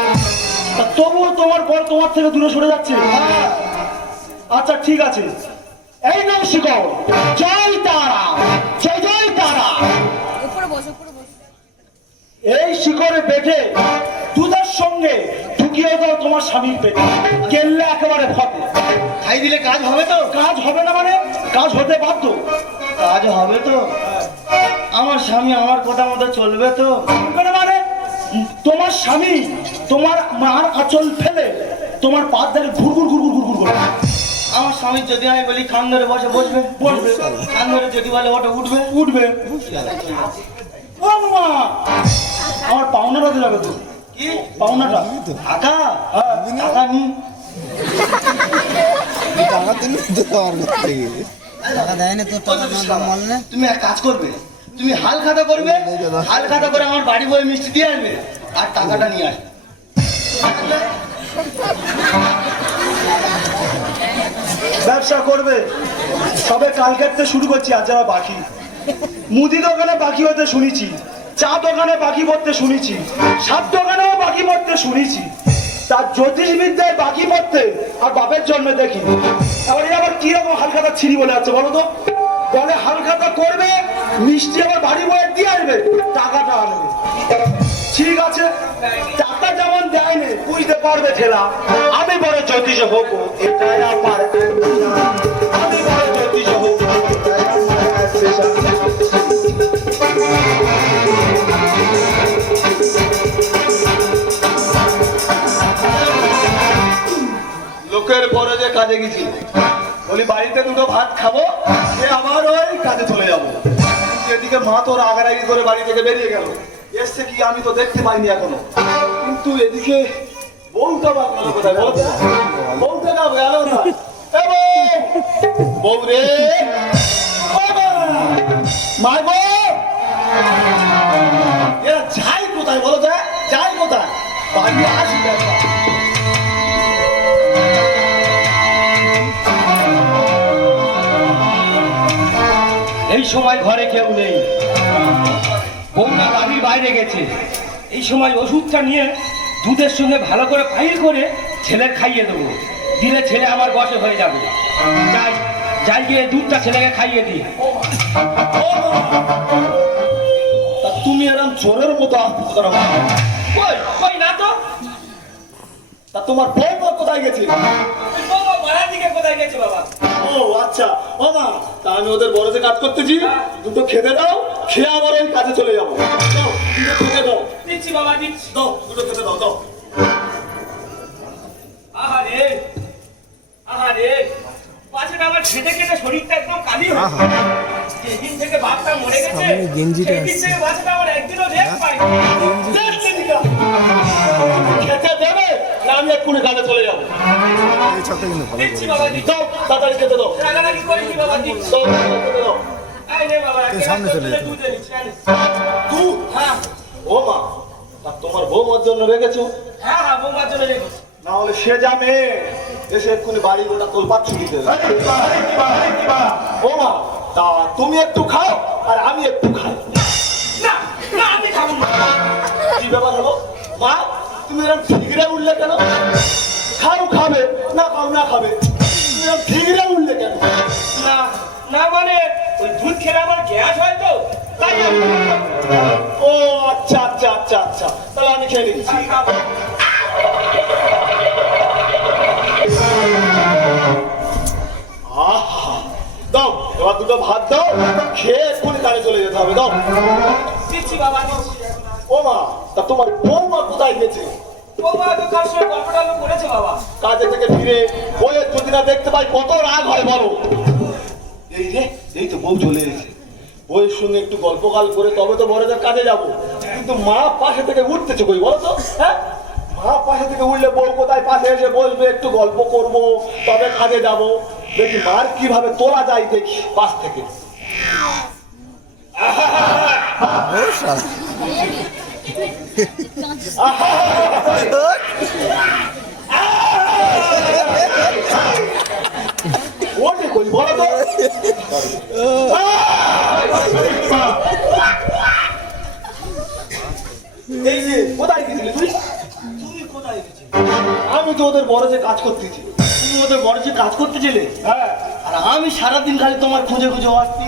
তা তবুও তোমার বর তোমার থেকে দূরে সরে যাচ্ছে। আচ্ছা ঠিক আছে, এই নাম শিকড়, জয় তারা, জয় জয় তারা। উপরে বস, উপরে বস। এই শিকড়ে বেঁধে দুধের সঙ্গে ঢুকিয়ে দাও তোমার স্বামীর পেটে, কেললে একেবারে ফটে। খাই দিলে কাজ হবে তো? কাজ হবে না মানে? কাজ হতে বাধ্য। কাজ হবে তো? আমার স্বামী আমার কথা মতো চলবে তো? কেন মানে? তোমার স্বামী তোমার মার আঁচল ফেলে তোমার পা ধরে ঘুরঘুর ঘুরঘুর ঘুরঘুর করে। আমার স্বামী যদি আমি বলি খান ধরে বসে বসবে, বসবে। খান ধরে যদি বলে ওটা উঠবে। উঠবে। ও মা, আমার পাওনাটা যাবে তো। কি পাওনাটা টাকা? টাকা নি। তুমি এক কাজ করবে, তুমি হাল খাতা করবে, হাল খাতা করে আমার বাড়ি বয়ে মিষ্টি দিয়ে আসবে আর টাকাটা নিয়ে আসবে। ব্যবসা করবে, সবে কালকের থেকে শুরু করছি, আর যারা বাকি মুদি দোকানে বাকি হতে শুনেছি, চা দোকানে বাকি পড়তে শুনেছি, সাত দোকানেও বাকি পড়তে শুনেছি, তার জ্যোতিষবিদ্যায় বাকি পড়তে আর বাপের জন্মে দেখি। এবার এই আবার কিরকম হালখাতা ছিঁড়ি বলে আছে বলো তো? বলে হালখাতা করবে, মিষ্টি আবার বাড়ি বয়ে দিয়ে আসবে, টাকাটা আনবে। ঠিক আছে, টাকা যেমন দেয়নি বুঝতে পারবে ঠেলা, আমি বড় জ্যোতিষ হবো, এটাই আমার আমি বড় জ্যোতিষ হবো, এটাই আমার পেশা। লোকের পরে যে কাজে গেছি, বলি বাড়িতে দুটো ভাত খাবো, সে আবার ওই কাজে চলে যাবো। এদিকে মা তো রাগারাগি করে বাড়ি থেকে বেরিয়ে গেল, এসছে কি আমি তো দেখতে পাইনি এখনো। কিন্তু এদিকে বউটা বা গেল কোথায় বলতে? বউটা না গেল না। এ বউ রে, মা গো, এরা যাই কোথায় বলো তো? যাই কোথায়? বাড়ি আসি একবার। এই সময় ঘরে কেউ নেই, বউটা বাড়ির বাইরে গেছে। এই সময় ওষুধটা নিয়ে দুধের সঙ্গে ভালো করে ফাইল করে ছেলের খাইয়ে দেবো, দিলে ছেলে আমার বসে হয়ে যাবে। যাই যাই গিয়ে দুধটা ছেলেকে খাইয়ে দিই। তা তুমি এরকম চোরের মতো আত্মহত্যা করো না। কই কই না তো, তা তোমার বউ কোথায় গেছে? বাবা বাড়ার দিকে কোথায় গেছে বাবা? ও আচ্ছা, ও মা, তা আমি ওদের বড়তে কাজ করতেছি, দুটো খেতে দাও, খেয়ে আবার ওই কাজে চলে যাবো। দাও, দুটো খেতে দাও, দিচ্ছি বাবা দিচ্ছি। দাও, দুটো খেতে দাও, দাও। আহারে আহারে, পাশেটা আমার খেতে খেতে শরীরটা একদম কালি হয়ে গেছে। যেদিন থেকে বাপটা মরে গেছে, সেদিন থেকে বাচ্চাটা আমার একদিনও রেস্ট পাইনি। খেতে দেবে না আমি এক্ষুনি কাজে চলে যাবো। দিচ্ছি বাবা দিচ্ছি। দাও, তাড়াতাড়ি খেতে দাও, রাগারাগি করিনি বাবা দিচ্ছি। দাও, দাও, খেতে দাও। এই নে বাবা, সামনে চলে যা। দুধ এনেছি, আনিস। দুধ? হ্যাঁ ও মা, তা তোমার বৌমার জন্য রেখেছো? হ্যাঁ হ্যাঁ, বৌমার জন্য রেখেছি। না হলে সে যাবে এসে এক্ষুনি বাড়ি গোটা তোলপাট ছুটিতে। ও মা, তা তুমি একটু খাও আর আমি একটু খাই। না না, আমি খাবো না। কি ব্যাপার হলো মা, তুমি এরকম ঠিকরে উঠলে কেন? খাও খাবে, না খাও না খাবে, তুমি এরকম ঠিকরে উঠলে কেন? না না মানে ওই দুধ খেলে আমার গ্যাস হয় তো, তাই আমি ও আচ্ছা আচ্ছা আচ্ছা আচ্ছা, তাহলে আমি খেয়ে নিচ্ছি। খাবো। আহা, দাও এবার দুটো ভাত দাও, খেয়ে এক্ষুনি কাজে চলে যেতে হবে। দাও। দিচ্ছি বাবা দিচ্ছি। ও মা, তা তোমার বৌমা কোথায় গেছে? বৌমা তো কার সঙ্গে গল্প টল্প করেছে বাবা। কাজে থেকে ফিরে বইয়ের যদি না দেখতে পাই কত রাগ হয় বলো। এই রে, এই তো বউ চলে এসেছে, বউয়ের সঙ্গে একটু গল্প গাল করে তবে তো বড়দের কাজে যাব। কিন্তু মা পাশে থেকে উঠতেছে কই বলো তো? হ্যাঁ, মা পাশে থেকে উঠলে বউ কোথায় পাশে এসে বসবে, একটু গল্প করব, তবে কাজে যাব। দেখি মার কিভাবে তোলা যায়, দেখি পাশ থেকে। ওঠে কই বলো তো? এই যে কোথায় গেছিলি তুই? তুমি কোথায় গেছি? আমি তো ওদের বড় যে কাজ করতেছি। তুমি ওদের বড় যে কাজ করতে গেলে, হ্যাঁ, আর আমি সারাদিন খালি তোমার খুঁজে খুঁজে আসছি।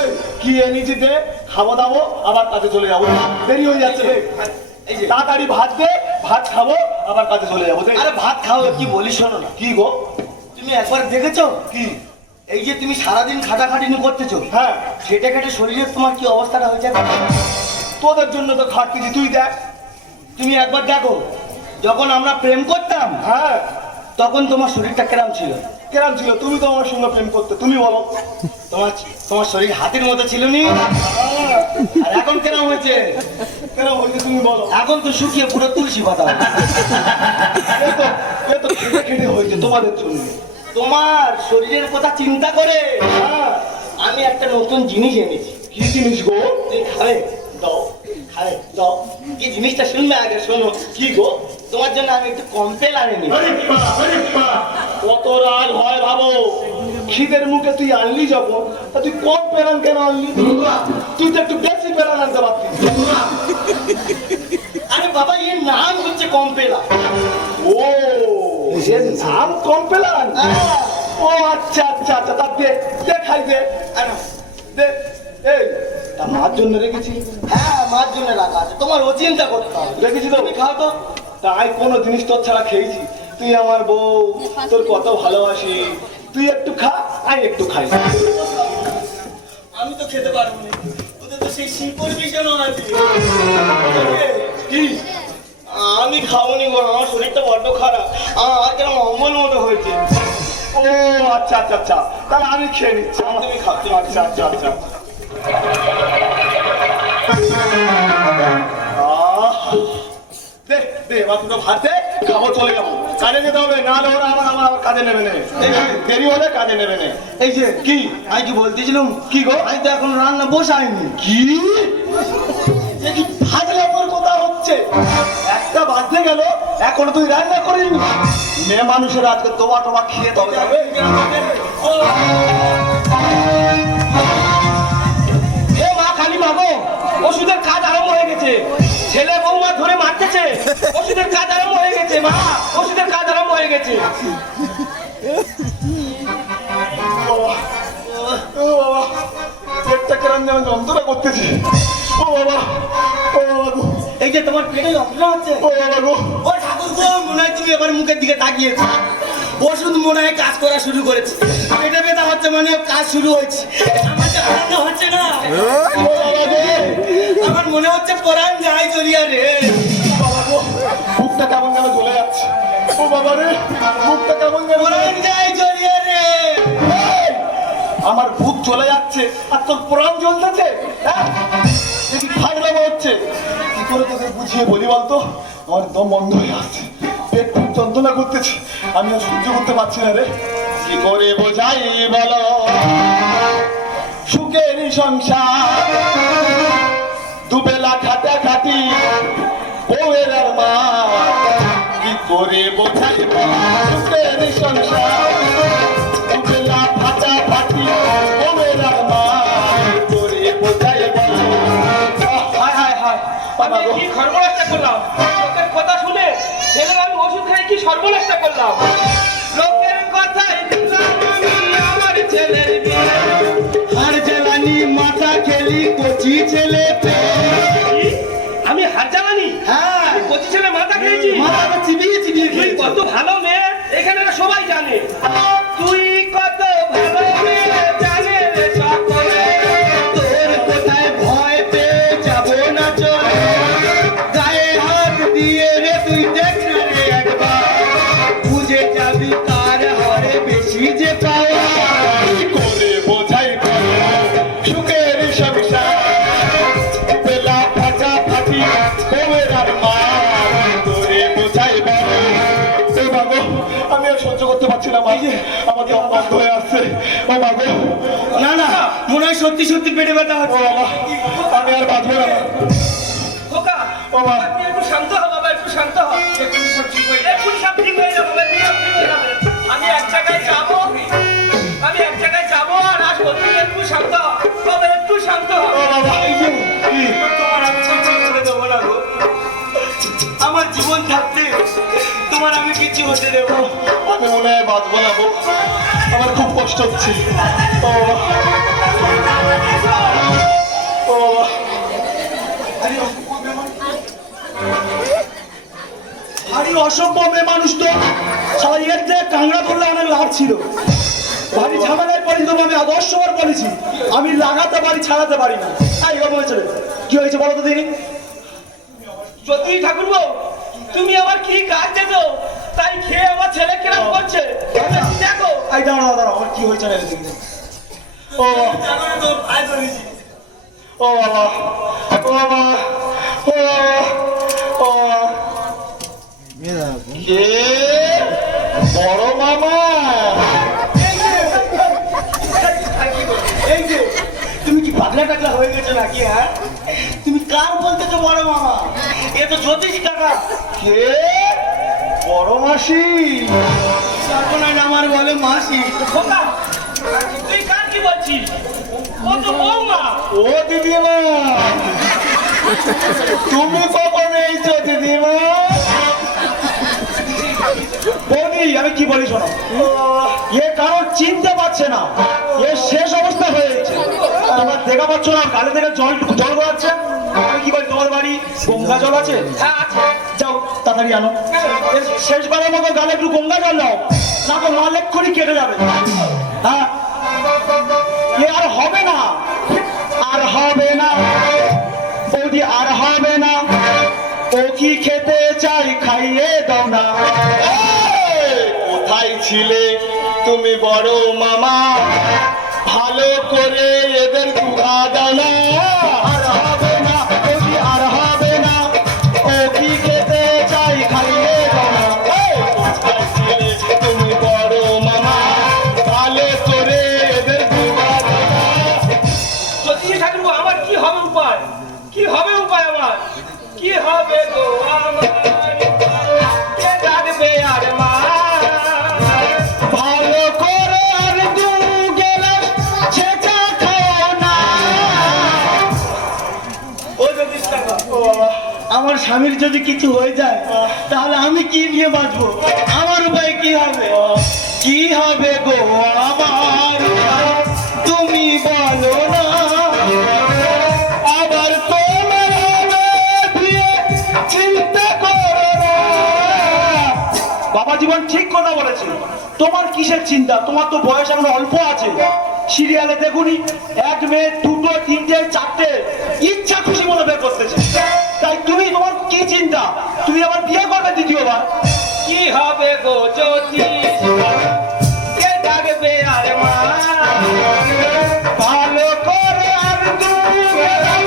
এই, কি এনেছি দে, খাবো দাবো, আবার কাজে চলে যাবো, দেরি হয়ে যাচ্ছে। এই যে তাড়াতাড়ি ভাত দে, ভাত খাবো, আবার কাজে চলে যাবো। আরে ভাত খাও, কি বলি শোনো না। কি গো? তুমি একবার দেখেছো কি? এই যে তুমি সারাদিন খাটাখাটিনি করতেছো, হ্যাঁ, খেটে খেটে শরীরের তোমার কি অবস্থাটা হয়েছে? তোদের জন্য তো খাটতেছি, তুই দেখ। তুমি একবার দেখো, যখন আমরা প্রেম করতাম হ্যাঁ, তখন তোমার শরীরটা কেরাম ছিল? কেরাম ছিল? তুমি তো আমার সঙ্গে প্রেম করতে, তুমি বলো। তোমার তোমার শরীর হাতের মতো ছিল নি, আর এখন কেরাম হয়েছে? কেরাম হয়েছে তুমি বলো। এখন তো শুকিয়ে পুরো তুলসী পাতা। এই তো, এই তো খেটে খেটে হয়েছে তোমাদের জন্য। তোমার শরীরের কথা চিন্তা করে হ্যাঁ, আমি একটা নতুন জিনিস এনেছি। কি জিনিস গো? তুমি খাবে? দাও, খাবে দাও। কি জিনিসটা শুনবে আগে, শোনো। কি গো? তোমার জন্য আমি একটু কম্পেল আনেনি। কত রাগ হয় ভাবো, খিদের মুখে তুই আনলি যখন, তা তুই কম পেরান কেন আনলি? তুই তো একটু বেশি পেরান আনতে পারতিস। আরে বাবা, এর নাম হচ্ছে কম্পেলা। ও, এর নাম কম্পেলান? ও আচ্ছা আচ্ছা আচ্ছা, তা দে, দে খাই দে, দে। এই, তা মার জন্য রেখেছি। হ্যাঁ, মার জন্য রাখা আছে, তোমার ও চিন্তা করতে হবে। রেখেছি তো? তুমি খাও তো। তাই কোনো জিনিস তোর ছাড়া খেয়েছি? তুই আমার বউ, তোর কত ভালোবাসি। তুই একটু খা, আমি একটু খাই। আমি তো খেতে পারবো না, ওদের তো সেই শিল্পর বিষয় আছে। কি? আমি খাবনি গো, আমার শরীরটা বড্ড খারাপ, আর কেন অম্বল মতো হয়েছে। ও আচ্ছা আচ্ছা আচ্ছা, তাহলে আমি খেয়ে নিচ্ছি। তুমি খাও, তুমি আচ্ছা আচ্ছা আচ্ছা। দে দে, এবার দুটো ভাত দে, খাবো, চলে যাবো। কাজে যেতে হবে, না হলে ওরা আমার আমার কাজে নেবে না। দেরি হলে কাজে নেবে না। এই যে কি? আমি কি বলতেছিলাম, কি গো? আমি তো এখন রান্না বসাইনি। কি? এ কি ফাজলামোর কথা হচ্ছে? একটা বাজতে গেল, এখন তুই রান্না করিনি? মেয়ে মানুষের আজকে তোমা টোমা খেয়ে তবে যাবে। এ মা কালী মা গো, ওষুধের কাজ আরম্ভ হয়ে গেছে। ছেলে বৌমা ধরে মারতেছে, ওষুধের কাজ আরম্ভ হয়ে গেছে। মা, ওষুধের কাজ আরম্ভ হয়ে গেছে। ও বাবা, পেটটা কেরাম যেন যন্ত্রণা করতেছে। ও বাবা, ও বাবা গো, এই যে তোমার পেটে যন্ত্রণা হচ্ছে, ও বাবা গো। ও ঠাকুর গো, মনে হয় তুমি এবার মুখের দিকে তাকিয়েছো। ওষুধ মনে হয় কাজ করা শুরু করেছে। পেটে ব্যথা হচ্ছে মানে কাজ শুরু হয়েছে। আমার তো আনন্দ হচ্ছে না, ও বাবা গো, আমার মনে হচ্ছে পরাণ যায় জড়িয়া রে। বাবা গো, বুকটা কেমন যেন জ্বলে যাচ্ছে। ও বাবা রে, বুকটা কেমন যেন জ্বলে পরাণ যায় জড়িয়া রে। এই, আমার বুক চলে যাচ্ছে আর তোর প্রাণ জ্বলতেছে? হ্যাঁ, দেখি ফাজলামো হচ্ছে। কি করে তোকে বুঝিয়ে বলি বলতো? আমার দম বন্ধ হয়ে আসছে, পেট খুব যন্ত্রণা করতেছে, আমি আর সহ্য করতে পারছি না রে। কি করে বোঝাই বলো সুখের সংসার, দুবেলা খাটা খাটি বউয়ের আর মা। কি করে বোঝাই বলো সুখের সংসার, দুবেলা ফাটা ফাটি বউয়ের আর মা। কি করে বোঝাই বলো? হায় হায় হায়, আমি কি সর্বনাশটা করলাম? লোকের কথা শুনে ছেলের আমি ওষুধ খাই কি সর্বনাশটা করলাম? লোকের কথাই দিলাম আমি আমার ছেলের বিয়ে। আর জ্বালানি মাথা খেলি কচি ছেলে পেয়ে। আমি হাত জ্বালানি? হ্যাঁ, আমি কচি ছেলে মাথা খেয়েছি? মাথাটা চিবিয়ে চিবিয়ে তুই খেয়েছি। কত ভালো মেয়ে, এখানে সবাই জানে। তুই কত ভালো মেয়ে, জানে রে সকলে। তোর কোথায় ভয় পেয়ে যাবো না চলে, গায়ে হাত দিয়ে রে তুই দেখ না রে একবার, বুঝে যাবি কার হারে বেশি যে পাওয়া। কি করে বোঝাই বলো সুখের সংসার, দুবেলা ফাটা ফাটি বউয়ের আর মা। কি করে বোঝাই বলো? এ বাবা, আমি আর সহ্য করতে পারছি না, মা। আমার দম বন্ধ হয়ে আসছে। ও বাবা, না না, মনে হয় সত্যি সত্যি পেটে ব্যথা ও হচ্ছে। বাবা, আমি আর বাঁচবো না। খোকা, ও মা। আপনি একটু শান্ত হ বাবা, একটু শান্ত হ। এক্ষুনি সব ঠিক হয়ে যাবে, এক্ষুনি সব ঠিক হয়ে যাবে বাবা, এক্ষুনি সব ঠিক হয়ে যাবে। আমি এক জায়গায় যাবো, আমি এক জায়গায় যাবো আর আসবো। তুই একটু শান্ত হ বাবা, একটু শান্ত হ। ও বাবা, এই যে, কি? তোমার আমি ছেড়ে দেবো না গো। আমার জীবন থাকতে তোমার আমি কিচ্ছু হতে দেবো না। আমি মনে হয় বাঁচবো না গো, আমার খুব কষ্ট হচ্ছে। ও ও ভারী অসভ্য মেয়ে মানুষ তো, সবাই এর থেকে কাংড়া করলে অনেক লাভ ছিল। ভারী ঝামেলায় পড়ি তো, আমি 10বার বলেছি আমি লাগাতে পারি ছাড়াতে পারি না। তাই বলেছে কি হয়েছে বলো তো দেখি। সত্যি ঠাকুরপো, তুমি আমার কি কাজ দিতো তাই খেয়ে আমার ছেলে কেরাম করছে দেখো। এই দাঁড়াও দাঁড়াও, আমার কি হয়েছে না দেখি। ও ও বাবা, ও বাবা, ও ও কে বড় মামা? এই যে তুমি কি পাগলা টাগলা হয়ে গেছো নাকি? হ্যাঁ, তুমি কার বলতেছো বড় মামা? এ তো জ্যোতিষ কাকা। কে বড় মাসি? সর্বনাশ, আমার বলে মাসি। খোকা, তুই কার কি বলছিস? ও তো বৌমা। ও দিদিমা, তুমি কখন এইছো দিদিমা? বৌদি আমি কি বলি শোনো, এ কারোর চিনতে পারছে না, এ শেষ অবস্থা হয়ে গেছে। তোমার দেখা পাচ্ছ না, গালে থেকে জল জল গড়াচ্ছে। আমি কি বলি, তোমার বাড়ি গঙ্গা জল আছে? হ্যাঁ আছে। যাও তাড়াতাড়ি আনো, এর শেষবারের মতো গালে একটু গঙ্গা জল দাও, না তো মাল এক্ষুনি কেটে যাবে। হ্যাঁ, এ আর হবে না, আর হবে না বৌদি, আর হবে না। ও কি খেতে চাই, খাইয়ে দাও না। এই, কোথায় ছিলে তুমি বড় মামা? ভালো করে এদের দুধা দানা। আর হবে না বৌদি, আর হবে না। ও কি খেতে চাই, খাইয়ে দাও না। এই, কোথায় ছিলে তুমি বড় মামা? ভালো করে এদের দুধা দানা। সত্যি ঠাকুরপো, আমার কি হবে উপায়? কি হবে উপায় আমার? কি হবে গো আমার? কে ডাকবে আর মা? ভালো করে আর দু গেলাস ছেঁচা খাও না। ও জ্যোতিষ কাকা, ও বাবা, আমার স্বামীর যদি কিছু হয়ে যায় তাহলে আমি কি নিয়ে বাঁচবো? আমার উপায় কি হবে? কি হবে গো আমার, তুমি বলো না। আবার তোমার হবে বিয়ে, চিন্তা করো না। বাবা জীবন ঠিক কথা বলেছে, তোমার কিসের চিন্তা? তোমার তো বয়স এখন অল্প আছে। সিরিয়ালে দেখুনি, এক মেয়ে দুটো তিনটে চারটে ইচ্ছা খুশি মনে বের করতেছে। তাই তুমি, তোমার কি চিন্তা? তুমি আবার বিয়ে করবে দ্বিতীয়বার। কি হবে গো জ্যোতিষ? কে ডাকবে আর মা? ভালো করে আর দু গেলাস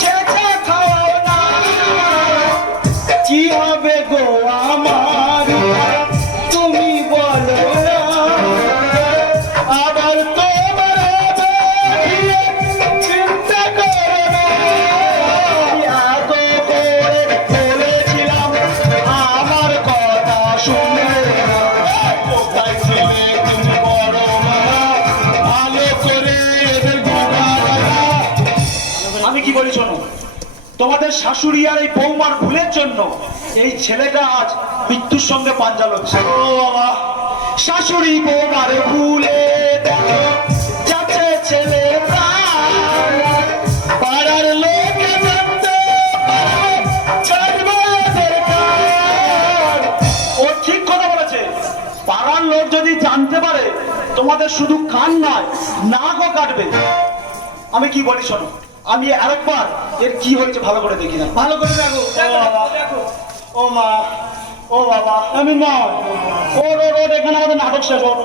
ছেঁচা খাও না। কি হবে গো আমার, তুমি বলো না। আবার তোমার হবে বিয়ে, চিন্তা করো না। এত করে বলেছিলাম, আমার কথা শুনলে না। কোথায় ছিলে তুমি বড় মামা? ভালো করে এদের দুধা দানা। আমি কি বলি শোনো, তোমাদের শাশুড়ি আর এই বৌমার ভুলের জন্য এই ছেলেটা আজ মৃত্যুর সঙ্গে পাঞ্জা লড়ছে। ও বাবা, শাশুড়ি বৌমার ভুলে দেখো যাচ্ছে ছেলে প্রাণ। পাড়ার লোকে জানতে পারবে, ছাড়বে এদের কান। ও ঠিক কথা বলেছে, পাড়ার লোক যদি জানতে পারে তোমাদের শুধু কান নয় নাকও কাটবে। আমি কি বলি শোনো, আমি আরেকবার এর কি হয়েছে ভালো করে দেখি না। ভালো করে দেখো। দেখো, ও মা, ও বাবা, আমি নয়, ওর ওর ওর এখানে আমাদের নাটক শেষ হল।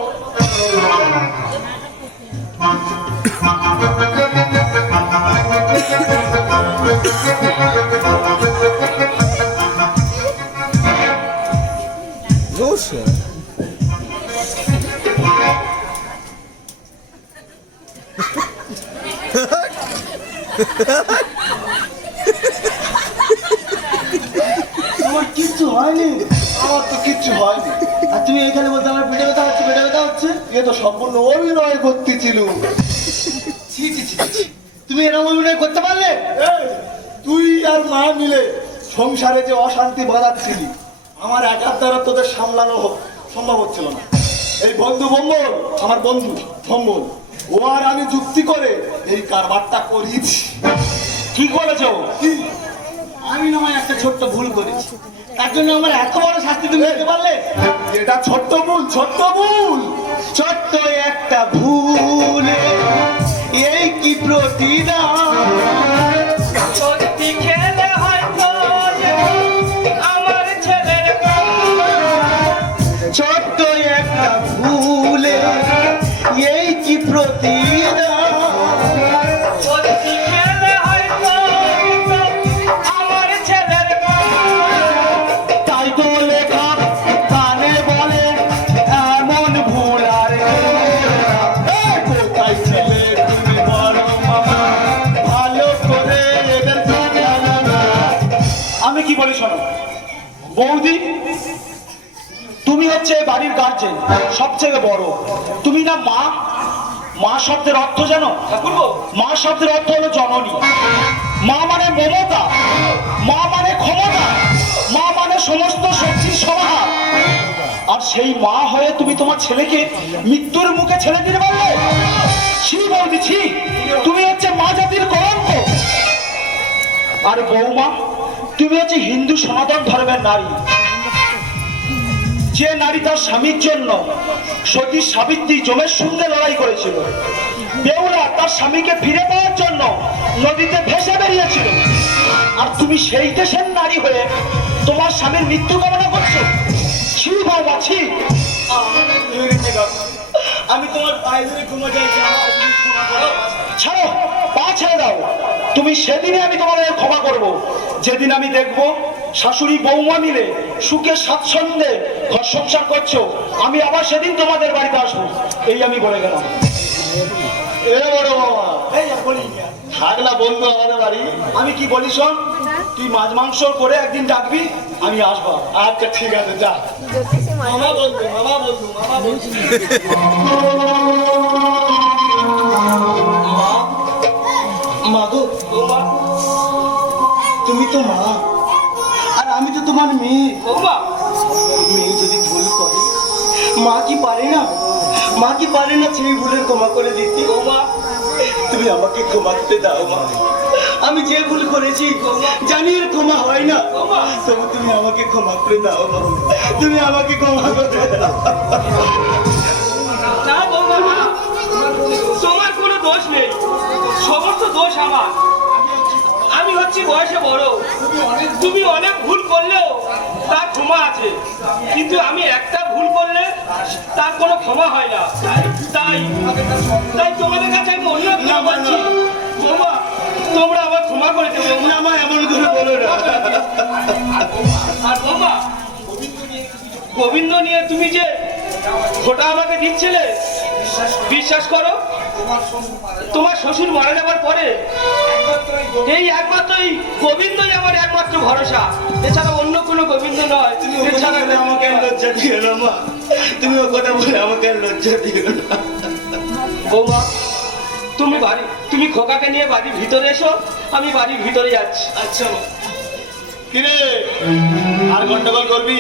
তোমার কিচ্ছু হয়নি? আমার তো কিচ্ছু হয়নি। আর তুমি এখানে বলতে আমার পেটে ব্যথা হচ্ছে, পেটে ব্যথা হচ্ছে। এ তো সম্পূর্ণ অভিনয় করতেছিল। ছি ছি ছি ছি। তুমি এরকম অভিনয় করতে পারলে? এই, তুই আর মা মিলে সংসারে যে অশান্তি বাঁধাচ্ছিলি, আমার একার দ্বারা তোদের সামলানো সম্ভব হচ্ছিল না। এই বন্ধু ভম্বল, আমার বন্ধু ভম্বল, ও আর আমি যুক্তি করে এই কারবারটা করিয়েছি। কি করেছো? আমি না হয় একটা ছোট্ট ভুল করেছি, তার জন্য আমার এত বড় শাস্তি তুমি দিতে পারলে? এটা ছোট্ট ভুল, ছোট্ট ভুল। ছোট্ট একটা ভুলে এই কি প্রতিদান? সত্যি খেলে হয়তো আমার ছেলের ছোট্ট একটা ভুলে এই কি প্রতিদান? সত্যি খেলে হয়তো আমার ছেলের তাই তো লেখা কানে বলে এমন ভুল আর কোথায় ছেলে তুমি বলো মামা, ভালো করে এদের জানা না। আমি কি বলি শোনো বৌদি, তুমি হচ্ছে বাড়ির গার্জেন, সবচেয়ে বড়। তুমি না মা, মা শব্দের অর্থ জানো? মা শব্দের অর্থ হলো জননী। মা মানে মমতা, মা মানে ক্ষমতা, মা মানে সমস্ত শক্তির সমাহার। আর সেই মা হয়ে তুমি তোমার ছেলেকে মৃত্যুর মুখে ছেড়ে দিতে পারলে? ছি বৌদি ছি, তুমি হচ্ছে মা জাতির কলঙ্ক। আর বৌমা, তুমি হচ্ছে হিন্দু সনাতন ধর্মের নারী। যে নারী তার স্বামীর জন্য সতী সাবিত্রী জমের সঙ্গে লড়াই করেছিল, বেহুলা তার স্বামীকে ফিরে পাওয়ার জন্য নদীতে ভেসে বেরিয়েছিল, আর তুমি সেই দেশের নারী হয়ে তোমার স্বামীর মৃত্যু কামনা করছো? ছি বৌমা ছি। আমি তোমার পায়ে ধরে ক্ষমা চাইছি, ছাড়ো, পা ছেড়ে দাও। তুমি সেদিনে আমি তোমাদের ক্ষমা করব, যেদিন আমি দেখব শাশুড়ি বৌমা মিলে সুখে স্বাচ্ছন্দ্যে ঘর সংসার করছো। আমি আবার সেদিন তোমাদের বাড়িতে আসবো, এই আমি বলে গেলাম। এ বড় বাবা, থাক না বন্ধু আমাদের বাড়ি। আমি কি বলি শোন, তুই মাছ মাংস করে একদিন ডাকবি, আমি আসবো। আচ্ছা ঠিক আছে, যা। মামা বন্ধু, মামা বন্ধু, মামা বন্ধু। মা গো, তুমি তো মা, আর আমি তো তোমার মেয়ে। বৌমা, মেয়ে যদি ভুল করে, মা কি পারে না, মা কি পারে না সেই ভুলের ক্ষমা করে দিতে? বৌমা, তুমি আমাকে ক্ষমা করে দাও মা। আমি যে ভুল করেছি জানি এর ক্ষমা হয় না, তবু তুমি আমাকে ক্ষমা করে দাও মা। তুমি আমাকে ক্ষমা করে দাও। না বৌমা না, তোমার কোনো দোষ নেই, সমস্ত দোষ আমার। আমি হচ্ছি বয়সে বড়, তুমি অনেক ভুল করলেও তার ক্ষমা আছে, কিন্তু আমি একটা ভুল করলে তার কোনো ক্ষমা হয় না। তাই তাই তোমাদের কাছে আমি অন্য ক্ষমা পাচ্ছি। বৌমা, তোমরা আমার ক্ষমা করে দেবো। না মা, এমন করে বলো না। আর বৌমা, গোবিন্দ নিয়ে তুমি যে খোটা আমাকে দিচ্ছিলে, বিশ্বাস করো, তোমার শ্বশুর মারা যাবার পরে এই একমাত্রই গোবিন্দই আমার একমাত্র ভরসা, এছাড়া অন্য কোনো গোবিন্দ নয়। এছাড়া আমাকে আর লজ্জা দিও না মা, তুমি ও কথা বলে আমাকে আর লজ্জা দিও না। বৌমা, তুমি খোকাকে নিয়ে বাড়ির ভিতরে এসো, আমি বাড়ির ভিতরে যাচ্ছি। আচ্ছা মা। কিরে, আর গন্ডগোল করবি?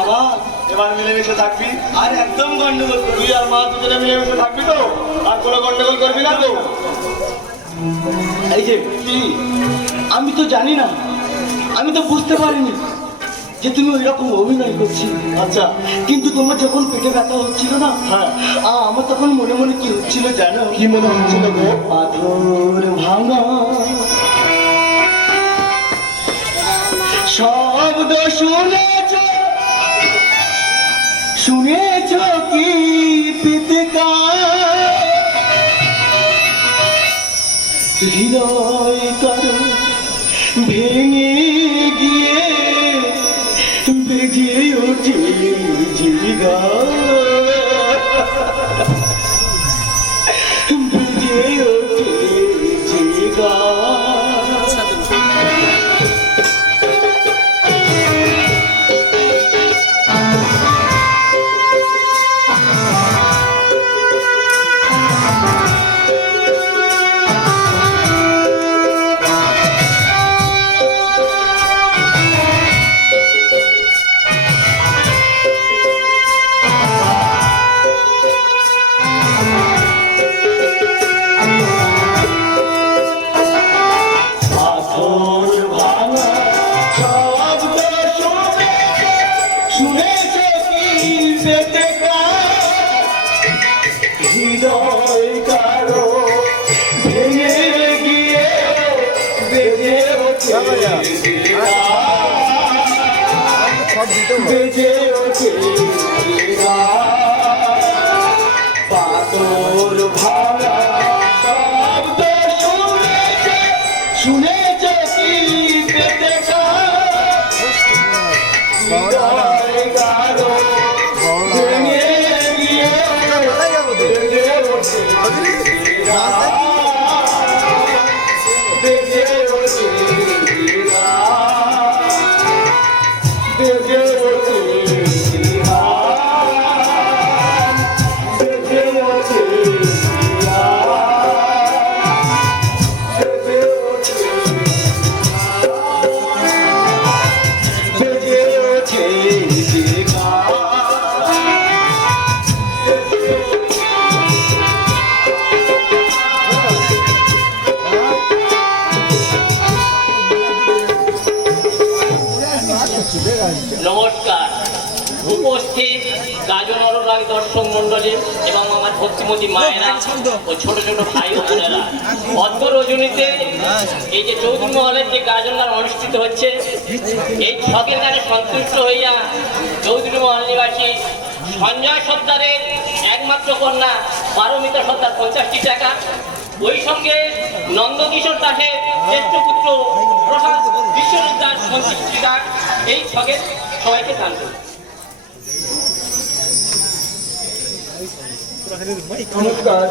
আবার এবার মিলেমিশে থাকবি? আর একদম গন্ডগোল করবি? তুই আর মা দুজনে মিলেমিশে থাকবি তো? আর কোনো গন্ডগোল করবি না তো? এই যে কি, আমি তো জানি না, আমি তো বুঝতে পারিনি যে তুমি ওই রকম অভিনয় করছিলে। আচ্ছা, কিন্তু তোমার যখন পেটে ব্যথা হচ্ছিল না, হ্যাঁ, আমার তখন মনে মনে কি হচ্ছিল জানো? কি মনে হচ্ছিল গো? পাথর ভাঙা শব্দ শুনেছ, শুনেছ কি পিতকার, হৃদয় কারো ভেঙে গিয়ে বেজে ওঠে জিগার, বেজে ওঠে জিগার। সব দিতে বেজে ওঠে পাতর ভাঙা শব্দ শুনেছে কি পেটে গারো ভেঙে গিয়ে বেজে ওঠে বেজে ওঠে বেজে ওঠে বেজে ওঠে বেজে ওঠে নমস্কার উপস্থিত গাজন অনুরাগী দর্শক মন্ডলী এবং আমার ভক্তিমতী মায়েরা ও ছোট ছোট ভাই ও বোনেরা অদ্য রজনীতে এই যে চৌধুরী মহলের যে গাজন গান অনুষ্ঠিত হচ্ছে এই ছকের গানে সন্তুষ্ট হইয়া চৌধুরী মহল নিবাসী সঞ্জয় সর্দারের একমাত্র কন্যা পারমিতা সর্দার 50টি টাকা ওই সঙ্গে নন্দকিশোর দাসের জ্যেষ্ঠ পুত্র প্রসাদ বিশ্বরূপ দাস 50টি টাকা এই ছকের সবাইকে দান করুন। নমস্কার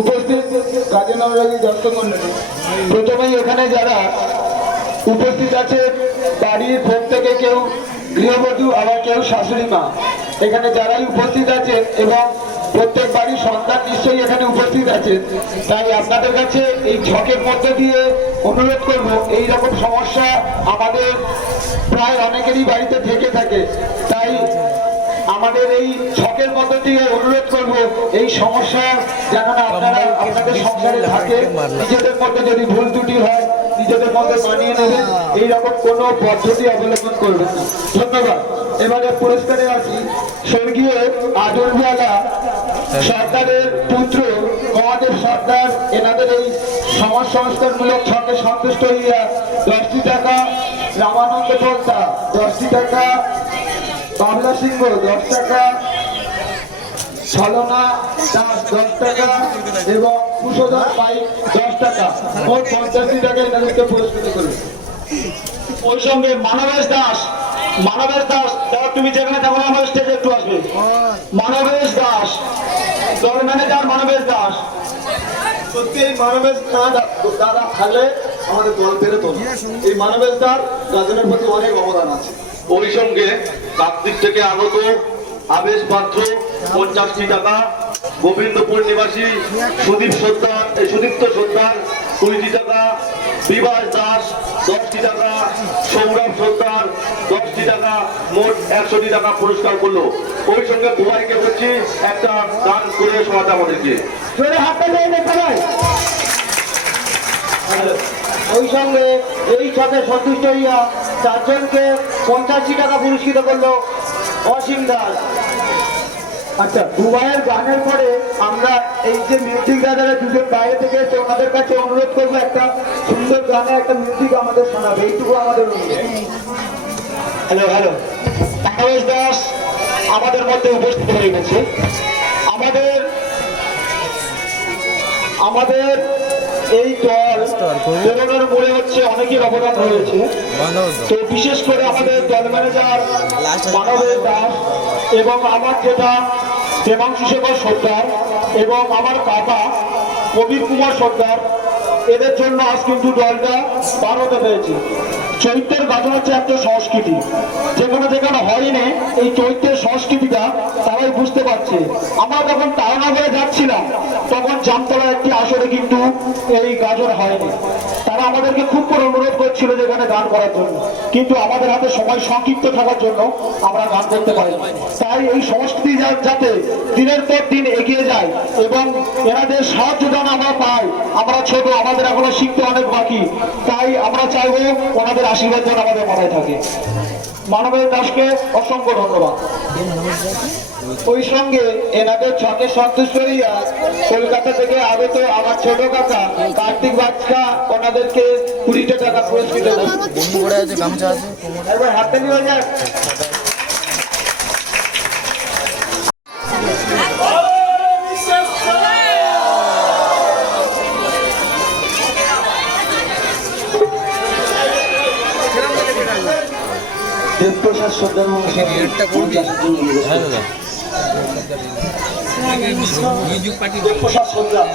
উপস্থিত গাজন অনুরাগী দর্শক মন্ডলী, প্রথমেই এখানে যারা উপস্থিত আছে বাড়ির প্রত্যেকে কেউ গৃহবধূ আবার কেউ শাশুড়ি মা এখানে যারাই উপস্থিত আছেন এবং প্রত্যেক বাড়ির সন্তান নিশ্চয়ই এখানে উপস্থিত আছেন, তাই আপনাদের কাছে এই ছকের মধ্যে দিয়ে অনুরোধ করব, এই রকম সমস্যা আমাদের প্রায় অনেকেরই বাড়িতে থেকে থাকে, তাই আমাদের এই ছকের মধ্য দিয়ে অনুরোধ করব এই সমস্যা যেন না আপনারা আপনাদের সংসারে থাকে, নিজেদের মধ্যে যদি ভুল ত্রুটি হয় নিজেদের মধ্যে মানিয়ে নেবেন, এইরকম কোনো পদ্ধতি অবলম্বন করবেন না। ধন্যবাদ। এবারে পুরস্কারে আসি স্বর্গীয় আদরওয়ালা সর্দারের পুত্র মহাদেব সর্দার, এনাদের এই সমাজ সংস্কারমূলক ছকে সন্তুষ্ট হইয়া 10টি টাকা, রামানন্দ পন্থা 10টি টাকা, বাবলা সিংহ 10 টাকা, ছলনা দাস 10 টাকা এবং কুশোধন পাইক 10 টাকা, মোট 50টি টাকা এনাদেরকে পুরস্কৃত করবে। ওই সঙ্গে মানবেশ দাস তুমি যেখানে থাকো আমার স্টেজে একটু আসবে। মানবেশ দাস, দল ম্যানেজার মানবেশ দাস। সত্যি এই মানবেশ দাদা থাকলে আমাদের দল বেরোতো না। এই মানবেশ দাস গাজনের প্রতি অনেক অবদান আছে। ওই সঙ্গে কাকদ্বীপ থেকে আগত আবেশ পাত্র 50টি টাকা, গোবিন্দপুর নিবাসী সুদীপ্ত সর্দার 20টি টাকা, বিভাস দাস 10টি টাকা, সৌরভ সর্দার 10টি টাকা, মোট 100টি টাকা পুরস্কার করলো। ওই সঙ্গে বুবাইকে বলছি একটা গান করে শোনাতে আমাদেরকে। ওই সঙ্গে এই ছকে সন্তুষ্ট হইয়া 4 জনকে 50টি টাকা পুরস্কৃত করলো অসীম দাস। আচ্ছা, দুবাইয়ের গানের পরে আমরা এই যে মিউজিক দাদারা দুজন বাইরে থেকে এসে ওনাদের কাছে অনুরোধ করবো একটা সুন্দর গানে একটা মিউজিক আমাদের শোনাবে, এইটুকু আমাদের অনুরোধ। হ্যালো মানবেশ দাস আমাদের মধ্যে উপস্থিত হয়ে গেছে। আমাদের এই দল বেরোনোর মূলে হচ্ছে অনেকের অবদান রয়েছে, তো বিশেষ করে আমাদের দল ম্যানেজার মানবেশ দাস এবং আমার যেটা দেবাংশু শেখর সর্দার এবং আমার কাকা কবির কুমার সর্দার, এদের জন্য আজ কিন্তু দলটা পার হতে পেরেছে। চৈত্রের গাজন হচ্ছে একটা সংস্কৃতি, যেখানে যেখানে হয়নি এই চৈত্রের সংস্কৃতিটা তারাই বুঝতে পারছে। আমরা যখন তারানগরে যাচ্ছিলাম তখন জামতলা একটি আসরে কিন্তু এই গাজন হয়নি, তারা আমাদেরকে খুব করে অনুরোধ করছিল যে এখানে গান করার জন্য, কিন্তু আমাদের হাতে সময় সংক্ষিপ্ত থাকার জন্য আমরা গান করতে পারি। তাই এই সংস্কৃতি যাতে দিনের পর দিন এগিয়ে যায় এবং এনাদের সাহায্য যেন আমরা পাই, আমরা ছোট আমাদের আমাদের এখনো শিখতে অনেক বাকি, তাই আমরা চাইবো ওনাদের আশীর্বাদ যেন আমাদের মাথায় থাকে। মানবের দাসকে অসংখ্য ধন্যবাদ। ওই সঙ্গে এনাদের সঙ্গে সন্তুষ্ট হইয়া কলকাতা থেকে আগত আমার ছোট কাকা কার্তিক বাচ্চা ওনাদেরকে 20টা টাকা পুরস্কৃত করবে। একবার হাতে নিয়ে যাক। দেবপ্রসাদ সর্দার মহাশয় দেবপ্রসাদ সর্দার,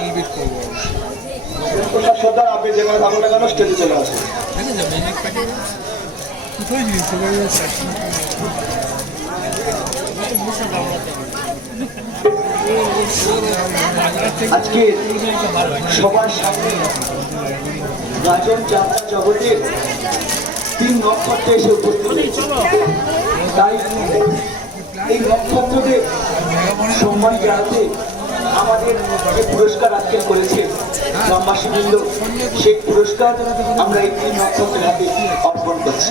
দেবপ্রসাদ সর্দার, আপনি যেখানে থাকুন না কেন স্টেজে চলে আসুন। আজকে সবার সামনে গাজন যাত্রা জগতের 3 নক্ষত্র এসে উপস্থিত হয়েছে। তাই এই নক্ষত্রদের সম্মান জানাতে আমাদের যে পুরস্কার আজকে করেছে গ্রামবাসীবৃন্দ, সেই পুরস্কার আমরা এই 3 নক্ষত্রের হাতে অর্পণ করছি।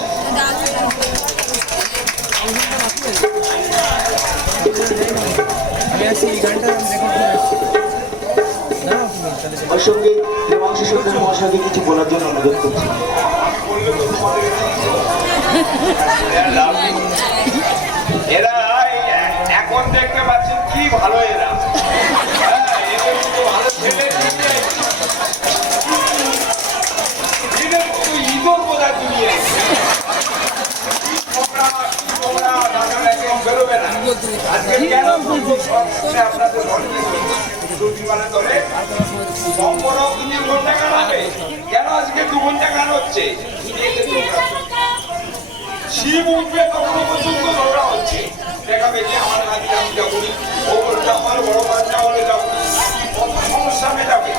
ওর সঙ্গে দেবাংশু সর্দার মহাশয়কে কিছু বলার জন্য অনুরোধ করছি। এরা এখন দেখতে পাচ্ছেন কি ভালো এরা, এদের মতো ভালো ছেলে এদের মতো ইঁদুর বোঝায় দুনিয়ে বেরোবে না। আজকে কেন আপনাদের ধরে সম্পূর্ণ 2 ঘন্টা গান হবে, কেন আজকে 2 ঘন্টা গান হচ্ছে? শিব উঠবে তখন পর্যন্ত দৌড়া হচ্ছে, দেখাবে যে আমার কাছে আমি যাবনি, ও বলছে আমার বড় বাচ্চা হলে যাবো, সমস্যা মেটাবে।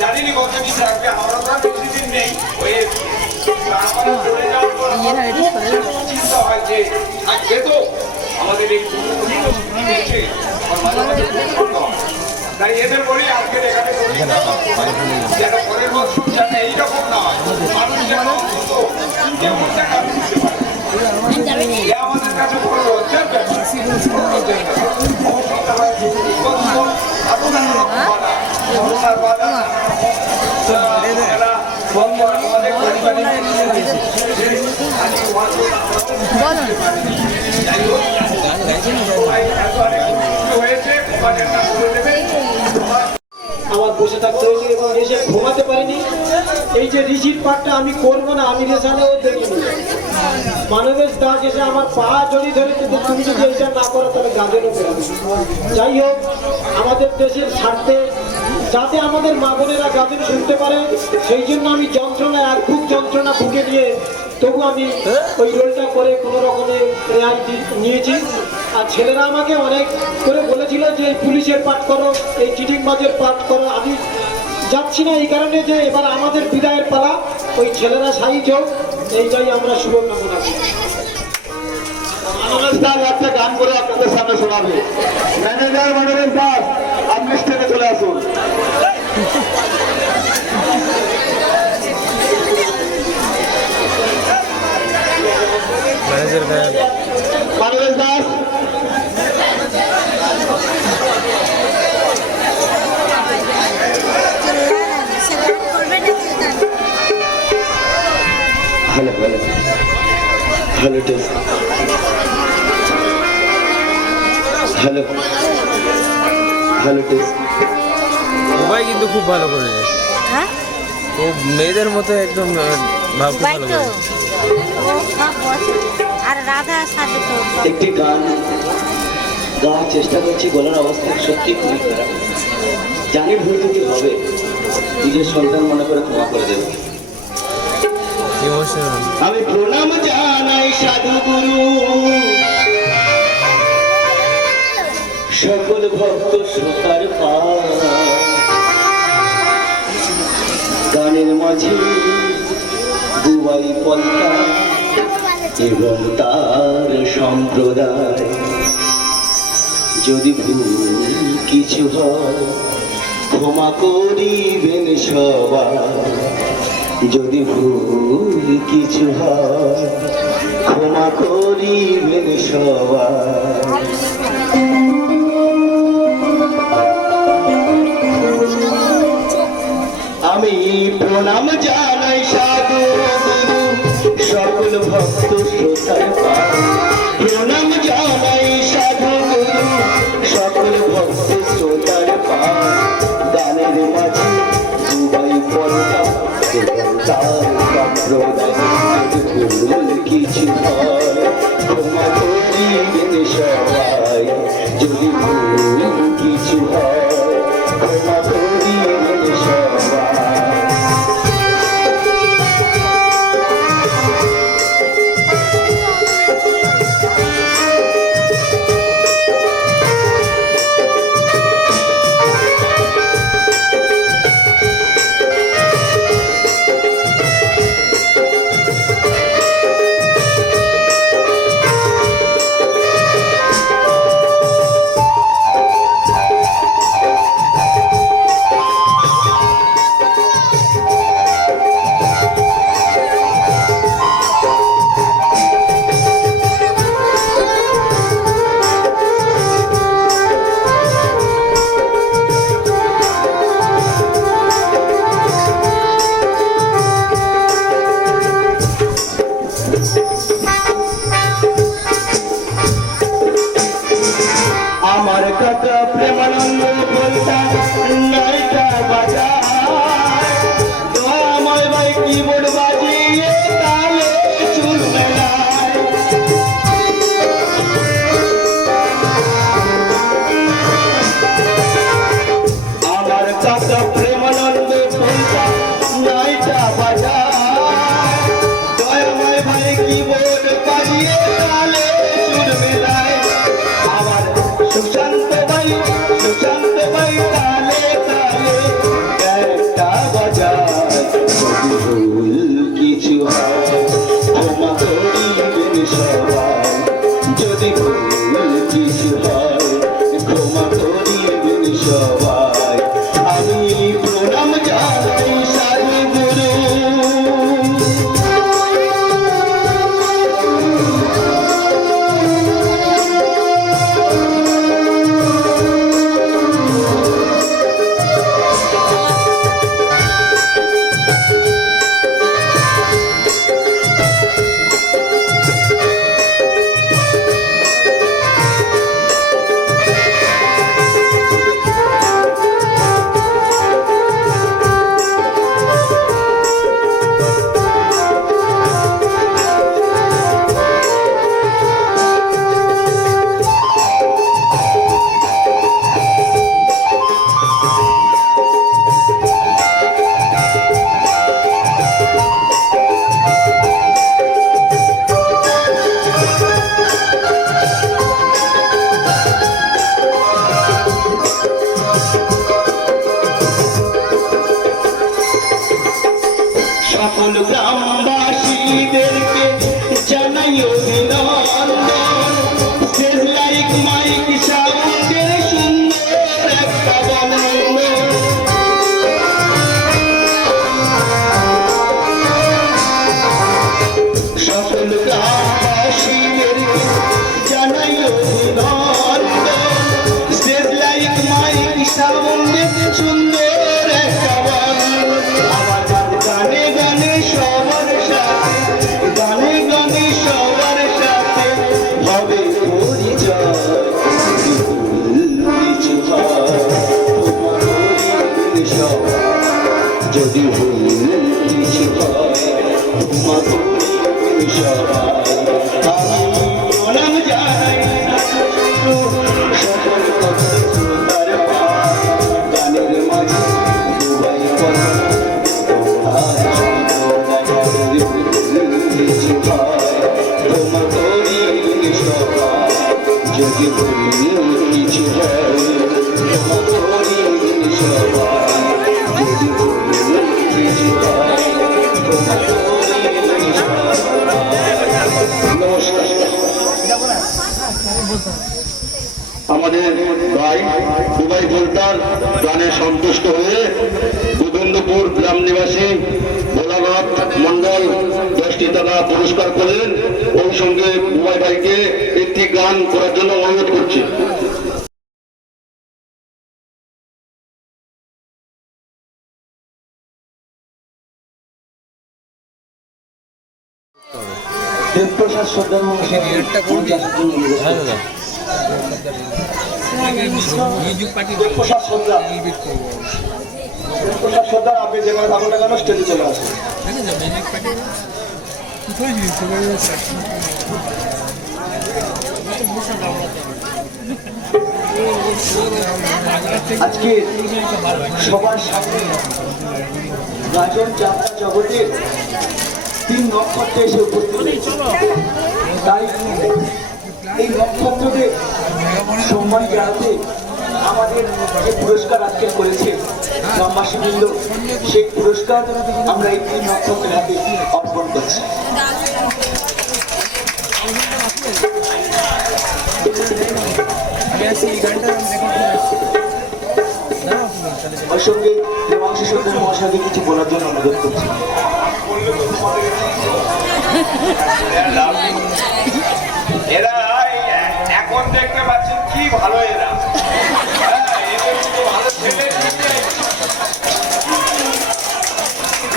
জানিনি কতদিন থাকবে, আমরা তো বেশি দিন নেই। চিন্তা হয় যে থাকবে তো আমাদের এই তাই এদের বলি আজকের এখানে যেন পরের বছর যেন এইরকম না হয়, মানুষ যেন আমাদের কাছে বড় লজ্জার ব্যাপার। আমার বসে থাকতে হয়েছে এবং এসে ঘুমাতে পারিনি। এই যে ঋষির পাঠটা আমি করবো না, আমি রেশালেও দেখিনি। মানবেশ দাস এসে আমার পা জড়ি ধরে, কিন্তু তুমি যদি এটা না করো তাহলে গাজনও বেরোবে। যাই হোক, আমাদের দেশের স্বার্থে যাতে আমাদের মা বোনেরা গাজন শুনতে পারে, সেই জন্য আমি যন্ত্রণায় আর খুব যন্ত্রণা ভুগে নিয়ে তবু আমি ওই রোলটা করে কোনো রকমে রেয়াজ নিয়েছি। আর ছেলেরা আমাকে অনেক করে বলেছিল যে এই পুলিশের পাঠ করো, এই চিটিংবাজের পাঠ করো। আমি যাচ্ছি না এই কারণে যে এবার আমাদের বিদায়ের পালা, ওই ছেলেরা সাইজ হোক, এইটাই আমরা শুভকামনা করি। মানবেশ দাস একটা গান করে আপনাদের সামনে শোনাবে। ম্যানেজার মানবেশ দাস, আপনি স্টেজে চলে আসুন। Manabesh Das, hello hello hello test, hello hello test. সবাই কিন্তু খুব ভালো করেছে, হ্যাঁ ও মেয়েদের মতো একদম ভাব খুব ভালো তো করেছে। ও সব বসে আর রাধা সাথে তো একটি গান গাওয়ার চেষ্টা করছি, গলার অবস্থা সত্যি খুবই খারাপ। জানি ভুল ত্রুটি হবে, নিজের সন্তান মনে করে ক্ষমা করে দেবে। ইমোশনাল। আমি প্রণাম জানাই সাধু গুরু সকল ভক্ত শ্রোতার গানের মাঝে দুবাই পন্থা এবং তার সম্প্রদায় যদি ভুল কিছু হয় ক্ষমা করিবেন সবাই, যদি ভুল কিছু হয় ক্ষমা করিবেন সবাই। আমি প্রণাম জানাই সাধু গুরু সকল ভক্ত শ্রোতার পায়, প্রণাম জানাই সাধু গুরু সকল ভক্ত শ্রোতার পায়। গানের মাঝে দুবাই পর্দা এবং তার সম্প্রদায়, যদি ভুল কিছু হয় ক্ষমা করিবেন সবাই, যদি ভুল কিছু হয় ক্ষমা করিবেন সবাই। আমার কথা প্রেমানন্দ বলতা নাইটা বাজায়, দয়াময় ভাই কিবোর্ড বাজিয়ে তালে চুল মেলায়। আমার কথা প্রেমানন্দ বলতা নাইটা বাজায়, দয়াময় ভাই কিবোর্ড বাজিয়ে তালে চুল মেলায়। আমার সুশান্ত ভাই তালে তালে একটা বাজায়, যদি ভুল কিছু হয় ক্ষমা করিবেন সবাই, যদি ভুল কিছু হয় ক্ষমা করিবেন সবাই। আমি প্রণাম জানাই সাধু গুরু সকল গ্রামবাসীদেরকে জানাই অভিনন্দন, স্টেজ লাইক মাইক সাউন্ডের সুন্দর একটা বন্দন। সকল গ্রামবাসীদেরকে জানাই অভিনন্দন, স্টেজ লাইক মাইক সাউন্ডের সুন্দর একটা বন্দন। আমার গানে গানে সবার সাথে, গানে গানে সবার সাথে হবে পরিচয়, যদি ভুল কিছু হয় ক্ষমা করিবেন সবাই, যদি ভুল কিছু হয় ক্ষমা করিবেন সবাই। আমি প্রণাম জানাই সকল ভক্ত শ্রোতার পায়, গানের মাঝে দুবাই পর্দা ক্ষমা করিবেন সবাই, যদি ভুল কিছু হয় ক্ষমা করিবেন সবাই, যদি ভুল কিছু হয় ক্ষমা করিবেন সবাই। নমস্কার। আমাদের ভাই দুবাই ভোল্টার গানে সন্তুষ্ট হয়ে গোবিন্দপুর গ্রাম নিবাসী ভোলানাথ মন্ডল 10টি টাকা পুরস্কার করলেন। ওই সঙ্গে দুবাই ভাইকে একটি গান করার জন্য অনুরোধ করছি। দেবপ্রসাদ সর্দার দেবপ্রসাদ সর্দার দেবপ্রসাদ সর্দার আপনি যেখানে থাকুন না কেন স্টেজে চলে আসুন। আজকে সবার সামনে গাজন যাত্রা জগতের 3 নক্ষত্রে এসে উপস্থিত হয়েছে। তাই এই নক্ষত্রদের সম্মান জানাতে আমাদের যে পুরস্কার আজকে করেছে গ্রামবাসীবৃন্দ, সেই পুরস্কার আমরা এই 3 নক্ষত্রের হাতে অর্পণ করছি। ওই সঙ্গে দেবাংশী সর্দার মহাশয়কে কিছু বলার জন্য অনুরোধ করছি। এরা এখন দেখতে পাচ্ছেন কি ভালো এরা, এদের মতো ভালো ছেলে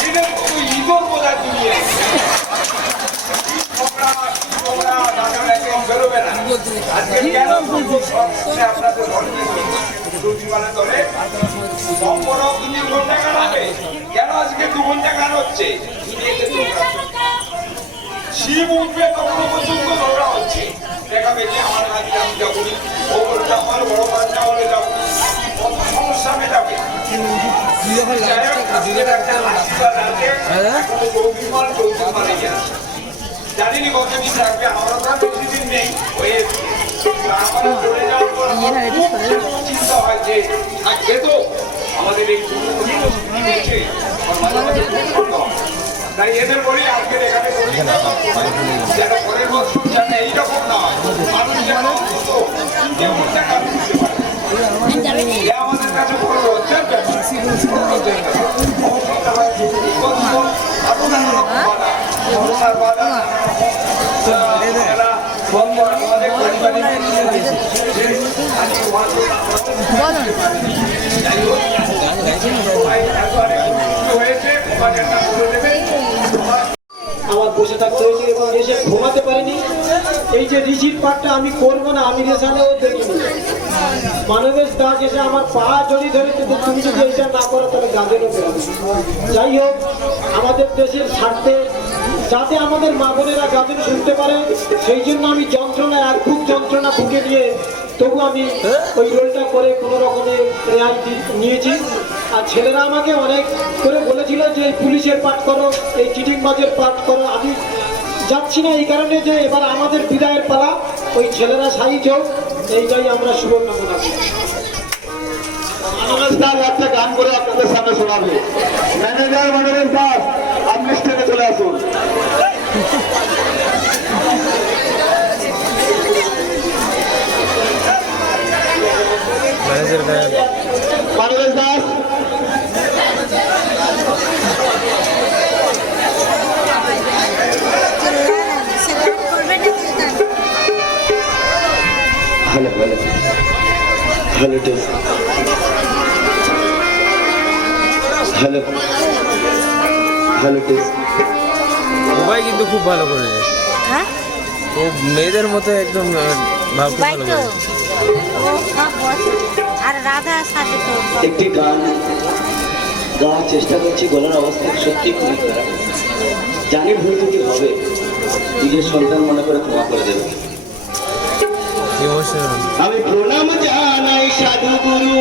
এদের মতো ইঁদুর বোঝা দুনিয়া বেরোবে না। আজকে কেন আপনাদের দলে সম্পূর্ণ 2 ঘন্টা গান হবে, কেন আজকে 2 ঘন্টা গান হচ্ছে? শিব উঠবে তখন পর্যন্ত দৌড়া হচ্ছে, দেখাবে যে আমার কাছে আমি যাবনি, ও বলতে আমার বড় বাচ্চা হলে যাবো, কত সমস্যা মেটাবে। জানিনি কতদিন থাকবে, আমরা তো বেশি দিন নেই। ওই চিন্তা হয় যে আজকে তো আমাদের এই তাই এদের বলি আজকে এখানে যেন পরের বছর যেন এইরকম না মানুষ যেন আমাদের কাছে বড় লজ্জার ব্যাপার। আমার বসে থাকতে হয়েছে এবং এসে ঘুমাতে পারিনি। এই যে ঋষির পাঠটা আমি করবো না, আমি রেশালেও দেখিনি। মানবেশ দাস এসে আমার পা জড়িয়ে ধরেছে যে তুমি যদি এটা না করো তাহলে গাজেরও বেরোবে। যাই হোক, আমাদের দেশের স্বার্থে যাতে আমাদের মা বোনেরা গাজন শুনতে পারে, সেই জন্য আমি যন্ত্রণা খুব যন্ত্রণা বুকে নিয়ে তবু আমি ওই রোলটা করে কোনো রকমে রেয়াজ নিয়েছি। আর ছেলেরা আমাকে অনেক করে বলেছিল যে এই পুলিশের পাঠ করো, এই চিটিংবাজের পাঠ করো। আমি যাচ্ছি না এই কারণে যে এবার আমাদের বিদায়ের পালা, ওই ছেলেরা সাইজ হোক, এইটাই আমরা শুভকামনা করি। মানবেশ দাস একটা গান করে আপনাদের সামনে শোনাবে। ম্যানেজার মানবেশ দাস, আপনি স্টেজে চলে আসুন। Manabesh Das, hello hello hello test, hello hello test. Dubai কিন্তু খুব ভালো করেছে, হ্যাঁ ও মেয়েদের মতো একদম ভাব খুব ভাই ভালো তো করেছে। ও সব বসে। আর রাধা সাথে তো একটি গান গাওয়ার চেষ্টা করছি, গলার অবস্থা সত্যি খুবই খারাপ। জানি ভুল ত্রুটি হবে, নিজের সন্তান মনে করে ক্ষমা করে দেবে। ইমোশনাল। আমি প্রণাম জানাই সাধু গুরু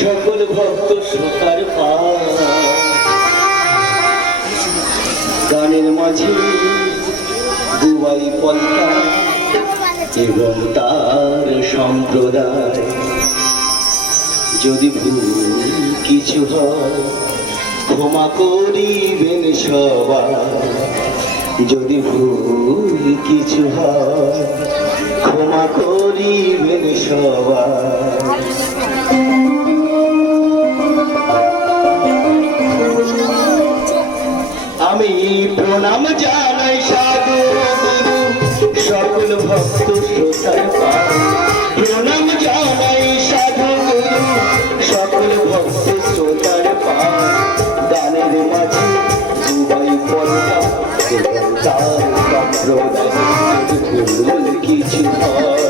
সকল ভক্ত শ্রোতার গানের মাঝে দুবাই পন্থা এবং তার সম্প্রদায়। যদি ভুল কিছু হয় ক্ষমা করিবেন সবাই, যদি ভুল কিছু কিছু হয় ক্ষমা করিবেন সবাই। আমি প্রণাম জানাই সাধু গুরু সকল ভক্ত শ্রোতার পায়। প্রণাম জানাই সাধু গুরু সকল ভক্ত শ্রোতার পায়। গানের মাঝে দুবাই পর্দা তার ভুল কিছু হয়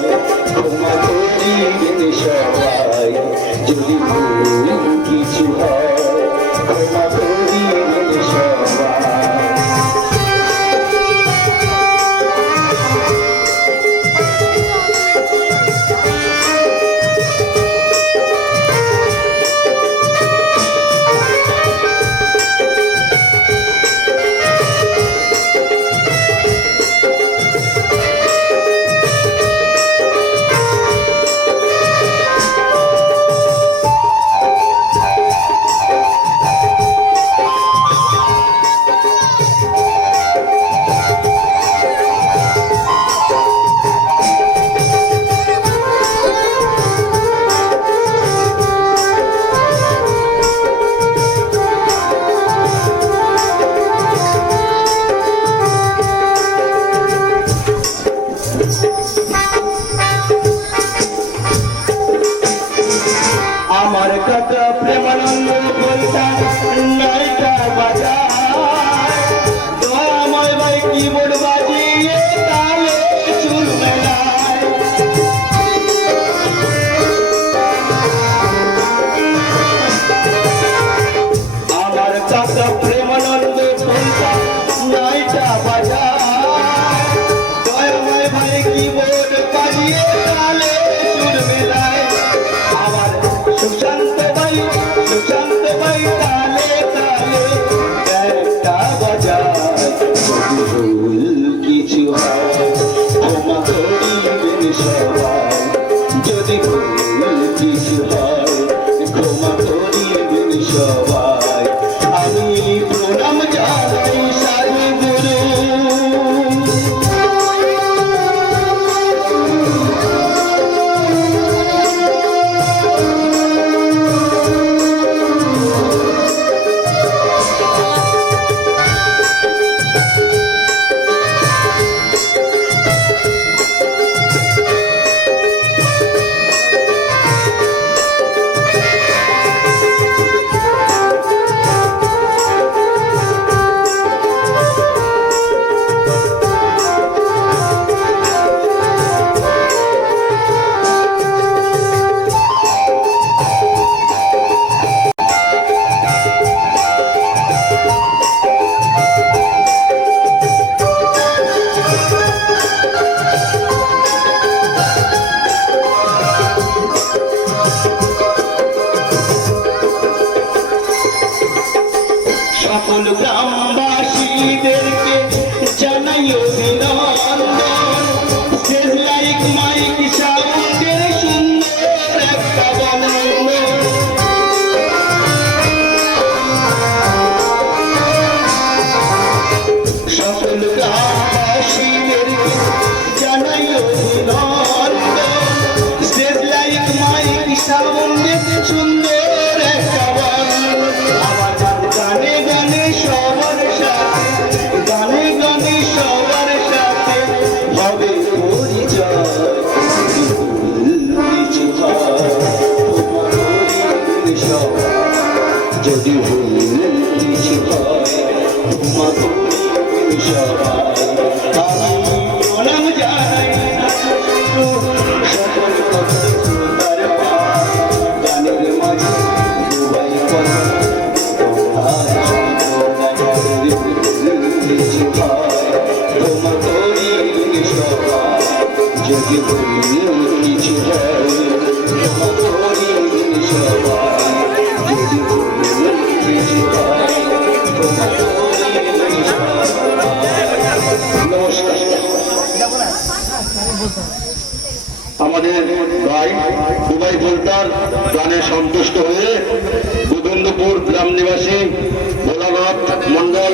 ক্ষমা করিবেন সবাই। যদি ভুল কিছু হয় ক্ষমা করিবেন সবাই। আমার কাকা প্রেমানন্দ বলতা নাইটা বাজায় দয়াময় ভাই কিবোর্ড বাজিয়ে তালে চুল মেলায়। আমার কাকা প্রেমানন্দ বলতা নাইটা বাজায় দয়াময় ভাই কিবোর্ড বাজিয়ে তালে চুল মেলায়। আমার সুশান্ত ভাই তালে তালে একটা বাজায়। যদি ভুল কিছু হয় ক্ষমা করিবেন সবাই। যদি ভুল কিছু হয় ক্ষমা করিবেন সবাই। আমি প্রণাম জানাই সাধু গুরু সকল গ্রামবাসীদেরকে জানাই অভিনন্দন। স্টেজ লাইক মাইক সাউন্ডের সুন্দর একটা বন্ধন। সকল গ্রামবাসীদেরকে জানাই অভিনন্দন। স্টেজ লাইক মাইক সাউন্ডের সুন্দর একটা বন্ধন। আমার গানে গানে সবার সাথে গানে গানে সবার সাথে হবে পরিচয়। কিছু হয় ক্ষমা করিবেন সবাই। যদি ভুল কিছু হয় ক্ষমা করিবেন সবাই। আমি প্রণাম জানাই সকল ভক্ত শ্রোতার পায়। গানের মাঝে দুবাই পর্দা যদি ভুল কিছু হয় ক্ষমা করিবেন সবাই। যদি ভুল কিছু হয় ক্ষমা করিবেন সবাই। নমস্কার। আমাদের ভাই দুবাই ভোল্টার গানে সন্তুষ্ট হয়ে গোবিন্দপুর গ্রাম নিবাসী ভোলানাথ মন্ডল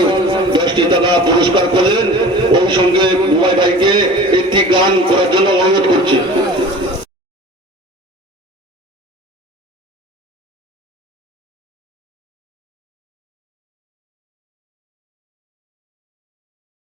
10টি টাকা পুরস্কার করলেন। ওর সঙ্গে বুবাই ভাইকে একটি গান করার জন্য অনুরোধ করছি।